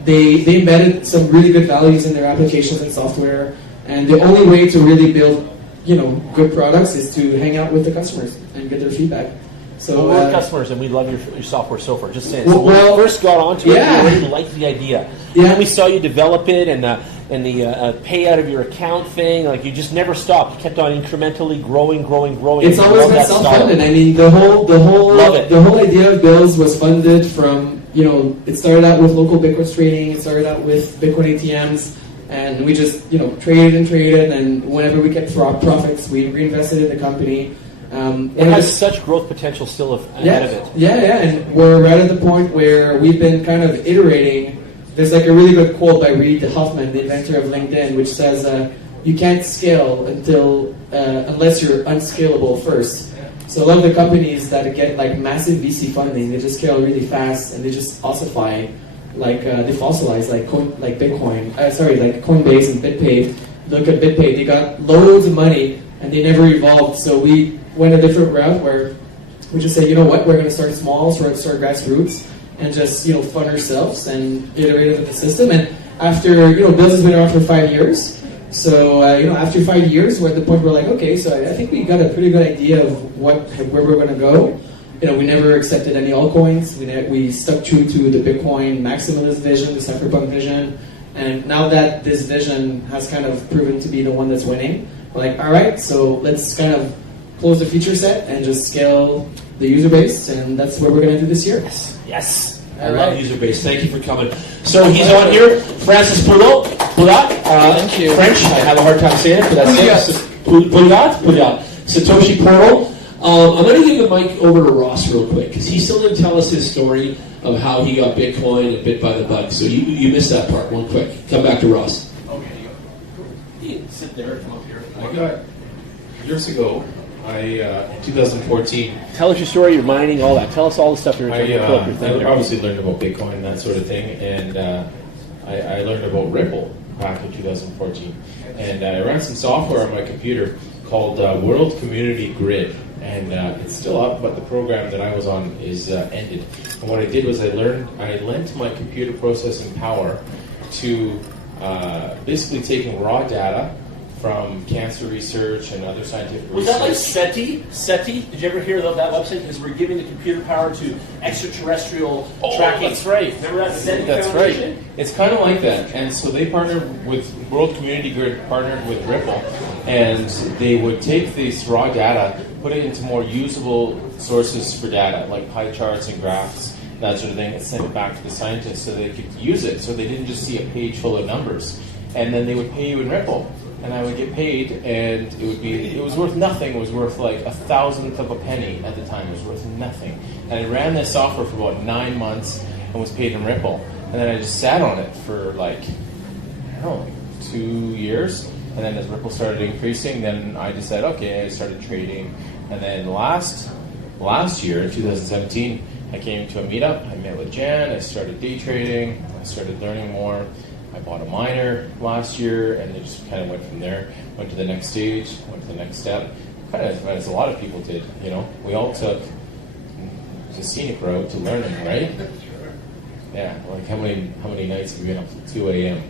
They embedded some really good values in their applications and software. And the only way to really build, good products is to hang out with the customers and get their feedback. So we're customers, and we love your software so far. Just saying. So when we first got onto it, we already liked the idea. And then we saw you develop it, and the pay out of your account thing. Like, you just never stopped. You kept on incrementally growing. It's always been self-funded. I mean, the whole idea of Bills was funded from. It started out with local Bitcoin trading. It started out with Bitcoin ATMs. And we just, traded, and whenever we get profits, we reinvested in the company. It has such growth potential still ahead of it. Yeah, and we're right at the point where we've been kind of iterating. There's like a really good quote by Reid Hoffman, the inventor of LinkedIn, which says, you can't scale unless you're unscalable first. So a lot of the companies that get like massive VC funding, they just scale really fast, and they just ossify. Like they fossilize, like Bitcoin. Like Coinbase and BitPay. Look at BitPay; they got loads of money and they never evolved. So we went a different route where we just say, you know what, we're going to start small, start grassroots, and just fund ourselves and iterate with the system. And after Bills has been around for 5 years, so after 5 years, we're at the point where we're like, okay, so I think we got a pretty good idea of where we're going to go. We never accepted any altcoins. We stuck true to the Bitcoin maximalist vision, the cypherpunk vision. And now that this vision has kind of proven to be the one that's winning, we're like, all right, so let's kind of close the feature set and just scale the user base, and that's what we're going to do this year. Yes. I love user base. Thank you for coming. So he's on here. Francis Poulat. Thank you. French. I have a hard time saying it, but that's it. Poulat. Satoshi Portal. I'm going to give the mic over to Ross real quick because he's still going to tell us his story of how he got Bitcoin and bit by the bug. So you missed that part. One quick. Come back to Ross. Okay. You sit there. Come up here. I got years ago. In 2014. Tell us your story, your mining, all that. Tell us all the stuff you're doing. I obviously learned about Bitcoin and that sort of thing, and I learned about Ripple back in 2014. And I ran some software on my computer called World Community Grid, and it's still up, but the program that I was on is ended. And what I did was I lent my computer processing power to basically taking raw data from cancer research and other scientific research. Was that like SETI? SETI? Did you ever hear of that website? Because we're giving the computer power to extraterrestrial tracking. That's right. Remember that SETI That's Foundation? right. It's kind of like that. And so they partnered with World Community Grid, partnered with Ripple, and they would take this raw data, put it into more usable sources for data, like pie charts and graphs, that sort of thing, and send it back to the scientists so they could use it, so they didn't just see a page full of numbers. And then they would pay you in Ripple. And I would get paid, and it was worth nothing. It was worth like 1,000th of a penny at the time. It was worth nothing. And I ran this software for about 9 months and was paid in Ripple. And then I just sat on it for like, I don't know, 2 years. And then as Ripple started increasing, then I decided, okay, I started trading. And then last year, in 2017, I came to a meetup. I met with Jan. I started day trading. I started learning more. I bought a miner last year, and it just kind of went from there. Went to the next stage, went to the next step. Kind of as a lot of people did, you know. We all took the scenic route to learning, right? Yeah, like how many nights have you been up till 2 a.m.,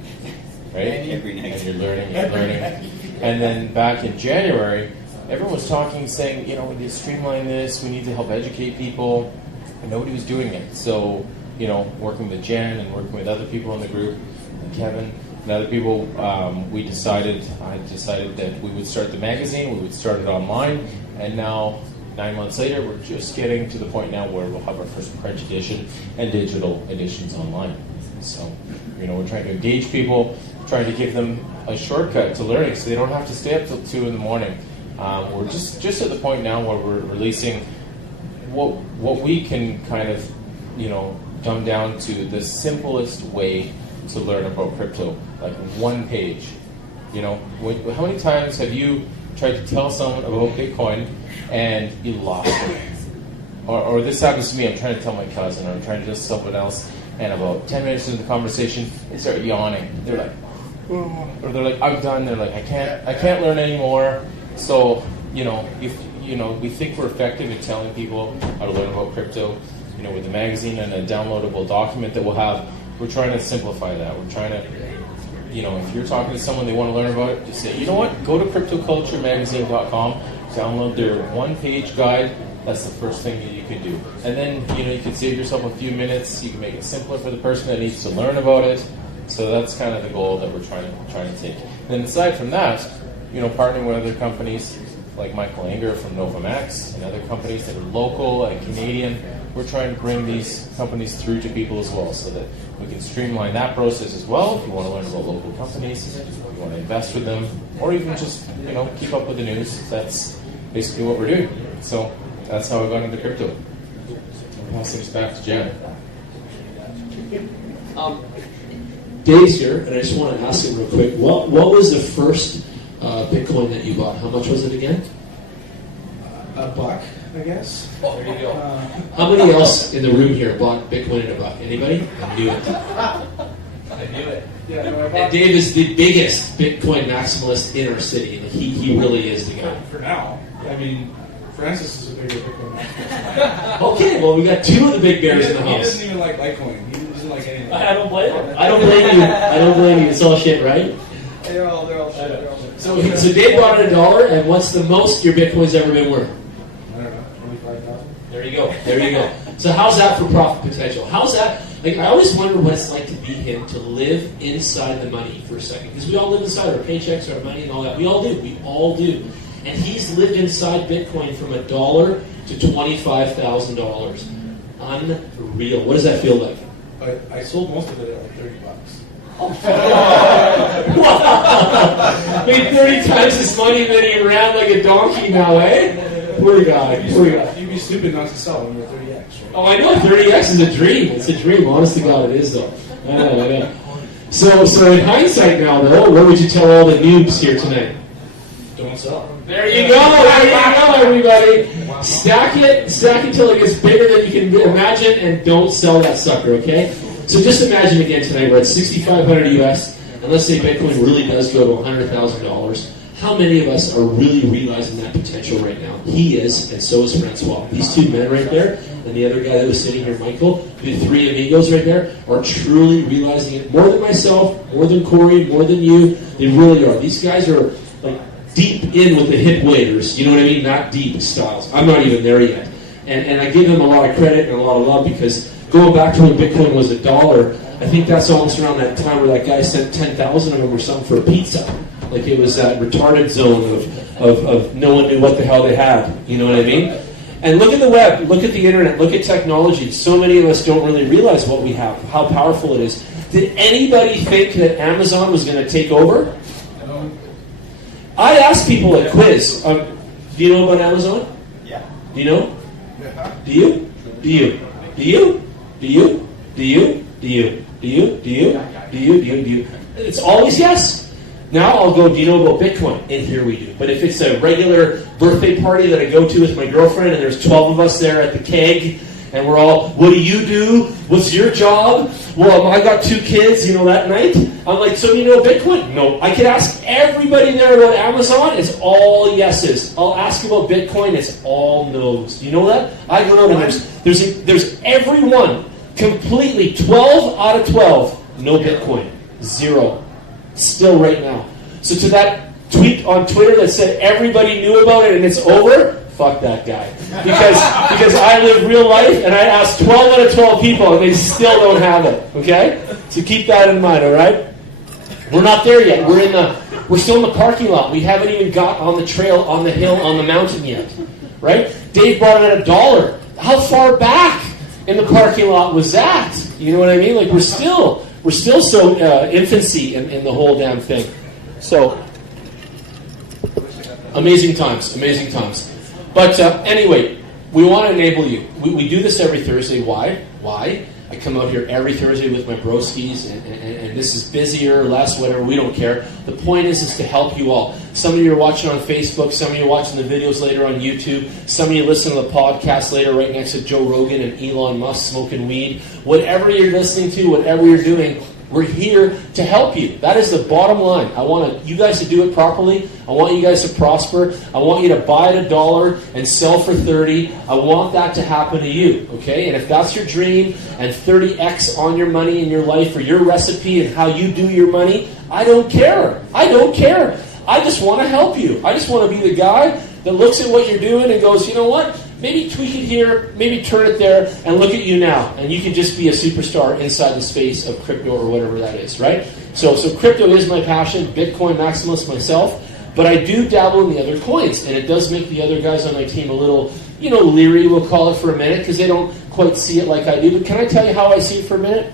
right? Every night. And you're learning. And then back in January, everyone was talking, saying, you know, we need to streamline this, we need to help educate people, and nobody was doing it. So, you know, working with Jen and working with other people in the group, Kevin and other people, I decided that we would start the magazine, we would start it online, and now 9 months later we're just getting to the point now where we'll have our first print edition and digital editions online. So, you know, we're trying to engage people, trying to give them a shortcut to learning so they don't have to stay up till 2 in the morning. We're just at the point now where we're releasing what we can kind of, you know, dumb down to the simplest way to learn about crypto, like one page. You know, how many times have you tried to tell someone about Bitcoin and you lost it? Or this happens to me, I'm trying to tell my cousin, or I'm trying to tell someone else, and about 10 minutes into the conversation, they start yawning. They're like, or they're like, I'm done. They're like, I can't learn anymore. So, you know, we think we're effective in telling people how to learn about crypto, you know, with the magazine and a downloadable document that we'll have. We're trying to simplify that. We're trying to, you know, if you're talking to someone, they want to learn about it, just say, you know what, go to cryptoculturemagazine.com, download their one-page guide. That's the first thing that you can do. And then, you know, you can save yourself a few minutes. You can make it simpler for the person that needs to learn about it. So that's kind of the goal that we're trying to take. And then aside from that, you know, partnering with other companies like Michael Anger from Novamax and other companies that are local and Canadian, we're trying to bring these companies through to people as well so that we can streamline that process as well. If you want to learn about local companies, if you want to invest with them, or even just, you know, keep up with the news, that's basically what we're doing. So that's how I got into crypto. I'll pass things back to Jen. Dave's here, and I just want to ask him real quick, what was the first Bitcoin that you bought? How much was it again? $1, I guess. Oh, there you go. How many else in the room here bought Bitcoin in $1? Anybody? I knew it. I knew it. Yeah, And Dave is the biggest Bitcoin maximalist in our city. And he really is the guy. For now. I mean, Francis is a bigger Bitcoin maximalist. Okay, well, we got two of the big bears in the He house. doesn't even like Litecoin. He doesn't like anything. I don't blame him. I don't blame you. I don't blame you. It's all shit, right? They're all shit. So Dave bought it $1, and what's the most your Bitcoin's ever been worth? I don't know, 25,000. There you go. There you go. So how's that for profit potential? How's that? Like, I always wonder what it's like to be him, to live inside the money for a second. Because we all live inside our paychecks, our money, and all that. We all do. We all do. And he's lived inside Bitcoin from $1 to $25,000. Unreal. What does that feel like? I sold most of it at like $30. Wow. Made 30 times his money and then he ran like a donkey now, eh? Poor guy. Poor guy. You'd be stupid not to sell when you're 30x. Right? Oh, I know. 30x is a dream. It's a dream. Honest to God, it is, though. I know. So in hindsight now, though, what would you tell all the noobs here tonight? Don't sell. There you go. There you go, everybody. Stack it till it gets bigger than you can imagine, and don't sell that sucker, okay? So just imagine again tonight, we're at 6,500 US, and let's say Bitcoin really does go to $100,000. How many of us are really realizing that potential right now? He is, and so is Francois. These two men right there, and the other guy that was sitting here, Michael, the three amigos right there, are truly realizing it more than myself, more than Corey, more than you. They really are. These guys are like deep in with the hip waders, you know what I mean? Not deep styles. I'm not even there yet. And I give them a lot of credit and a lot of love because going back to when Bitcoin was $1, I think that's almost around that time where that guy sent 10,000 of them or something for a pizza. Like it was that retarded zone of no one knew what the hell they had. You know what I mean? And look at the web, look at the internet, look at technology. So many of us don't really realize what we have, how powerful it is. Did anybody think that Amazon was going to take over? I asked people at Quiz, do you know about Amazon? Yeah. Do you know? Do you? Do you? Do you? Do you? Do you? Do you? Do you? Do you? Do you? Do you? It's always yes. Now I'll go, do you know about Bitcoin? And here we do. But if it's a regular birthday party that I go to with my girlfriend and there's 12 of us there at the keg and we're all, what do you do? What's your job? Well, I got 2 kids, that night. I'm like, so you know Bitcoin? No. I could ask everybody there about Amazon. It's all yeses. I'll ask about Bitcoin. It's all no's. Do you know that? I go out and there's everyone completely 12 out of 12 no Bitcoin. 0. Still right now. So to that tweet on Twitter that said everybody knew about it and it's over, fuck that guy. Because I live real life and I asked 12 out of 12 people and they still don't have it. Okay? So keep that in mind, alright? We're not there yet. We're still in the parking lot. We haven't even got on the trail, on the hill, on the mountain yet. Right? Dave bought it at $1. How far back in the parking lot was that? You know what I mean? Like we're still so infancy in the whole damn thing. So, amazing times. But anyway, we want to enable you. We do this every Thursday. Why? I come out here every Thursday with my broskies, and this is busier, less, whatever, we don't care. The point is to help you all. Some of you are watching on Facebook, some of you are watching the videos later on YouTube, some of you listen to the podcast later right next to Joe Rogan and Elon Musk smoking weed. Whatever you're listening to, whatever you're doing, we're here to help you. That is the bottom line. I want you guys to do it properly. I want you guys to prosper. I want you to buy at $1 and sell for 30. I want that to happen to you, okay? And if that's your dream and 30x on your money in your life or your recipe and how you do your money, I don't care. I just want to help you. I just want to be the guy that looks at what you're doing and goes, you know what? Maybe tweak it here, maybe turn it there, and look at you now. And you can just be a superstar inside the space of crypto or whatever that is, right? So crypto is my passion, Bitcoin maximalist myself, but I do dabble in the other coins, and it does make the other guys on my team a little, leery, we'll call it for a minute, because they don't quite see it like I do. But can I tell you how I see it for a minute?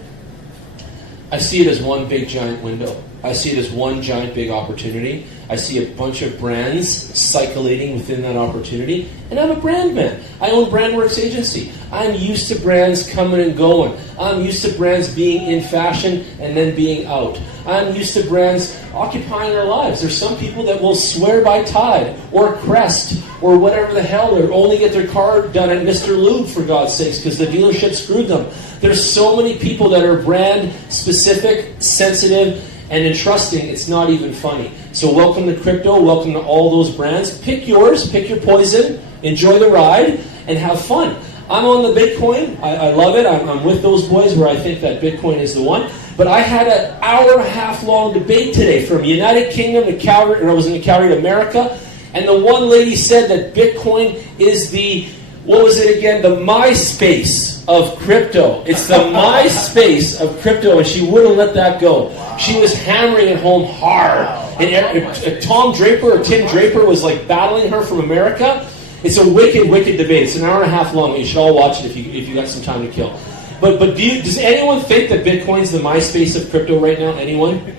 I see it as one big giant window. I see it as one giant big opportunity. I see a bunch of brands cycling within that opportunity. And I'm a brand man. I own BrandWorks Agency. I'm used to brands coming and going. I'm used to brands being in fashion and then being out. I'm used to brands occupying their lives. There's some people that will swear by Tide or Crest or whatever the hell. They only get their car done at Mr. Lube, for God's sakes, because the dealership screwed them. There's so many people that are brand specific, sensitive, and entrusting, it's not even funny. So welcome to crypto, welcome to all those brands. Pick yours, pick your poison, enjoy the ride, and have fun. I'm on the Bitcoin. I love it. I'm with those boys where I think that Bitcoin is the one. But I had an hour-and-a-half long debate today from United Kingdom to Calgary, or I was in Calgary to America, and the one lady said that Bitcoin is the, what was it again? The MySpace of crypto. It's the MySpace of crypto, and she wouldn't let that go. She was hammering it home hard. And Tom Draper or Tim Draper was like battling her from America. It's a wicked, wicked debate. It's an hour and a half long. You should all watch it if you got some time to kill. But does anyone think that Bitcoin's the MySpace of crypto right now? Anyone?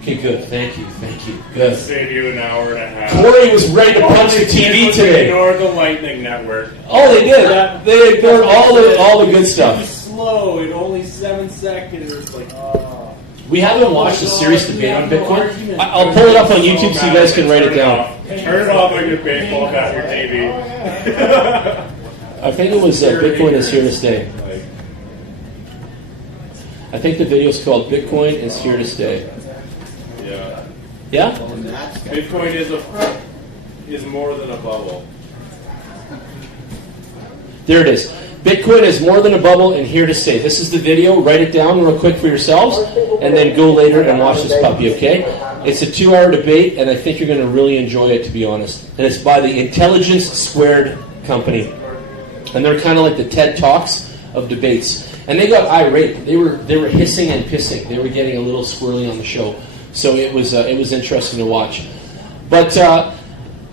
Okay, good. Thank you. Good. Save you an hour and a half. Corey was ready to punch the TV today. Ignore the Lightning Network. Oh, they did. They ignored all the good stuff. Too slow. In only 7 seconds. It's like, oh. We haven't watched a serious debate on Bitcoin. I'll pull it up on YouTube so you guys can write it down. Turn it off like your baseball bat your TV. I think it was Bitcoin is here to stay. I think the video is called Bitcoin is here to stay. Yeah. Yeah? Bitcoin is more than a bubble. There it is. Bitcoin is more than a bubble and here to stay. This is the video. Write it down real quick for yourselves and then go later and watch this puppy, okay? It's a 2-hour debate and I think you're going to really enjoy it, to be honest. And it's by the Intelligence Squared Company. And they're kind of like the TED Talks of debates. And they got irate. They were hissing and pissing. They were getting a little squirrely on the show. So it was interesting to watch. But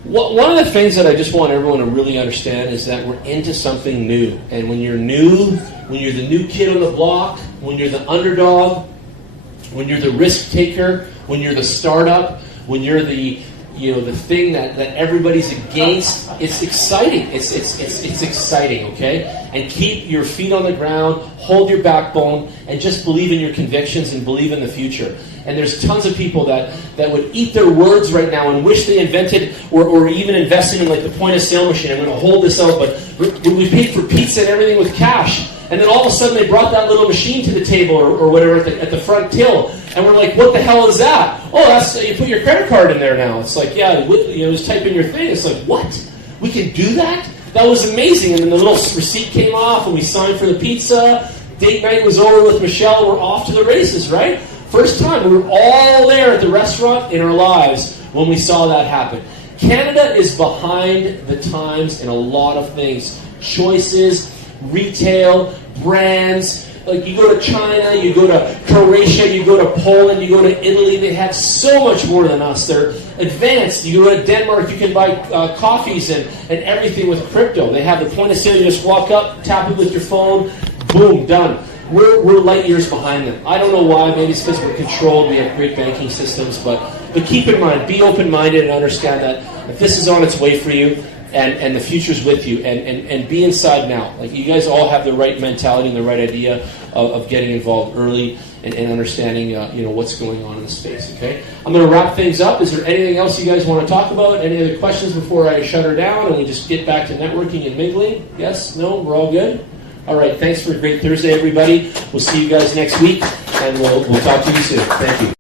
one of the things that I just want everyone to really understand is that we're into something new. And when you're new, when you're the new kid on the block, when you're the underdog, when you're the risk taker, when you're the startup, when you're the thing that everybody's against, it's exciting. It's exciting, okay? And keep your feet on the ground, hold your backbone, and just believe in your convictions and believe in the future. And there's tons of people that would eat their words right now and wish they invented or even invested in like the point of sale machine. I'm going to hold this out, but we paid for pizza and everything with cash. And then all of a sudden they brought that little machine to the table or whatever at the front till. And we're like, what the hell is that? Oh, that's you put your credit card in there now. It's like, yeah, just type in your thing. It's like, what? We can do that? That was amazing. And then the little receipt came off and we signed for the pizza. Date night was over with Michelle. We're off to the races, right? First time. We were all there at the restaurant in our lives when we saw that happen. Canada is behind the times in a lot of things. Choices, retail, brands. Like you go to China, you go to Croatia, you go to Poland, you go to Italy. They have so much more than us. They're advanced. You go to Denmark, you can buy coffees and everything with crypto. They have the point of sale. You just walk up, tap it with your phone, boom, done. We're light years behind them. I don't know why. Maybe it's because we're controlled. We have great banking systems. But keep in mind, be open-minded and understand that if this is on its way for you, and the future's with you, and be inside now. Like you guys all have the right mentality and the right idea of getting involved early and understanding what's going on in the space. Okay, I'm going to wrap things up. Is there anything else you guys want to talk about? Any other questions before I shut her down and we just get back to networking and mingling? Yes? No? We're all good? All right. Thanks for a great Thursday, everybody. We'll see you guys next week, and we'll talk to you soon. Thank you.